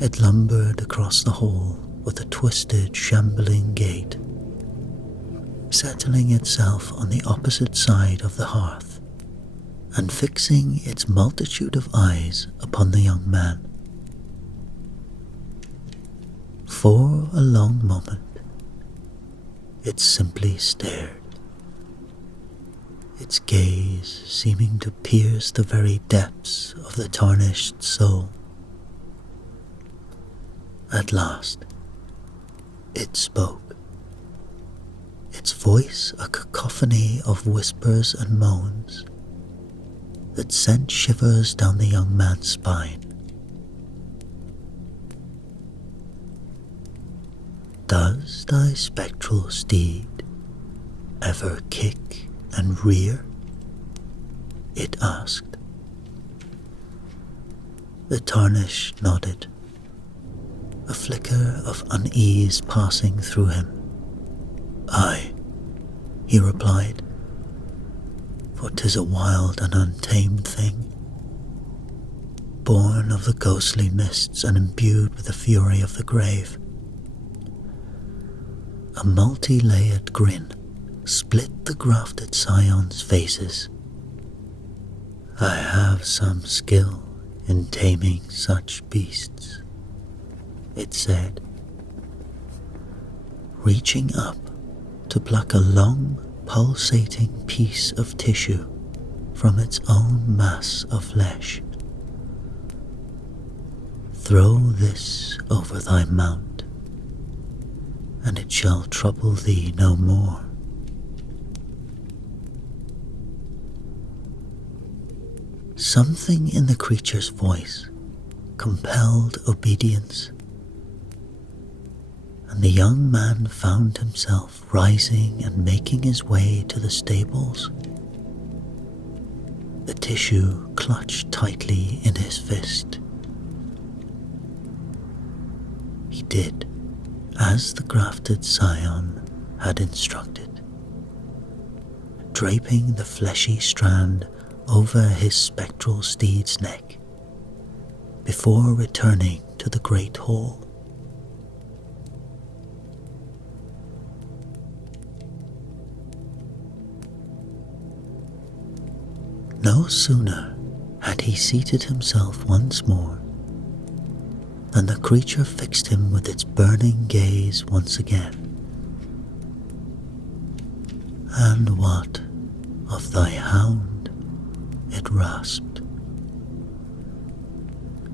It lumbered across the hall with a twisted, shambling gait, settling itself on the opposite side of the hearth and fixing its multitude of eyes upon the young man. For a long moment, it simply stared, its gaze seeming to pierce the very depths of the Tarnished soul. At last, it spoke, its voice a cacophony of whispers and moans that sent shivers down the young man's spine. Does thy spectral steed ever kick and rear? It asked. The Tarnished nodded, a flicker of unease passing through him. Aye, he replied, for 'tis a wild and untamed thing, born of the ghostly mists and imbued with the fury of the grave. A multi-layered grin split the grafted scion's faces. I have some skill in taming such beasts, it said, reaching up to pluck a long, pulsating piece of tissue from its own mass of flesh. Throw this over thy mount, and it shall trouble thee no more. Something in the creature's voice compelled obedience, and the young man found himself rising and making his way to the stables, the tissue clutched tightly in his fist. He did as the grafted scion had instructed, draping the fleshy strand over his spectral steed's neck before returning to the great hall. No sooner had he seated himself once more than the creature fixed him with its burning gaze once again. "And what of thy hound?" it rasped.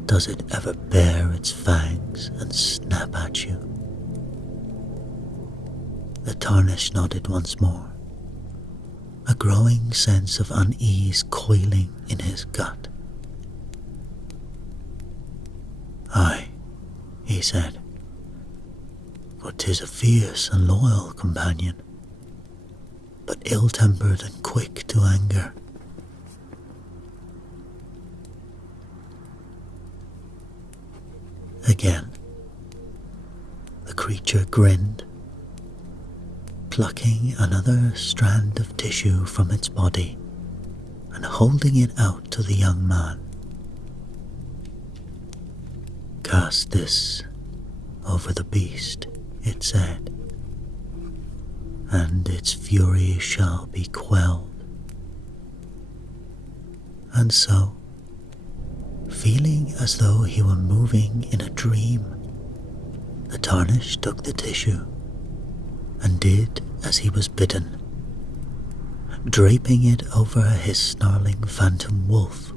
"Does it ever bare its fangs and snap at you?" The tarnish nodded once more, a growing sense of unease coiling in his gut. "Aye," he said, "for 'tis a fierce and loyal companion, but ill-tempered and quick to anger." Again, the creature grinned, plucking another strand of tissue from its body and holding it out to the young man. "Cast this over the beast," it said, "and its fury shall be quelled." And so, feeling as though he were moving in a dream, the tarnish took the tissue and did as he was bidden, draping it over his snarling phantom wolf.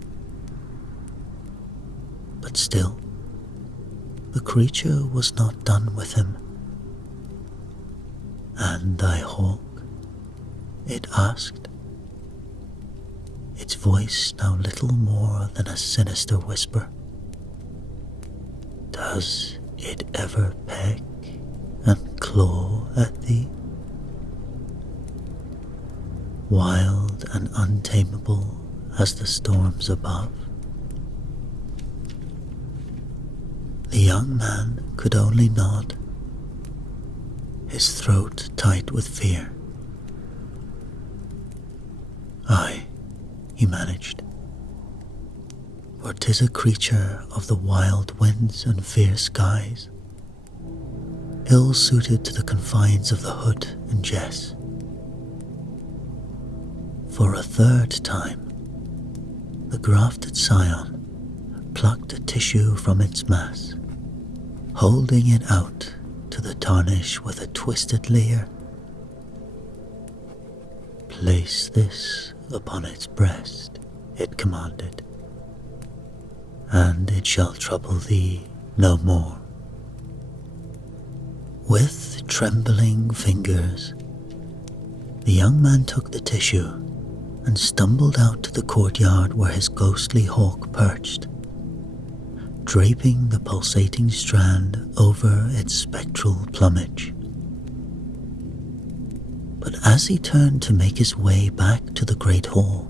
But still, the creature was not done with him. "And thy hawk?" it asked, its voice now little more than a sinister whisper. "Does it ever peck and claw at thee?" Wild and untamable as the storms above. The young man could only nod, his throat tight with fear. "Aye," he managed, "for 'tis a creature of the wild winds and fierce skies, ill-suited to the confines of the hood and jess." For a third time, the grafted scion plucked a tissue from its mass, holding it out to the tarnish with a twisted leer. "Place this upon its breast," it commanded, "and it shall trouble thee no more." With trembling fingers, the young man took the tissue and stumbled out to the courtyard where his ghostly hawk perched, draping the pulsating strand over its spectral plumage. But as he turned to make his way back to the great hall,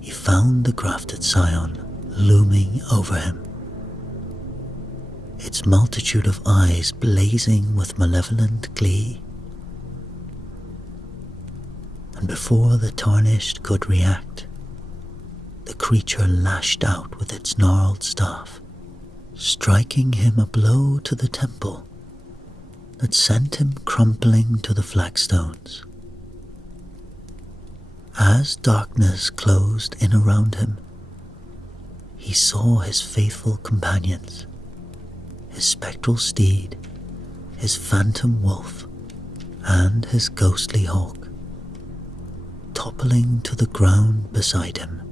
he found the grafted scion looming over him, its multitude of eyes blazing with malevolent glee. And before the tarnished could react, the creature lashed out with its gnarled staff, striking him a blow to the temple that sent him crumpling to the flagstones. As darkness closed in around him, he saw his faithful companions, his spectral steed, his phantom wolf, and his ghostly hawk, toppling to the ground beside him,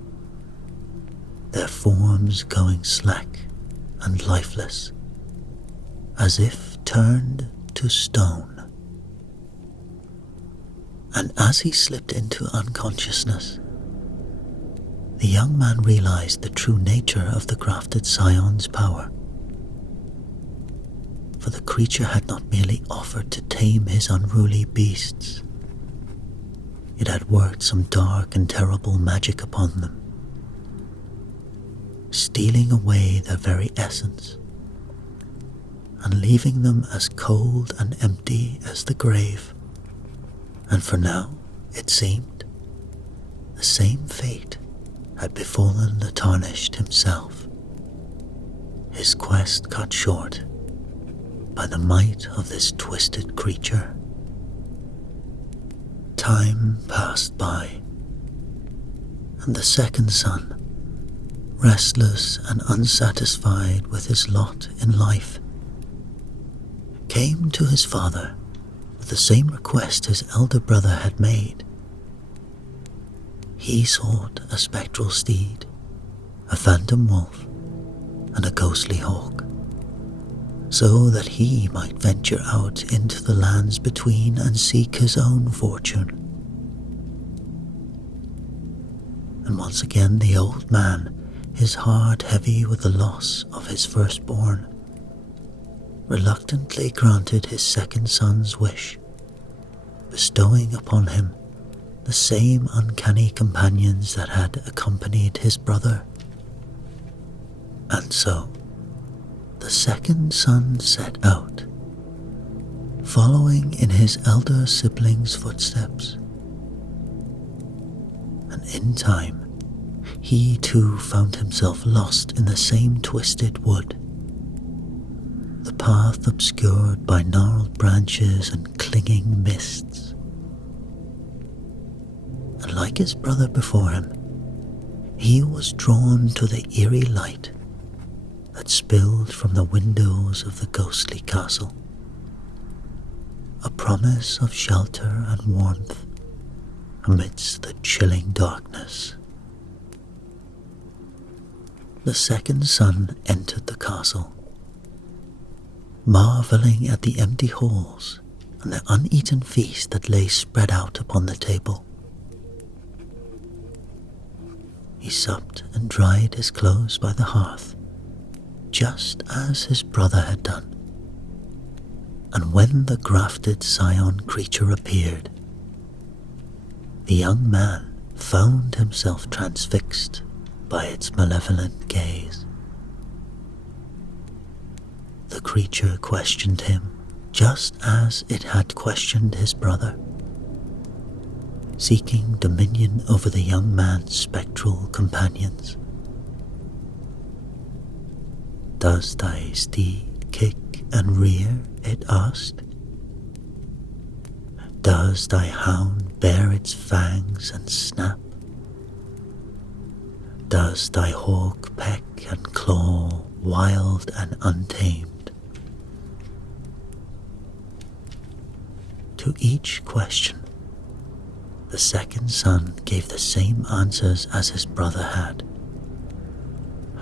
their forms going slack and lifeless, as if turned to stone. And as he slipped into unconsciousness, the young man realized the true nature of the grafted scion's power. For the creature had not merely offered to tame his unruly beasts. It had worked some dark and terrible magic upon them, stealing away their very essence, and leaving them as cold and empty as the grave. And for now, it seemed, the same fate had befallen the Tarnished himself, his quest cut short by the might of this twisted creature. Time passed by, and the second son, restless and unsatisfied with his lot in life, came to his father with the same request his elder brother had made. He sought a spectral steed, a phantom wolf, and a ghostly hawk, so that he might venture out into the lands between and seek his own fortune. And once again the old man, his heart heavy with the loss of his firstborn, reluctantly granted his second son's wish, bestowing upon him the same uncanny companions that had accompanied his brother. And so, the second son set out, following in his elder sibling's footsteps. And in time, he too found himself lost in the same twisted wood, the path obscured by gnarled branches and clinging mists. And like his brother before him, he was drawn to the eerie light that spilled from the windows of the ghostly castle, a promise of shelter and warmth amidst the chilling darkness. The second son entered the castle, marveling at the empty halls and the uneaten feast that lay spread out upon the table. He supped and dried his clothes by the hearth, just as his brother had done. And when the grafted scion creature appeared, the young man found himself transfixed by its malevolent gaze. The creature questioned him just as it had questioned his brother, seeking dominion over the young man's spectral companions. "Does thy steed kick and rear?" it asked. "Does thy hound bare its fangs and snap? Does thy hawk peck and claw, wild and untamed?" To each question, the second son gave the same answers as his brother had,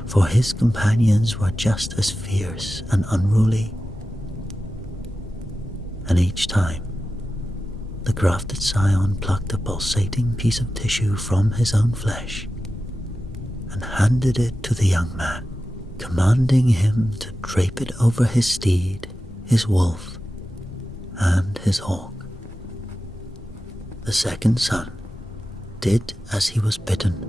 for his companions were just as fierce and unruly. And each time, the grafted scion plucked a pulsating piece of tissue from his own flesh and handed it to the young man, commanding him to drape it over his steed, his wolf, and his hawk. The second son did as he was bidden,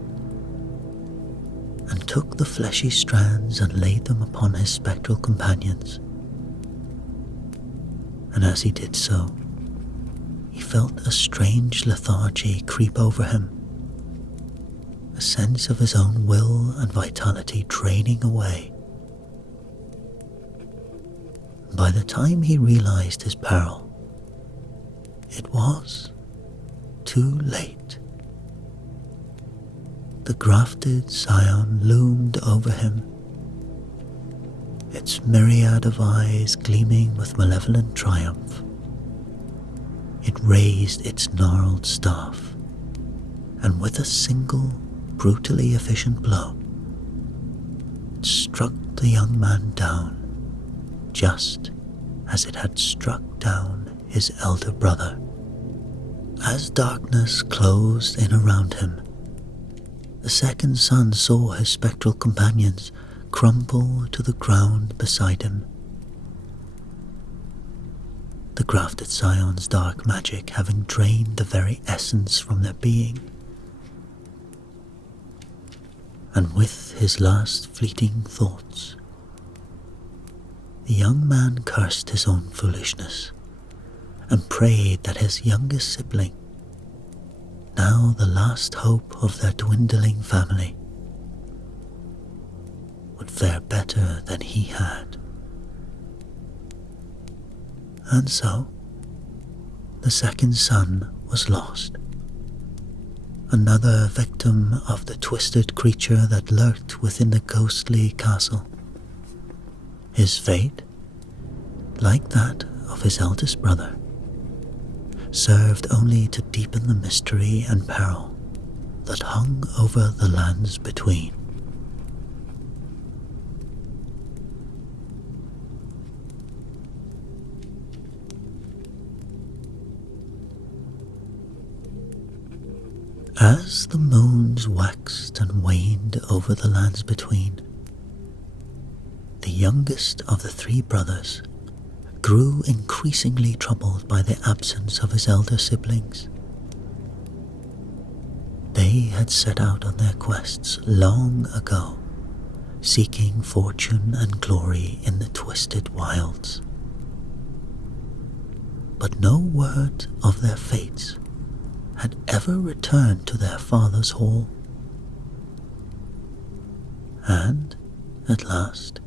and took the fleshy strands and laid them upon his spectral companions. And as he did so, he felt a strange lethargy creep over him, a sense of his own will and vitality draining away. By the time he realized his peril, it was too late. The grafted scion loomed over him, its myriad of eyes gleaming with malevolent triumph. It raised its gnarled staff, and with a single, brutally efficient blow, it struck the young man down, just as it had struck down his elder brother. As darkness closed in around him, the second son saw his spectral companions crumple to the ground beside him. The grafted scion's dark magic having drained the very essence from their being. And with his last fleeting thoughts, the young man cursed his own foolishness and prayed that his youngest sibling, now the last hope of their dwindling family, would fare better than he had. And so, the second son was lost, another victim of the twisted creature that lurked within the ghostly castle. His fate, like that of his eldest brother, served only to deepen the mystery and peril that hung over the lands between. As the moons waxed and waned over the lands between, the youngest of the three brothers grew increasingly troubled by the absence of his elder siblings. They had set out on their quests long ago, seeking fortune and glory in the twisted wilds. But no word of their fates had ever returned to their father's hall. And, at last,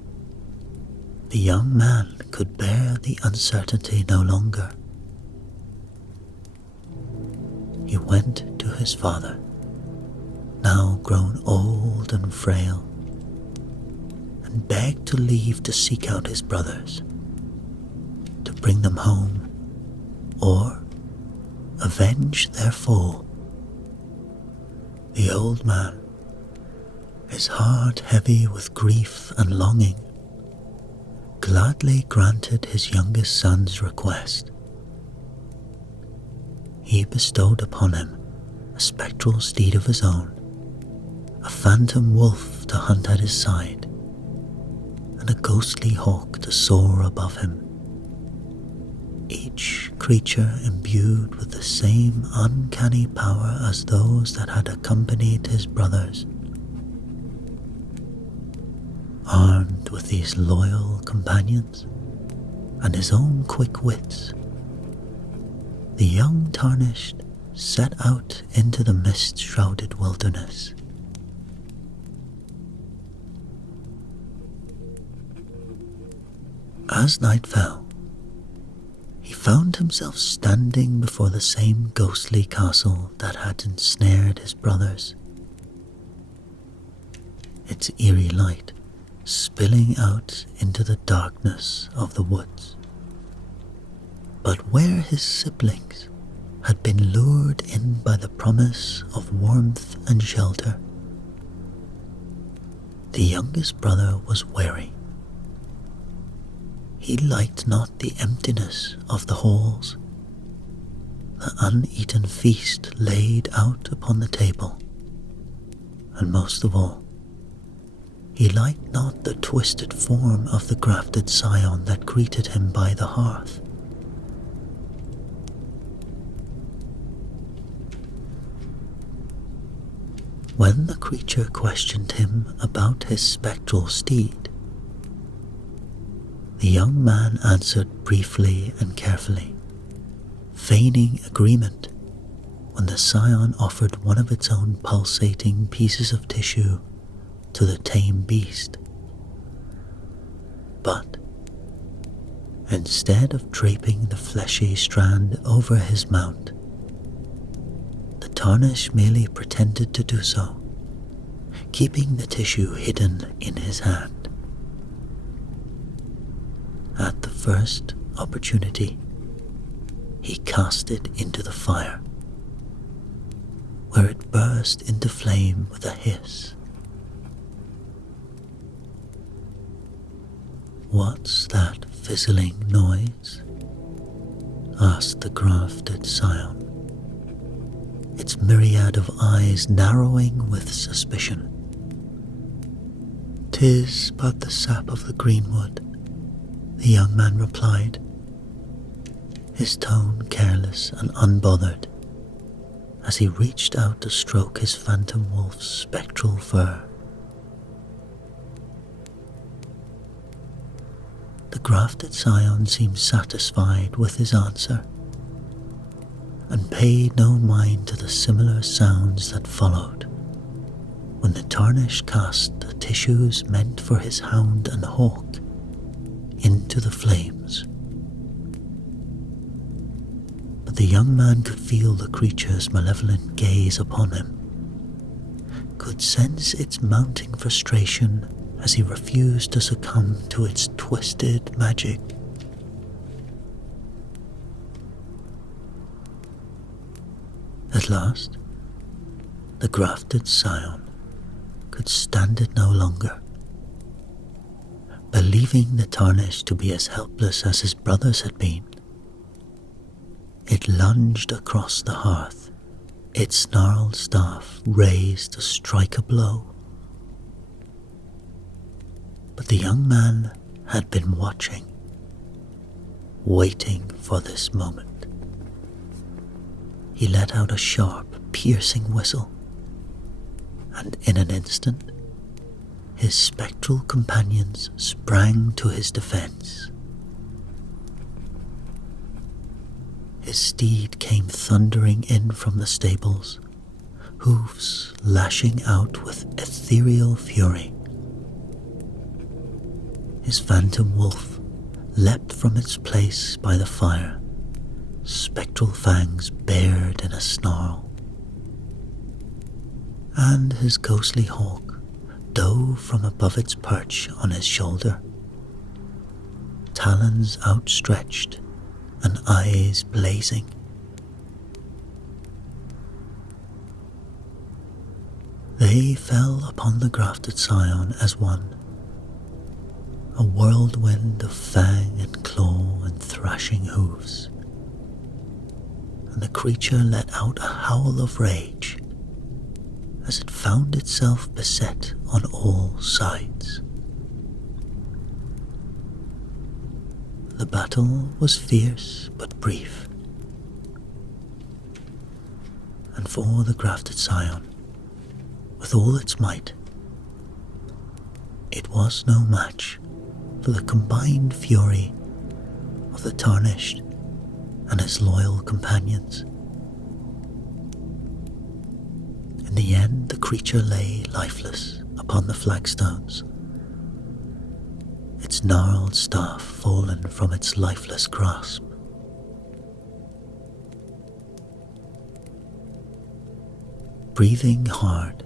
the young man could bear the uncertainty no longer. He went to his father, now grown old and frail, and begged to leave to seek out his brothers, to bring them home, or avenge their fall. The old man, his heart heavy with grief and longing, gladly granted his youngest son's request. He bestowed upon him a spectral steed of his own, a phantom wolf to hunt at his side, and a ghostly hawk to soar above him, each creature imbued with the same uncanny power as those that had accompanied his brothers. Armed with these loyal companions and his own quick wits, the young Tarnished set out into the mist-shrouded wilderness. As night fell, he found himself standing before the same ghostly castle that had ensnared his brothers, its eerie light spilling out into the darkness of the woods. But where his siblings had been lured in by the promise of warmth and shelter, the youngest brother was wary. He liked not the emptiness of the halls, the uneaten feast laid out upon the table, and most of all, he liked not the twisted form of the grafted scion that greeted him by the hearth. When the creature questioned him about his spectral steed, the young man answered briefly and carefully, feigning agreement when the scion offered one of its own pulsating pieces of tissue to the tame beast. But instead of draping the fleshy strand over his mount, the Tarnish merely pretended to do so, keeping the tissue hidden in his hand. At the first opportunity, he cast it into the fire, where it burst into flame with a hiss. "What's that fizzling noise?" asked the grafted scion, its its myriad of eyes narrowing with suspicion. "'Tis but the sap of the greenwood," the young man replied, his tone careless and unbothered, as he reached out to stroke his phantom wolf's spectral fur. The grafted scion seemed satisfied with his answer, and paid no mind to the similar sounds that followed when the tarnish cast the tissues meant for his hound and hawk into the flames. But the young man could feel the creature's malevolent gaze upon him, could sense its mounting frustration as he refused to succumb to its twisted magic. At last, the grafted scion could stand it no longer. Believing the tarnish to be as helpless as his brothers had been, it lunged across the hearth, its gnarled staff raised to strike a blow. But the young man had been watching, waiting for this moment. He let out a sharp, piercing whistle, and in an instant, his spectral companions sprang to his defense. His steed came thundering in from the stables, hoofs lashing out with ethereal fury. His phantom wolf leapt from its place by the fire, spectral fangs bared in a snarl. And his ghostly hawk dove from above its perch on his shoulder, talons outstretched and eyes blazing. They fell upon the grafted scion as one, a whirlwind of fang and claw and thrashing hooves, and the creature let out a howl of rage as it found itself beset on all sides. The battle was fierce but brief, and for the grafted scion, with all its might, it was no match for the combined fury of the tarnished and his loyal companions. In the end, the creature lay lifeless upon the flagstones, its gnarled staff fallen from its lifeless grasp. Breathing hard,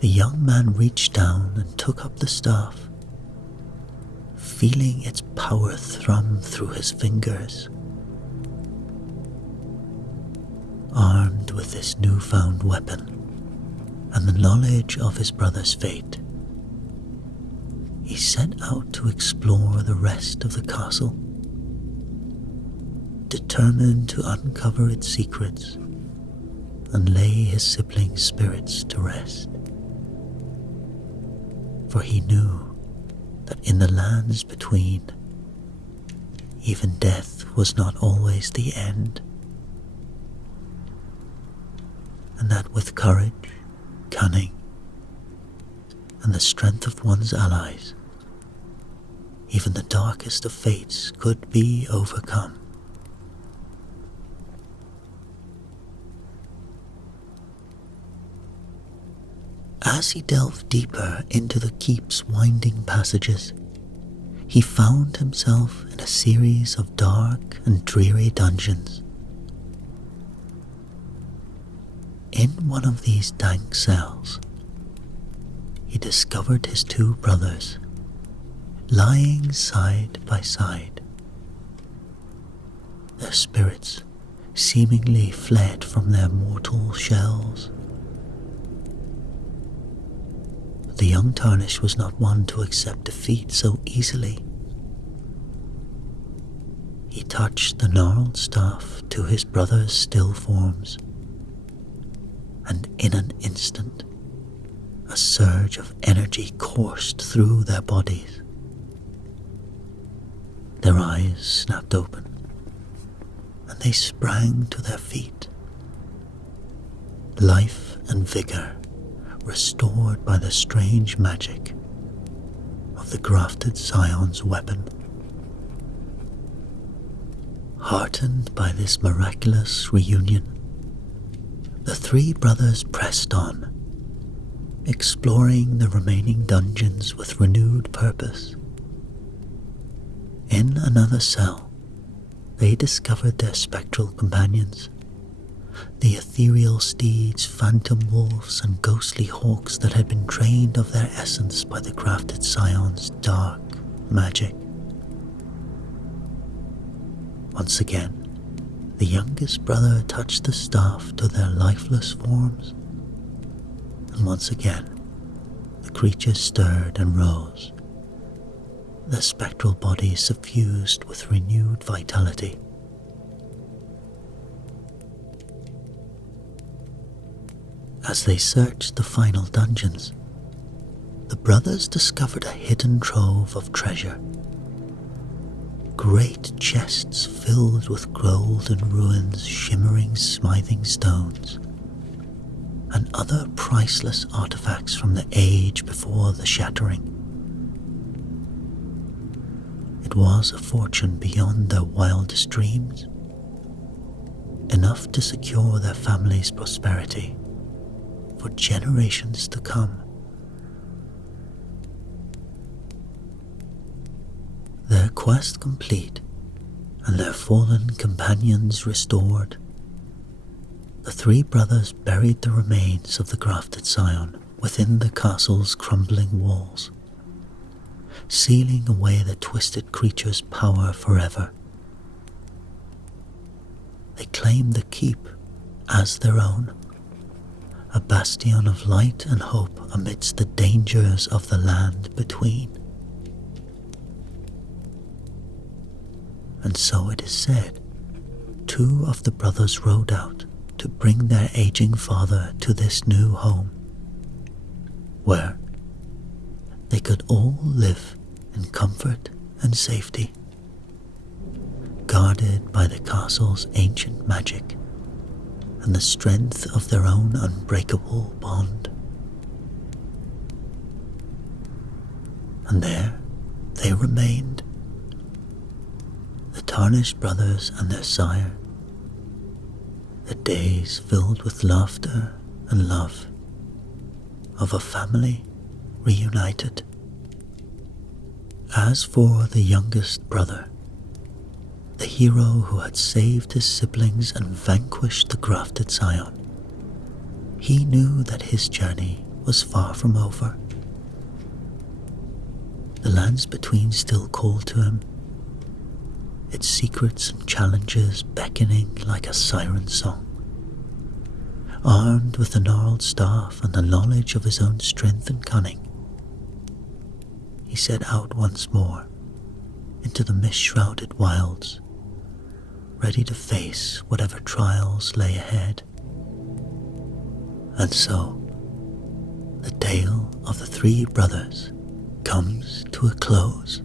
the young man reached down and took up the staff, feeling its power thrum through his fingers. Armed with this newfound weapon and the knowledge of his brother's fate, he set out to explore the rest of the castle, determined to uncover its secrets and lay his siblings' spirits to rest. For he knew that in the lands between, even death was not always the end, and that with courage, cunning, and the strength of one's allies, even the darkest of fates could be overcome. As he delved deeper into the keep's winding passages, he found himself in a series of dark and dreary dungeons. In one of these dank cells, he discovered his two brothers lying side by side, their spirits seemingly fled from their mortal shells. But the young tarnish was not one to accept defeat so easily. He touched the gnarled staff to his brother's still forms and in an instant, a surge of energy coursed through their bodies. Their eyes snapped open, and they sprang to their feet. Life and vigor restored by the strange magic of the grafted scion's weapon. Heartened by this miraculous reunion, the three brothers pressed on, exploring the remaining dungeons with renewed purpose. In another cell, they discovered their spectral companions, the ethereal steeds, phantom wolves, and ghostly hawks that had been drained of their essence by the grafted scion's dark magic. Once again, the youngest brother touched the staff to their lifeless forms, and once again, the creatures stirred and rose, their spectral bodies suffused with renewed vitality. As they searched the final dungeons, the brothers discovered a hidden trove of treasure. Great chests filled with gold and ruins, shimmering smithing stones, and other priceless artifacts from the age before the shattering. It was a fortune beyond their wildest dreams, enough to secure their family's prosperity for generations to come. Their quest complete and their fallen companions restored, the three brothers buried the remains of the grafted scion within the castle's crumbling walls, sealing away the twisted creature's power forever. They claimed the keep as their own, a bastion of light and hope amidst the dangers of the land between. And so it is said, two of the brothers rode out to bring their aging father to this new home, where they could all live in comfort and safety, guarded by the castle's ancient magic and the strength of their own unbreakable bond. And there they remained, the tarnished brothers and their sire, the days filled with laughter and love of a family reunited. As for the youngest brother, the hero who had saved his siblings and vanquished the grafted scion, he knew that his journey was far from over. The lands between still called to him, its secrets and challenges beckoning like a siren song. Armed with the gnarled staff and the knowledge of his own strength and cunning, he set out once more into the mist-shrouded wilds, ready to face whatever trials lay ahead. And so, the tale of the three brothers comes to a close.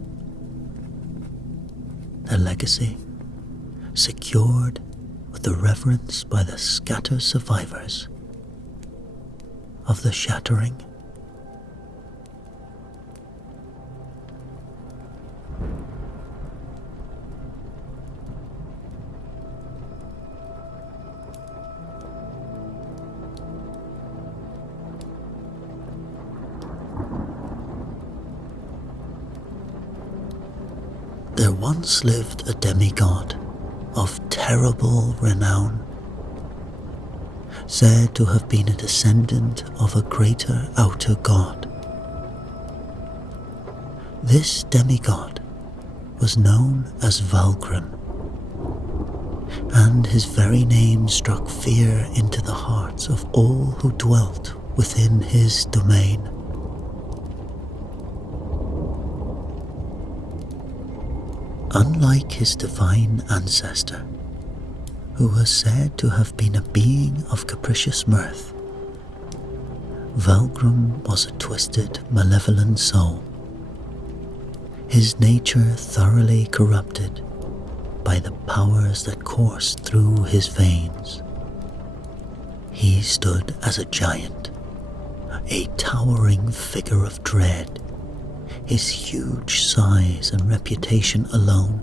Their legacy secured with the reverence by the scattered survivors of the shattering. There once lived a demigod of terrible renown, said to have been a descendant of a greater outer god. This demigod was known as Valgrim, and his very name struck fear into the hearts of all who dwelt within his domain. Unlike his divine ancestor, who was said to have been a being of capricious mirth Valgrim was a twisted, malevolent soul, his nature thoroughly corrupted by the powers that coursed through his veins. He stood as a giant, a towering figure of dread, his huge size and reputation alone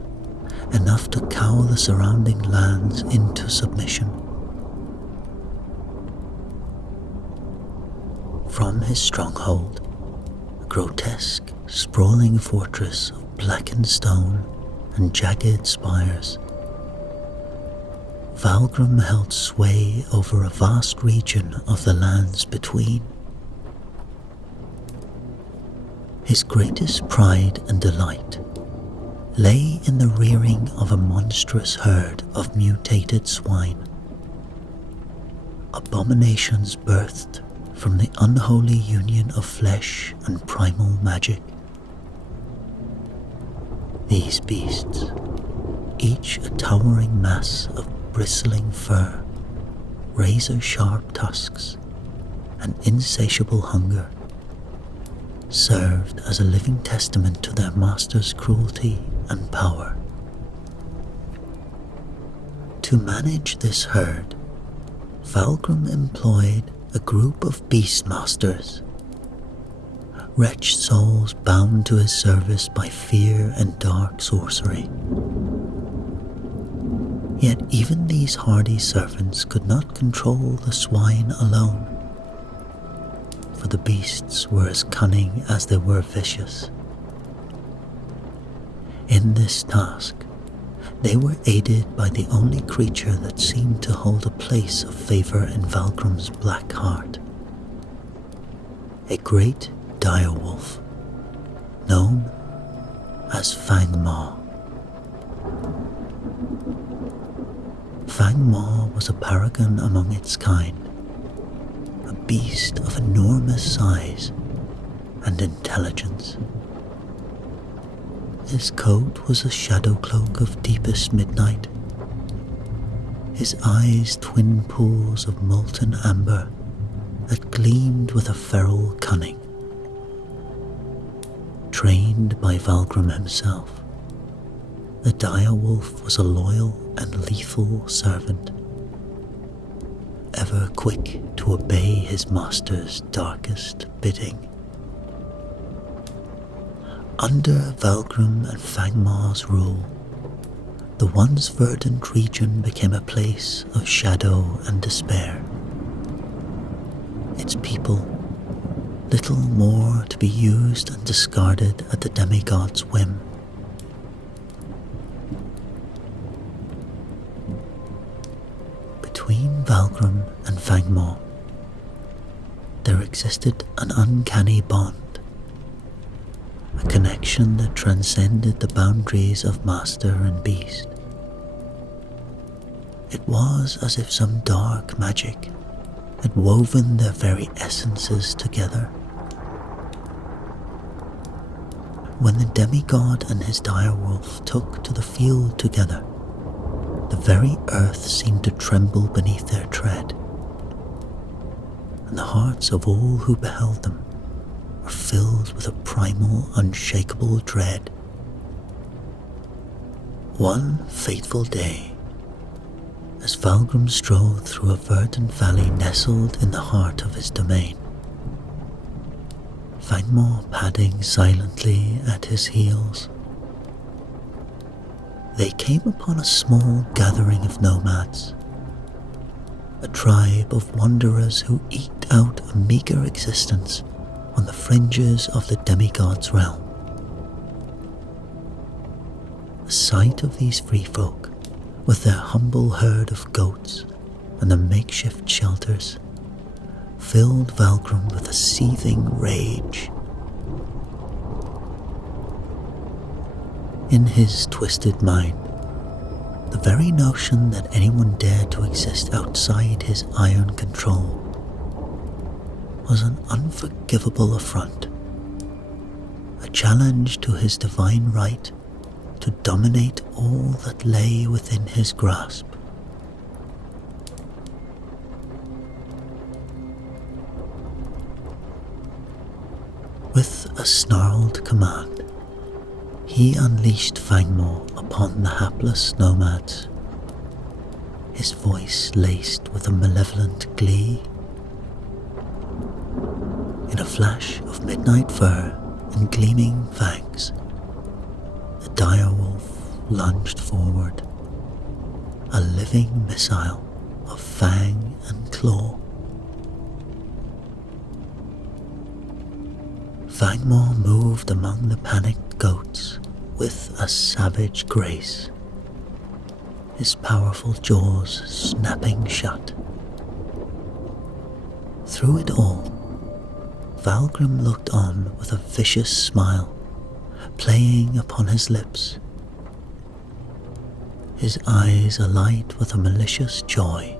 enough to cow the surrounding lands into submission. From his stronghold, a grotesque, sprawling fortress of blackened stone and jagged spires, Valgrim held sway over a vast region of the lands between. His greatest pride and delight lay in the rearing of a monstrous herd of mutated swine, abominations birthed from the unholy union of flesh and primal magic. These beasts, each a towering mass of bristling fur, razor-sharp tusks, and insatiable hunger, served as a living testament to their master's cruelty and power. To manage this herd, Valgrim employed a group of beastmasters, wretched souls bound to his service by fear and dark sorcery. Yet even these hardy servants could not control the swine alone, for the beasts were as cunning as they were vicious. In this task, they were aided by the only creature that seemed to hold a place of favor in Valgrim's black heart, a great direwolf known as Fangmaw. Fangmaw was a paragon among its kind, a beast of enormous size and intelligence. His coat was a shadow cloak of deepest midnight, his eyes twin pools of molten amber that gleamed with a feral cunning. Trained by Valgrim himself, the direwolf was a loyal and lethal servant, ever quick to obey his master's darkest bidding. Under Valgrim and Fangmaw's rule, the once verdant region became a place of shadow and despair. Its people, little more to be used and discarded at the demigod's whim. Between Valgrim and Fangmaw, there existed an uncanny bond, a connection that transcended the boundaries of master and beast. It was as if some dark magic had woven their very essences together. When the demigod and his direwolf took to the field together, the very earth seemed to tremble beneath their tread, and the hearts of all who beheld them were filled with a primal, unshakable dread. One fateful day, as Valgrim strode through a verdant valley nestled in the heart of his domain, Fangmaw padding silently at his heels, they came upon a small gathering of nomads, a tribe of wanderers who eked out a meager existence on the fringes of the demigod's realm. The sight of these free folk, with their humble herd of goats and the makeshift shelters, filled Valgrim with a seething rage. In his twisted mind, the very notion that anyone dared to exist outside his iron control was an unforgivable affront, a challenge to his divine right to dominate all that lay within his grasp. With a snarled command, he unleashed Fangmore upon the hapless nomads, his voice laced with a malevolent glee. In a flash of midnight fur and gleaming fangs, the direwolf lunged forward, a living missile of fang and claw. Fangmore moved among the panicked goats with a savage grace, his powerful jaws snapping shut. Through it all, Valgrim looked on with a vicious smile playing upon his lips, his eyes alight with a malicious joy.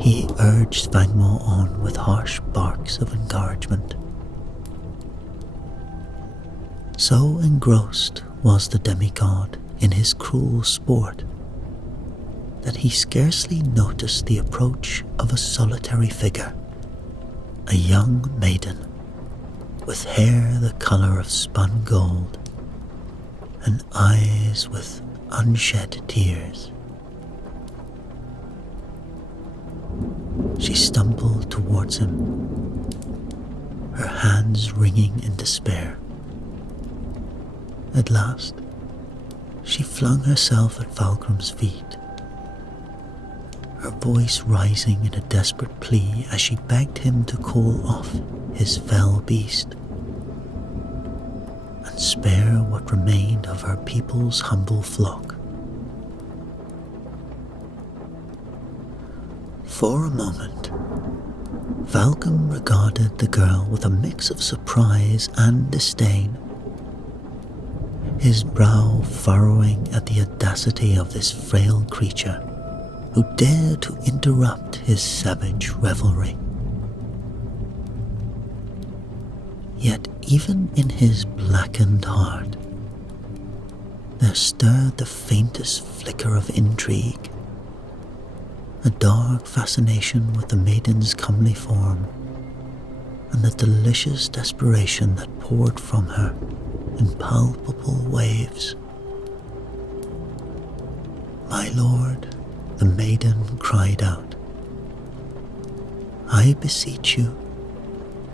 He urged Fangmore on with harsh barks of encouragement. So engrossed was the demigod in his cruel sport that he scarcely noticed the approach of a solitary figure, a young maiden with hair the colour of spun gold and eyes with unshed tears. She stumbled towards him, her hands wringing in despair. At last, she flung herself at Valgrim's feet, her voice rising in a desperate plea as she begged him to call off his fell beast and spare what remained of her people's humble flock. For a moment, Valgrim regarded the girl with a mix of surprise and disdain, his brow furrowing at the audacity of this frail creature who dared to interrupt his savage revelry. Yet even in his blackened heart, there stirred the faintest flicker of intrigue, a dark fascination with the maiden's comely form, and the delicious desperation that poured from her in palpable waves. "My lord," the maiden cried out, "I beseech you,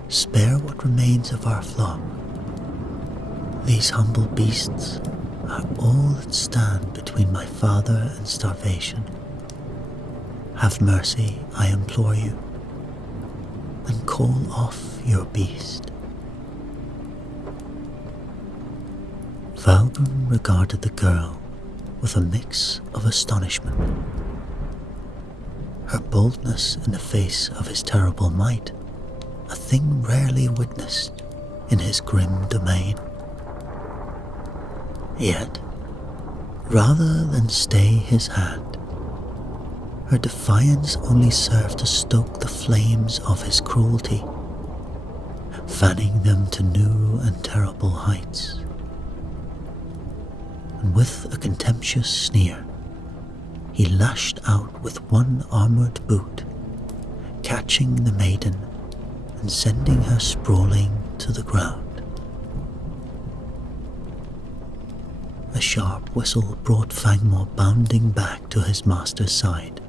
spare what remains of our flock. These humble beasts are all that stand between my father and starvation. Have mercy, I implore you, and call off your beast." Valgrim regarded the girl with a mix of astonishment. Her boldness in the face of his terrible might, a thing rarely witnessed in his grim domain. Yet, rather than stay his hand, her defiance only served to stoke the flames of his cruelty, fanning them to new and terrible heights. And with a contemptuous sneer, he lashed out with one armoured boot, catching the maiden and sending her sprawling to the ground. A sharp whistle brought Fangmore bounding back to his master's side.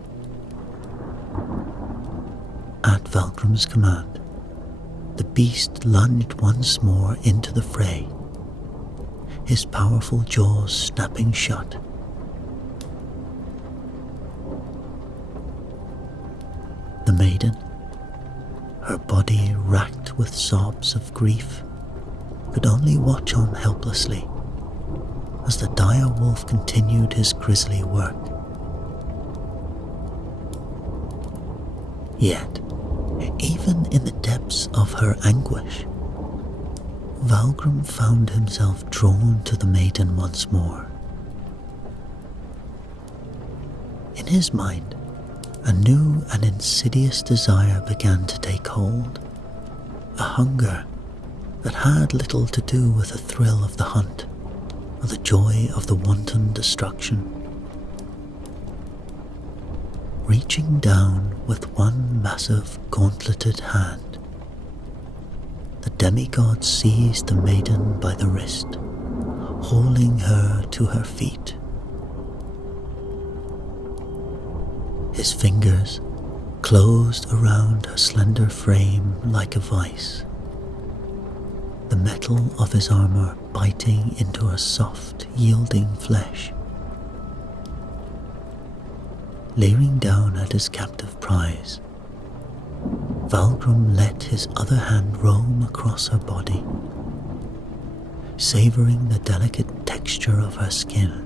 At Valgrim's command, the beast lunged once more into the fray, his powerful jaws snapping shut. The maiden, her body racked with sobs of grief, could only watch on helplessly as the dire wolf continued his grisly work. Yet, even in the depths of her anguish, Valgrim found himself drawn to the maiden once more. In his mind, a new and insidious desire began to take hold, a hunger that had little to do with the thrill of the hunt or the joy of the wanton destruction. Reaching down with one massive gauntleted hand, demigod seized the maiden by the wrist, hauling her to her feet. His fingers closed around her slender frame like a vice, the metal of his armor biting into her soft, yielding flesh. Leering down at his captive prize, Valgrim let his other hand roam across her body, savoring the delicate texture of her skin.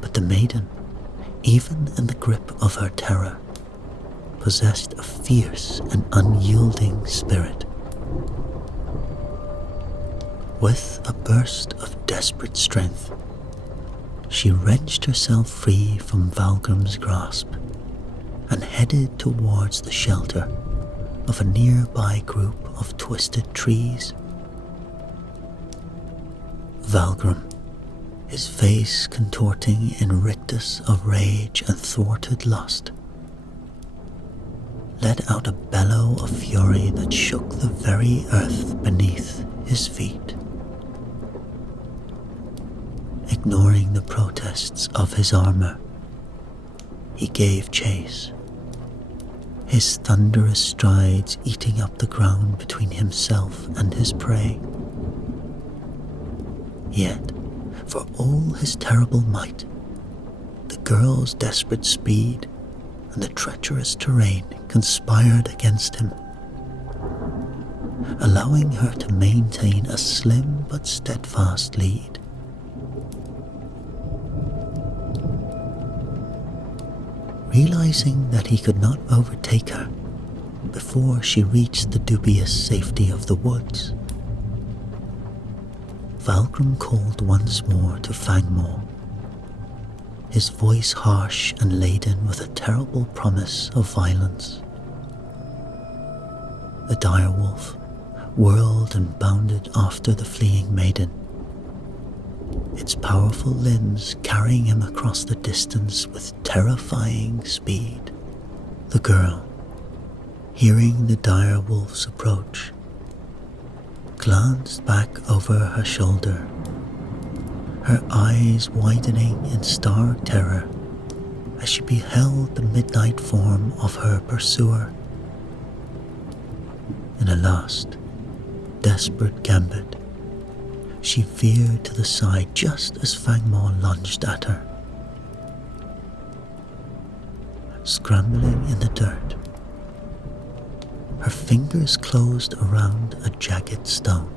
But the maiden, even in the grip of her terror, possessed a fierce and unyielding spirit. With a burst of desperate strength, she wrenched herself free from Valgrim's grasp and headed towards the shelter of a nearby group of twisted trees. Valgrim, his face contorting in rictus of rage and thwarted lust, let out a bellow of fury that shook the very earth beneath his feet. Ignoring the protests of his armor, he gave chase, his thunderous strides eating up the ground between himself and his prey. Yet, for all his terrible might, the girl's desperate speed and the treacherous terrain conspired against him, allowing her to maintain a slim but steadfast lead. Realizing that he could not overtake her before she reached the dubious safety of the woods, Valgrim called once more to Fangmore, his voice harsh and laden with a terrible promise of violence. The direwolf whirled and bounded after the fleeing maiden, its powerful limbs carrying him across the distance with terrifying speed. The girl, hearing the direwolf's approach, glanced back over her shoulder, her eyes widening in stark terror as she beheld the midnight form of her pursuer. In a last, desperate gambit, she veered to the side just as Fangmore lunged at her. Scrambling in the dirt, her fingers closed around a jagged stone,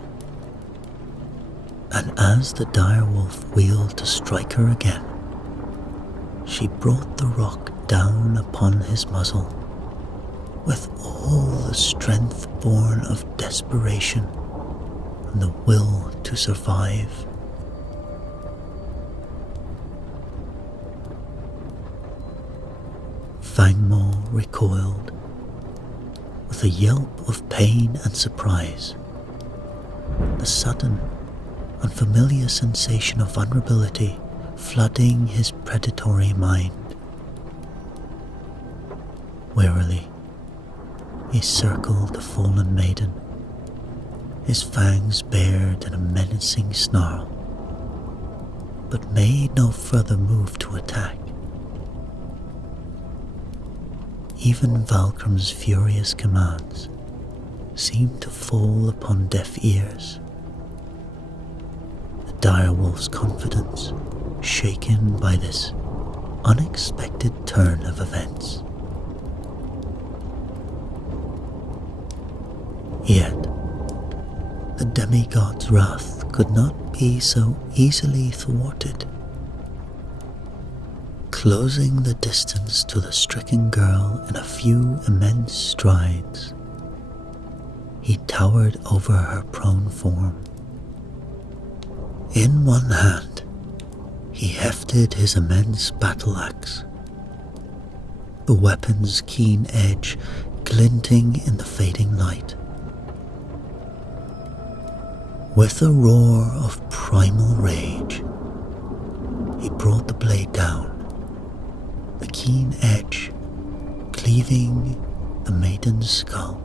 and as the direwolf wheeled to strike her again, she brought the rock down upon his muzzle with all the strength born of desperation and the will to survive. Fangmore recoiled with a yelp of pain and surprise, the sudden, unfamiliar sensation of vulnerability flooding his predatory mind. Warily, he circled the fallen maiden, his fangs bared in a menacing snarl, but made no further move to attack. Even Valgrim's furious commands seemed to fall upon deaf ears, the direwolf's confidence shaken by this unexpected turn of events. Yet, the demigod's wrath could not be so easily thwarted. Closing the distance to the stricken girl in a few immense strides, he towered over her prone form. In one hand, he hefted his immense battle axe, the weapon's keen edge glinting in the fading light. With a roar of primal rage, he brought the blade down, the keen edge cleaving the maiden's skull.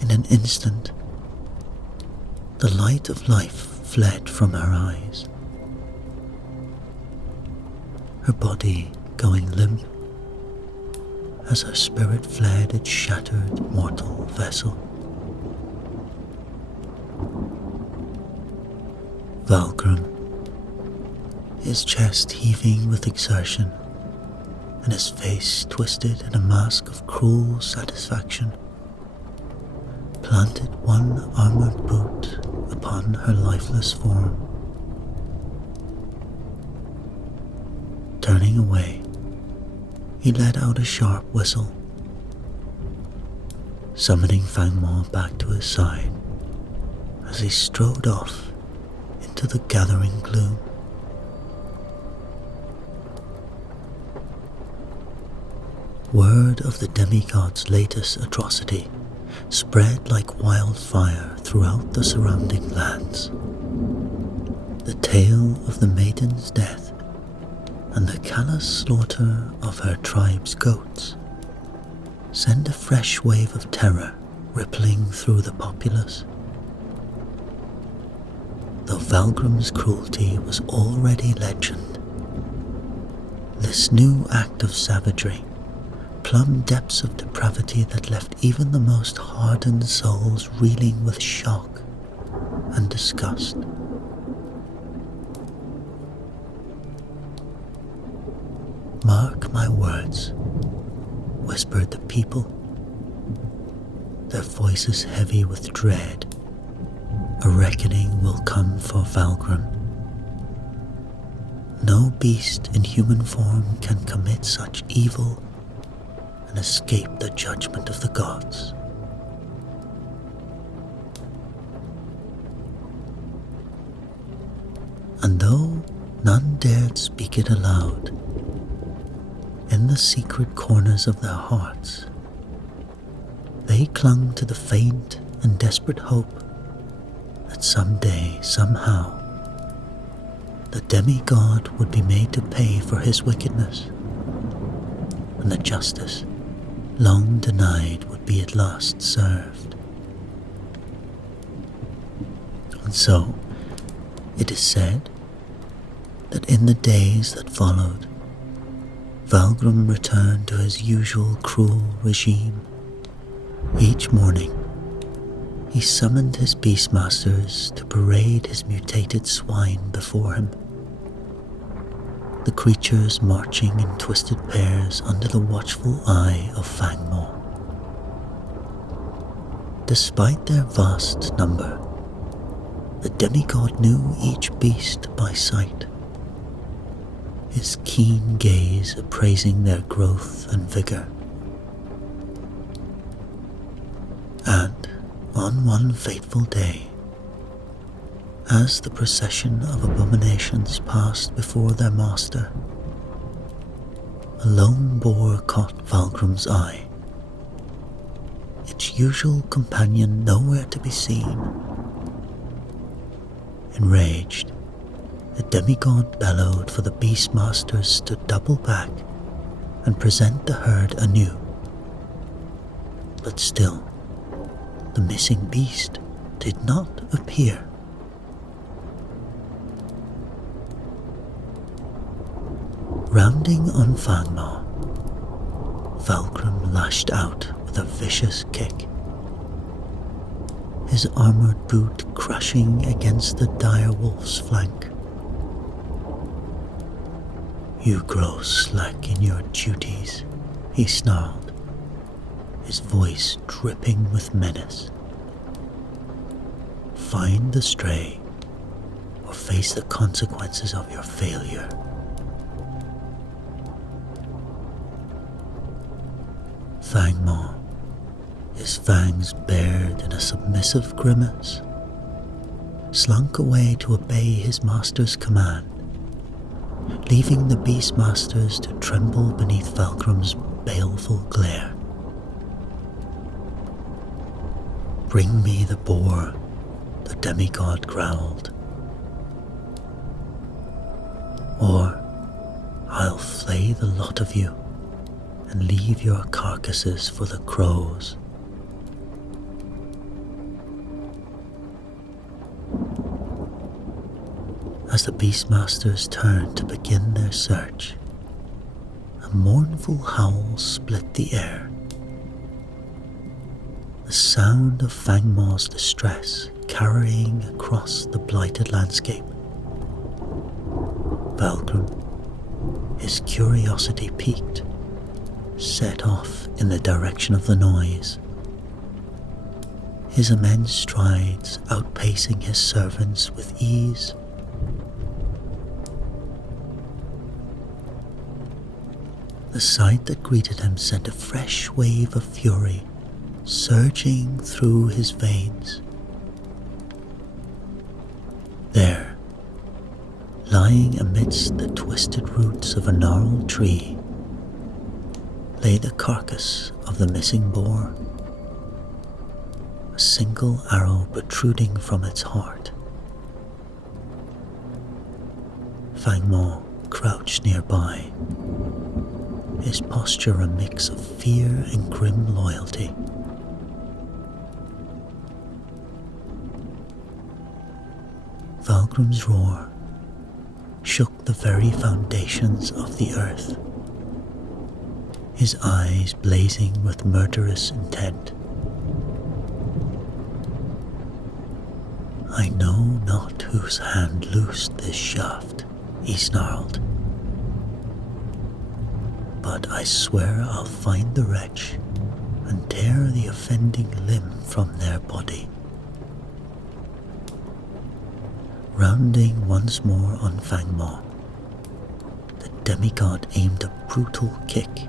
In an instant, the light of life fled from her eyes, her body going limp as her spirit fled its shattered mortal vessel. Valgrim, his chest heaving with exertion and his face twisted in a mask of cruel satisfaction, planted one armored boot upon her lifeless form. Turning away, he let out a sharp whistle, summoning Fangmaw back to his side as he strode off into the gathering gloom. Word of the demigod's latest atrocity spread like wildfire throughout the surrounding lands. The tale of the maiden's death and the callous slaughter of her tribe's goats sent a fresh wave of terror rippling through the populace. Though Valgrim's cruelty was already legend, this new act of savagery plumbed depths of depravity that left even the most hardened souls reeling with shock and disgust. Mark my words, whispered the people, their voices heavy with dread. A reckoning will come for Valgrim. No beast in human form can commit such evil and escape the judgment of the gods. And though none dared speak it aloud, in the secret corners of their hearts, they clung to the faint and desperate hope that someday, somehow, the demigod would be made to pay for his wickedness, and that justice, long denied, would be at last served. And so, it is said that in the days that followed, Valgrim returned to his usual cruel regime. Each morning, he summoned his beastmasters to parade his mutated swine before him, the creatures marching in twisted pairs under the watchful eye of Fangmaw. Despite their vast number, the demigod knew each beast by sight, his keen gaze appraising their growth and vigor. And on one fateful day, as the procession of abominations passed before their master, a lone boar caught Valgrim's eye, its usual companion nowhere to be seen. Enraged, the demigod bellowed for the beastmasters to double back and present the herd anew. But still, the missing beast did not appear. Rounding on Fangmaw, Valgrim lashed out with a vicious kick, his armored boot crushing against the dire wolf's flank. "You grow slack in your duties," he snarled, his voice dripping with menace. "Find the stray, or face the consequences of your failure." Fangmaw, his fangs bared in a submissive grimace, slunk away to obey his master's command, leaving the beastmasters to tremble beneath Valgrim's baleful glare. "Bring me the boar," the demigod growled, "or I'll flay the lot of you and leave your carcasses for the crows." As the Beastmasters turned to begin their search, a mournful howl split the air. The sound of Fangmaw's distress carrying across the blighted landscape. Valgrim, his curiosity piqued, set off in the direction of the noise. His immense strides outpacing his servants with ease. The sight that greeted him sent a fresh wave of fury surging through his veins. There, lying amidst the twisted roots of a gnarled tree, lay the carcass of the missing boar, a single arrow protruding from its heart. Fangmaw crouched nearby, his posture a mix of fear and grim loyalty. Valgrim's roar shook the very foundations of the earth, his eyes blazing with murderous intent. "I know not whose hand loosed this shaft," he snarled, "but I swear I'll find the wretch and tear the offending limb from their body." Rounding once more on Fangmaw, the demigod aimed a brutal kick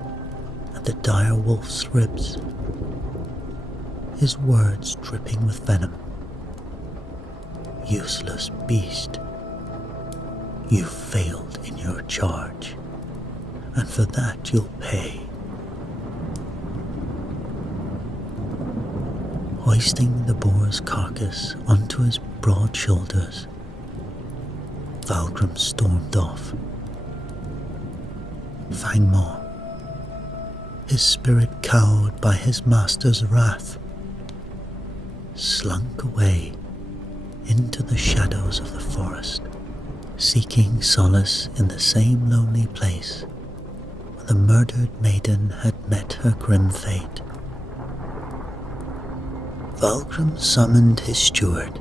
at the dire wolf's ribs, his words dripping with venom. "Useless beast, you failed in your charge, and for that you'll pay." Hoisting the boar's carcass onto his broad shoulders, Valgrim stormed off. Fangmaw, his spirit cowed by his master's wrath, slunk away into the shadows of the forest, seeking solace in the same lonely place where the murdered maiden had met her grim fate. Valgrim summoned his steward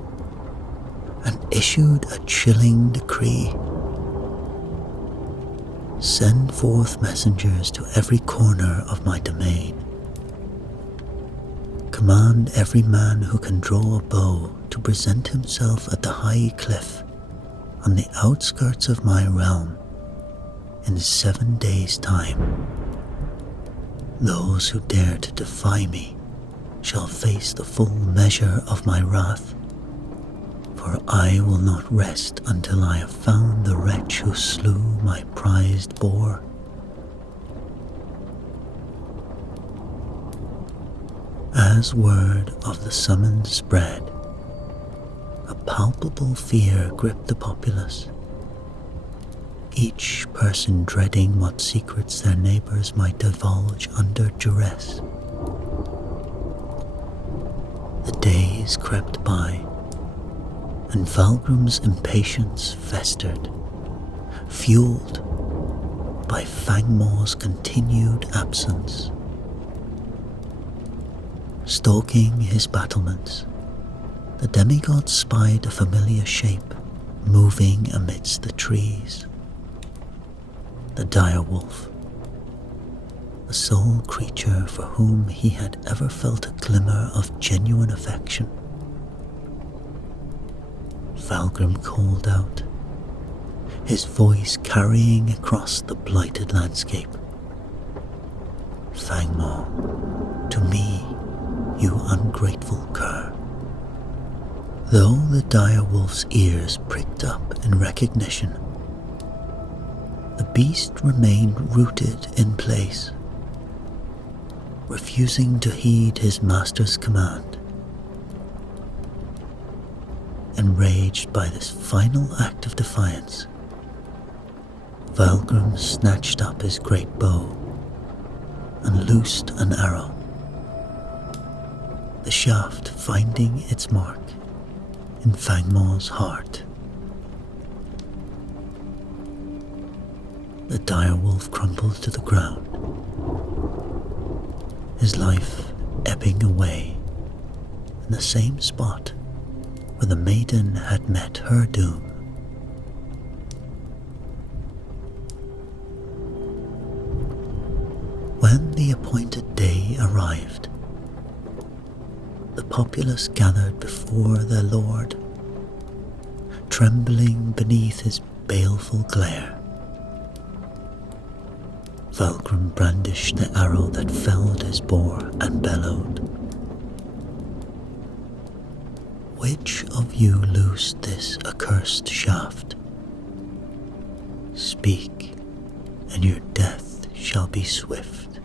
and issued a chilling decree. "Send forth messengers to every corner of my domain. Command every man who can draw a bow to present himself at the high cliff on the outskirts of my realm in 7 days' time. Those who dare to defy me shall face the full measure of my wrath, for I will not rest until I have found the wretch who slew my prized boar." As word of the summons spread, a palpable fear gripped the populace, each person dreading what secrets their neighbors might divulge under duress. The days crept by, and Valgrim's impatience festered, fueled by Fangmaw's continued absence. Stalking his battlements, the demigod spied a familiar shape moving amidst the trees. The dire wolf, the sole creature for whom he had ever felt a glimmer of genuine affection. Valgrim called out, his voice carrying across the blighted landscape. "Fangmaw, to me, you ungrateful cur." Though the dire wolf's ears pricked up in recognition, the beast remained rooted in place, refusing to heed his master's command. Enraged by this final act of defiance, Valgrim snatched up his great bow and loosed an arrow, the shaft finding its mark in Fangmaw's heart. the direwolf crumbled to the ground, his life ebbing away in the same spot where the maiden had met her doom. When the appointed day arrived, the populace gathered before their lord, trembling beneath his baleful glare. Valgrim brandished the arrow that felled his boar and bellowed, "Which of you loosed this accursed shaft? Speak, and your death shall be swift."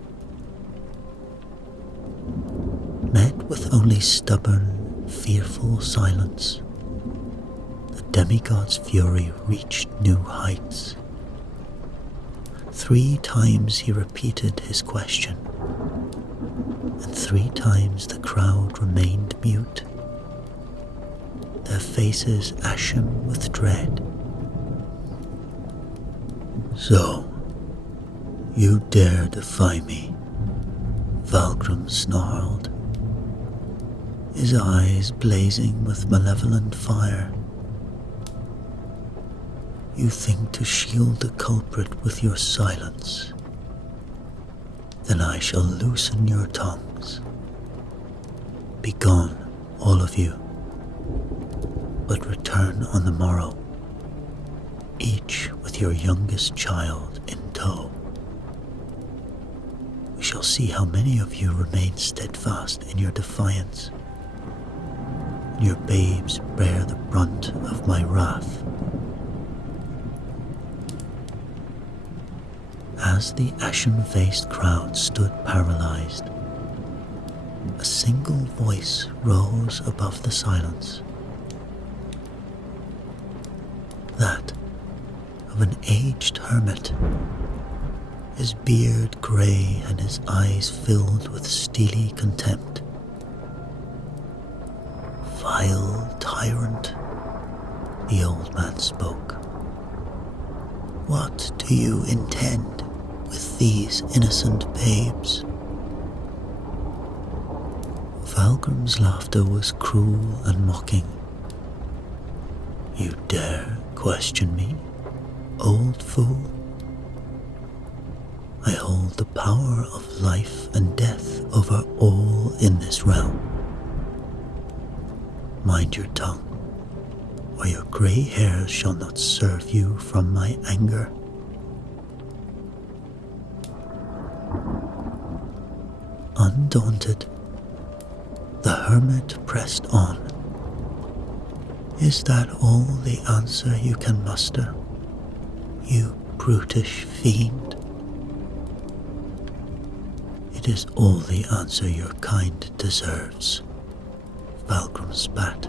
Met with only stubborn, fearful silence, the demigod's fury reached new heights. 3 times he repeated his question, and 3 times the crowd remained mute, their faces ashen with dread. "So, you dare defy me?" Valgrim snarled, his eyes blazing with malevolent fire. "You think to shield the culprit with your silence? Then I shall loosen your tongues. Begone, all of you, but return on the morrow, each with your youngest child in tow. We shall see how many of you remain steadfast in your defiance, and your babes bear the brunt of my wrath." As the ashen-faced crowd stood paralyzed, a single voice rose above the silence. That of an aged hermit, his beard grey and his eyes filled with steely contempt. "Vile tyrant," the old man spoke. "What do you intend with these innocent babes?" Valgrim's laughter was cruel and mocking. "You dare question me, old fool? I hold the power of life and death over all in this realm. Mind your tongue, or your grey hairs shall not serve you from my anger." Undaunted, the hermit pressed on. "Is that all the answer you can muster, you brutish fiend?" "It is all the answer your kind deserves," Valgrim spat,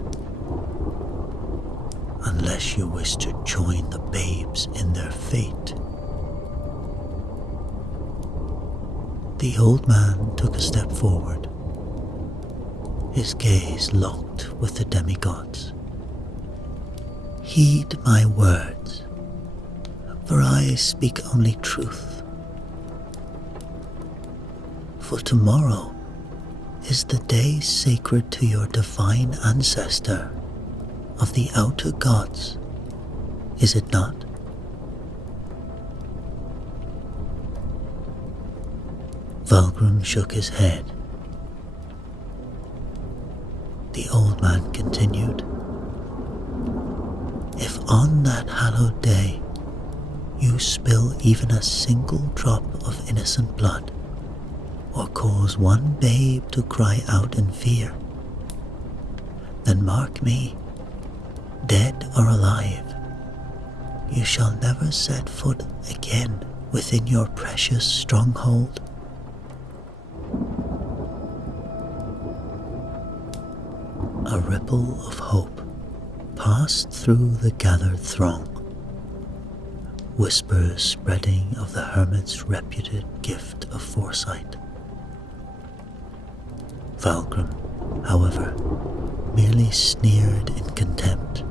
"unless you wish to join the babes in their fate." The old man took a step forward, his gaze locked with the demigods. "Heed my words, for I speak only truth. For tomorrow is the day sacred to your divine ancestor of the outer gods, is it not?" Valgrim shook his head. The old man continued, "If on that hallowed day you spill even a single drop of innocent blood, or cause one babe to cry out in fear, then mark me, dead or alive, you shall never set foot again within your precious stronghold." A ripple of hope passed through the gathered throng, whispers spreading of the hermit's reputed gift of foresight. Valgrim, however, merely sneered in contempt.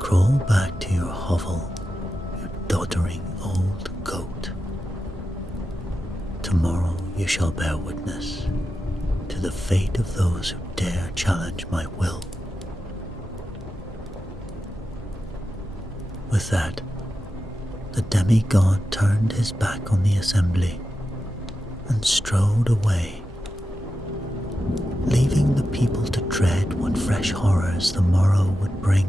"Crawl back to your hovel, you doddering old goat. Tomorrow you shall bear witness to the fate of those who dare challenge my will. With that, the demigod turned his back on the assembly and strode away, leaving the people to dread what fresh horrors the morrow would bring.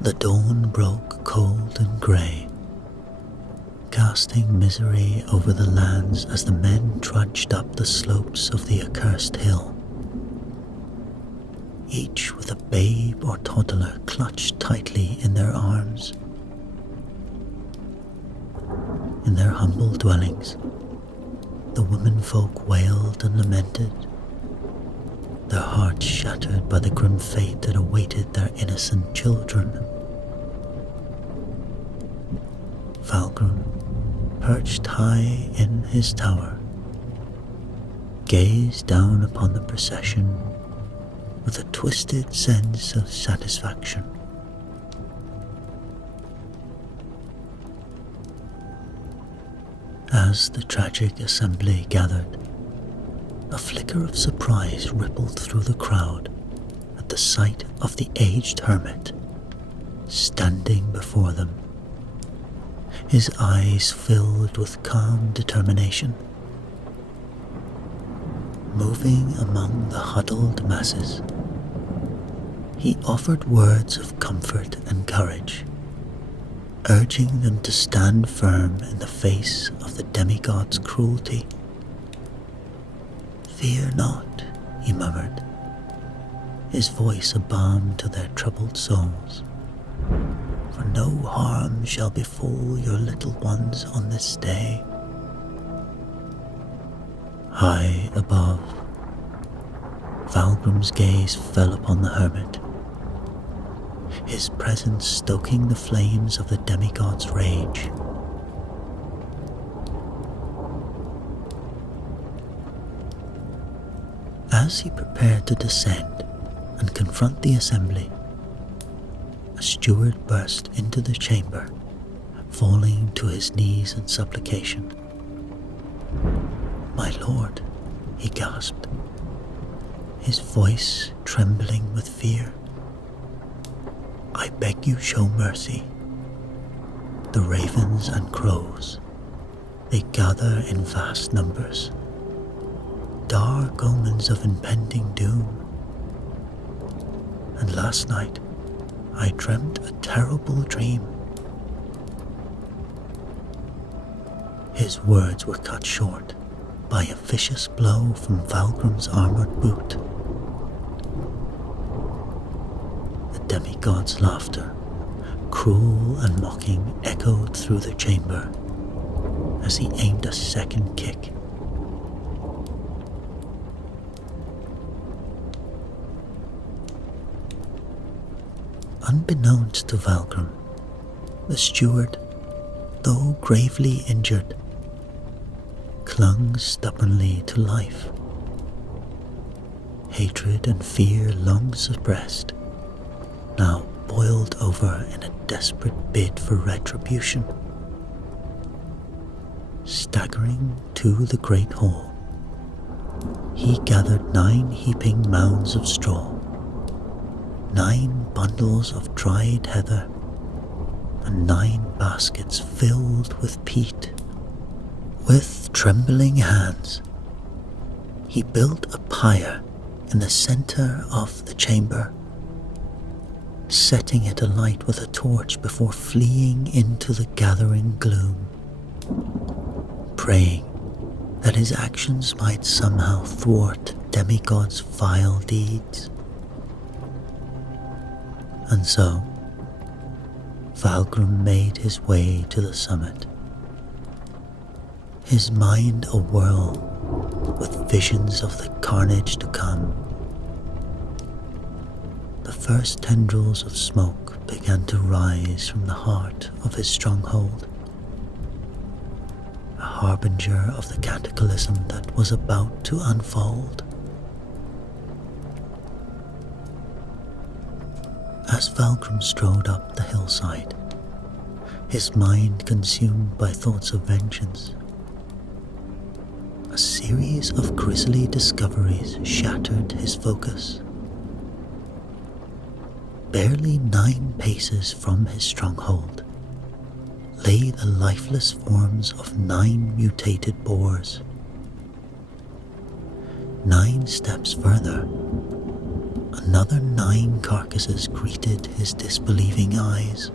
The dawn broke cold and grey, casting misery over the lands as the men trudged up the slopes of the accursed hill, each with a babe or toddler clutched tightly in their arms. In their humble dwellings, the womenfolk wailed and lamented, their hearts shattered by the grim fate that awaited their innocent children. Valgrim, perched high in his tower, gazed down upon the procession with a twisted sense of satisfaction. As the tragic assembly gathered, a flicker of surprise rippled through the crowd at the sight of the aged hermit standing before them, his eyes filled with calm determination. Moving among the huddled masses, he offered words of comfort and courage, urging them to stand firm in the face of the demigod's cruelty. "Fear not," he murmured, his voice a balm to their troubled souls, "for no harm shall befall your little ones on this day." High above, Valgrim's gaze fell upon the hermit, his presence stoking the flames of the demigod's rage. As he prepared to descend and confront the assembly, a steward burst into the chamber, falling to his knees in supplication. "My lord," he gasped, his voice trembling with fear, "I beg you show mercy. The ravens and crows, they gather in vast numbers, dark omens of impending doom. And last night I dreamt a terrible dream." His words were cut short by a vicious blow from Valgrim's armored boot. The demigod's laughter, cruel and mocking, echoed through the chamber as he aimed a second kick. Unbeknownst to Valgrim, the steward, though gravely injured, clung stubbornly to life. Hatred and fear long suppressed now boiled over in a desperate bid for retribution. Staggering to the great hall, he gathered 9 heaping mounds of straw, 9 bundles of dried heather, and 9 baskets filled with peat. With trembling hands, he built a pyre in the center of the chamber, setting it alight with a torch before fleeing into the gathering gloom, praying that his actions might somehow thwart demigod's vile deeds. And so, Valgrim made his way to the summit, his mind awhirl with visions of the carnage to come. The first tendrils of smoke began to rise from the heart of his stronghold, a harbinger of the cataclysm that was about to unfold. As Valgrim strode up the hillside, his mind consumed by thoughts of vengeance, a series of grisly discoveries shattered his focus. Barely 9 paces from his stronghold lay the lifeless forms of 9 mutated boars. 9 steps further, another 9 carcasses greeted his disbelieving eyes.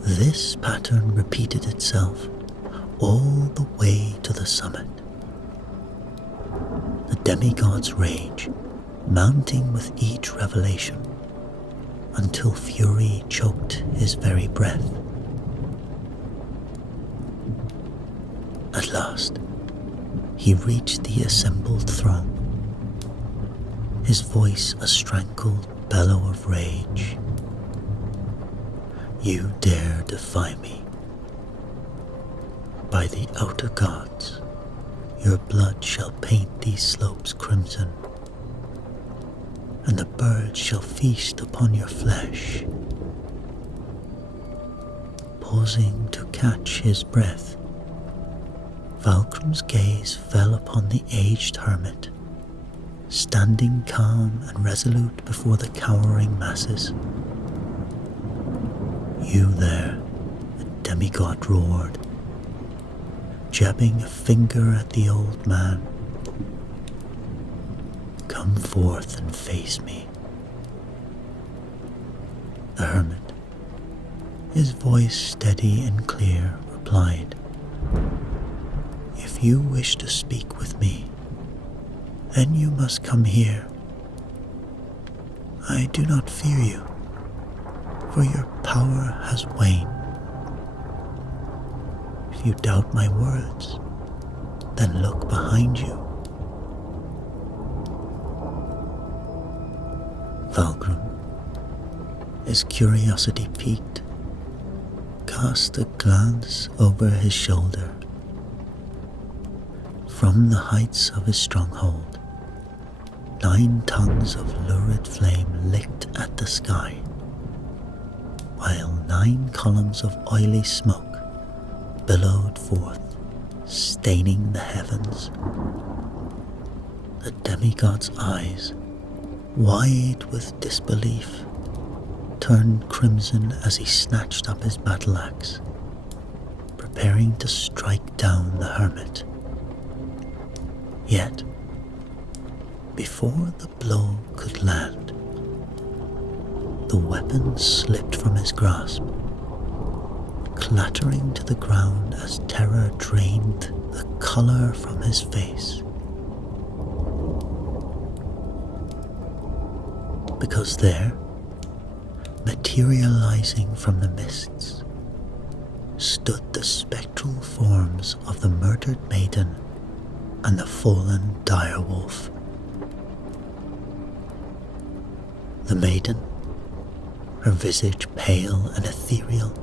This pattern repeated itself all the way to the summit. The demigod's rage mounting with each revelation until fury choked his very breath. At last, he reached the assembled throng, his voice a strangled bellow of rage. You dare defy me? By the outer gods, your blood shall paint these slopes crimson, and the birds shall feast upon your flesh. Pausing to catch his breath, Valgrim's gaze fell upon the aged hermit, standing calm and resolute before the cowering masses. You there, the demigod roared, jabbing a finger at the old man. Come forth and face me. The hermit, his voice steady and clear, replied, If you wish to speak with me, then you must come here. I do not fear you, for your power has waned. If you doubt my words, then look behind you. Valgrim, his curiosity piqued, cast a glance over his shoulder. From the heights of his stronghold, 9 tongues of lurid flame licked at the sky, while 9 columns of oily smoke billowed forth, staining the heavens. The demigod's eyes, wide with disbelief, turned crimson as he snatched up his battle axe, preparing to strike down the hermit. Yet, before the blow could land, the weapon slipped from his grasp, clattering to the ground as terror drained the color from his face. Because there, materializing from the mists, stood the spectral forms of the murdered maiden and the fallen direwolf. The maiden, her visage pale and ethereal,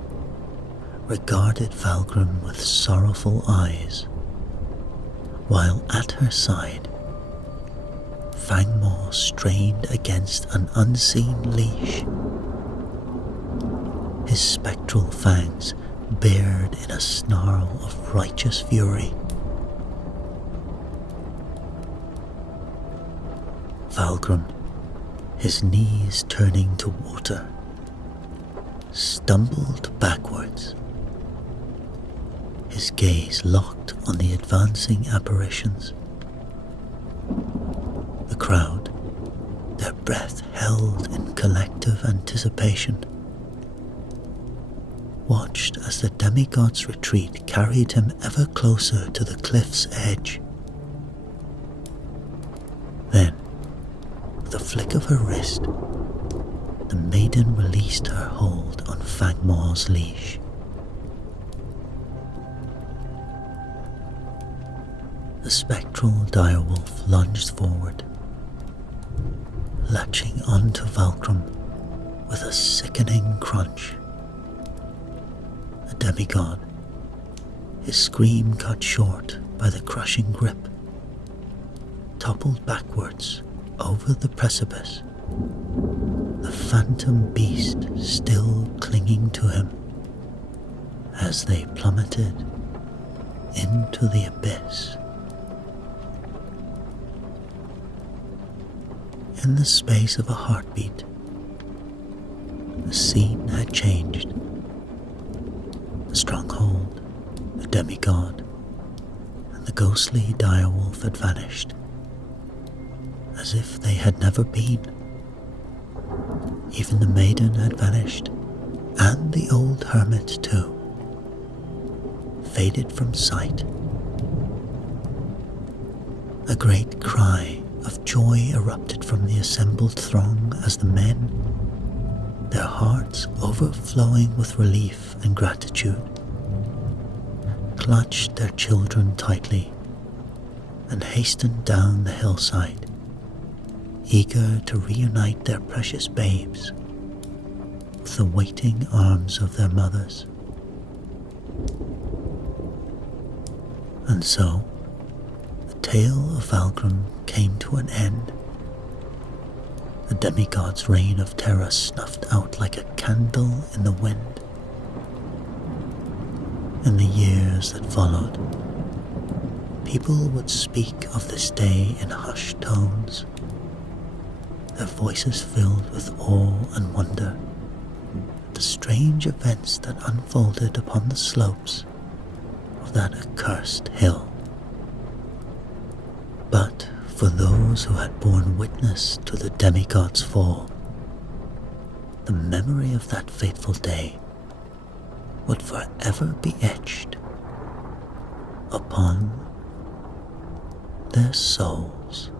regarded Valgrim with sorrowful eyes, while at her side, Fangmaw strained against an unseen leash, his spectral fangs bared in a snarl of righteous fury. Valgrim, his knees turning to water, stumbled backwards, his gaze locked on the advancing apparitions. The crowd, their breath held in collective anticipation, watched as the demigod's retreat carried him ever closer to the cliff's edge. Then, with a flick of her wrist, the maiden released her hold on Fangmaw's leash. The spectral direwolf lunged forward, latching onto Valgrim with a sickening crunch. The demigod, his scream cut short by the crushing grip, toppled backwards over the precipice, the phantom beast still clinging to him as they plummeted into the abyss. In the space of a heartbeat, the scene had changed. The stronghold, the demigod, and the ghostly direwolf had vanished, as if they had never been. Even the maiden had vanished, and the old hermit too, faded from sight. A great cry of joy erupted from the assembled throng as the men, their hearts overflowing with relief and gratitude, clutched their children tightly and hastened down the hillside, eager to reunite their precious babes with the waiting arms of their mothers. And so, the tale of Valgrim came to an end. The demigod's reign of terror snuffed out like a candle in the wind. In the years that followed, people would speak of this day in hushed tones, their voices filled with awe and wonder at the strange events that unfolded upon the slopes of that accursed hill. But for those who had borne witness to the demigod's fall, the memory of that fateful day would forever be etched upon their souls.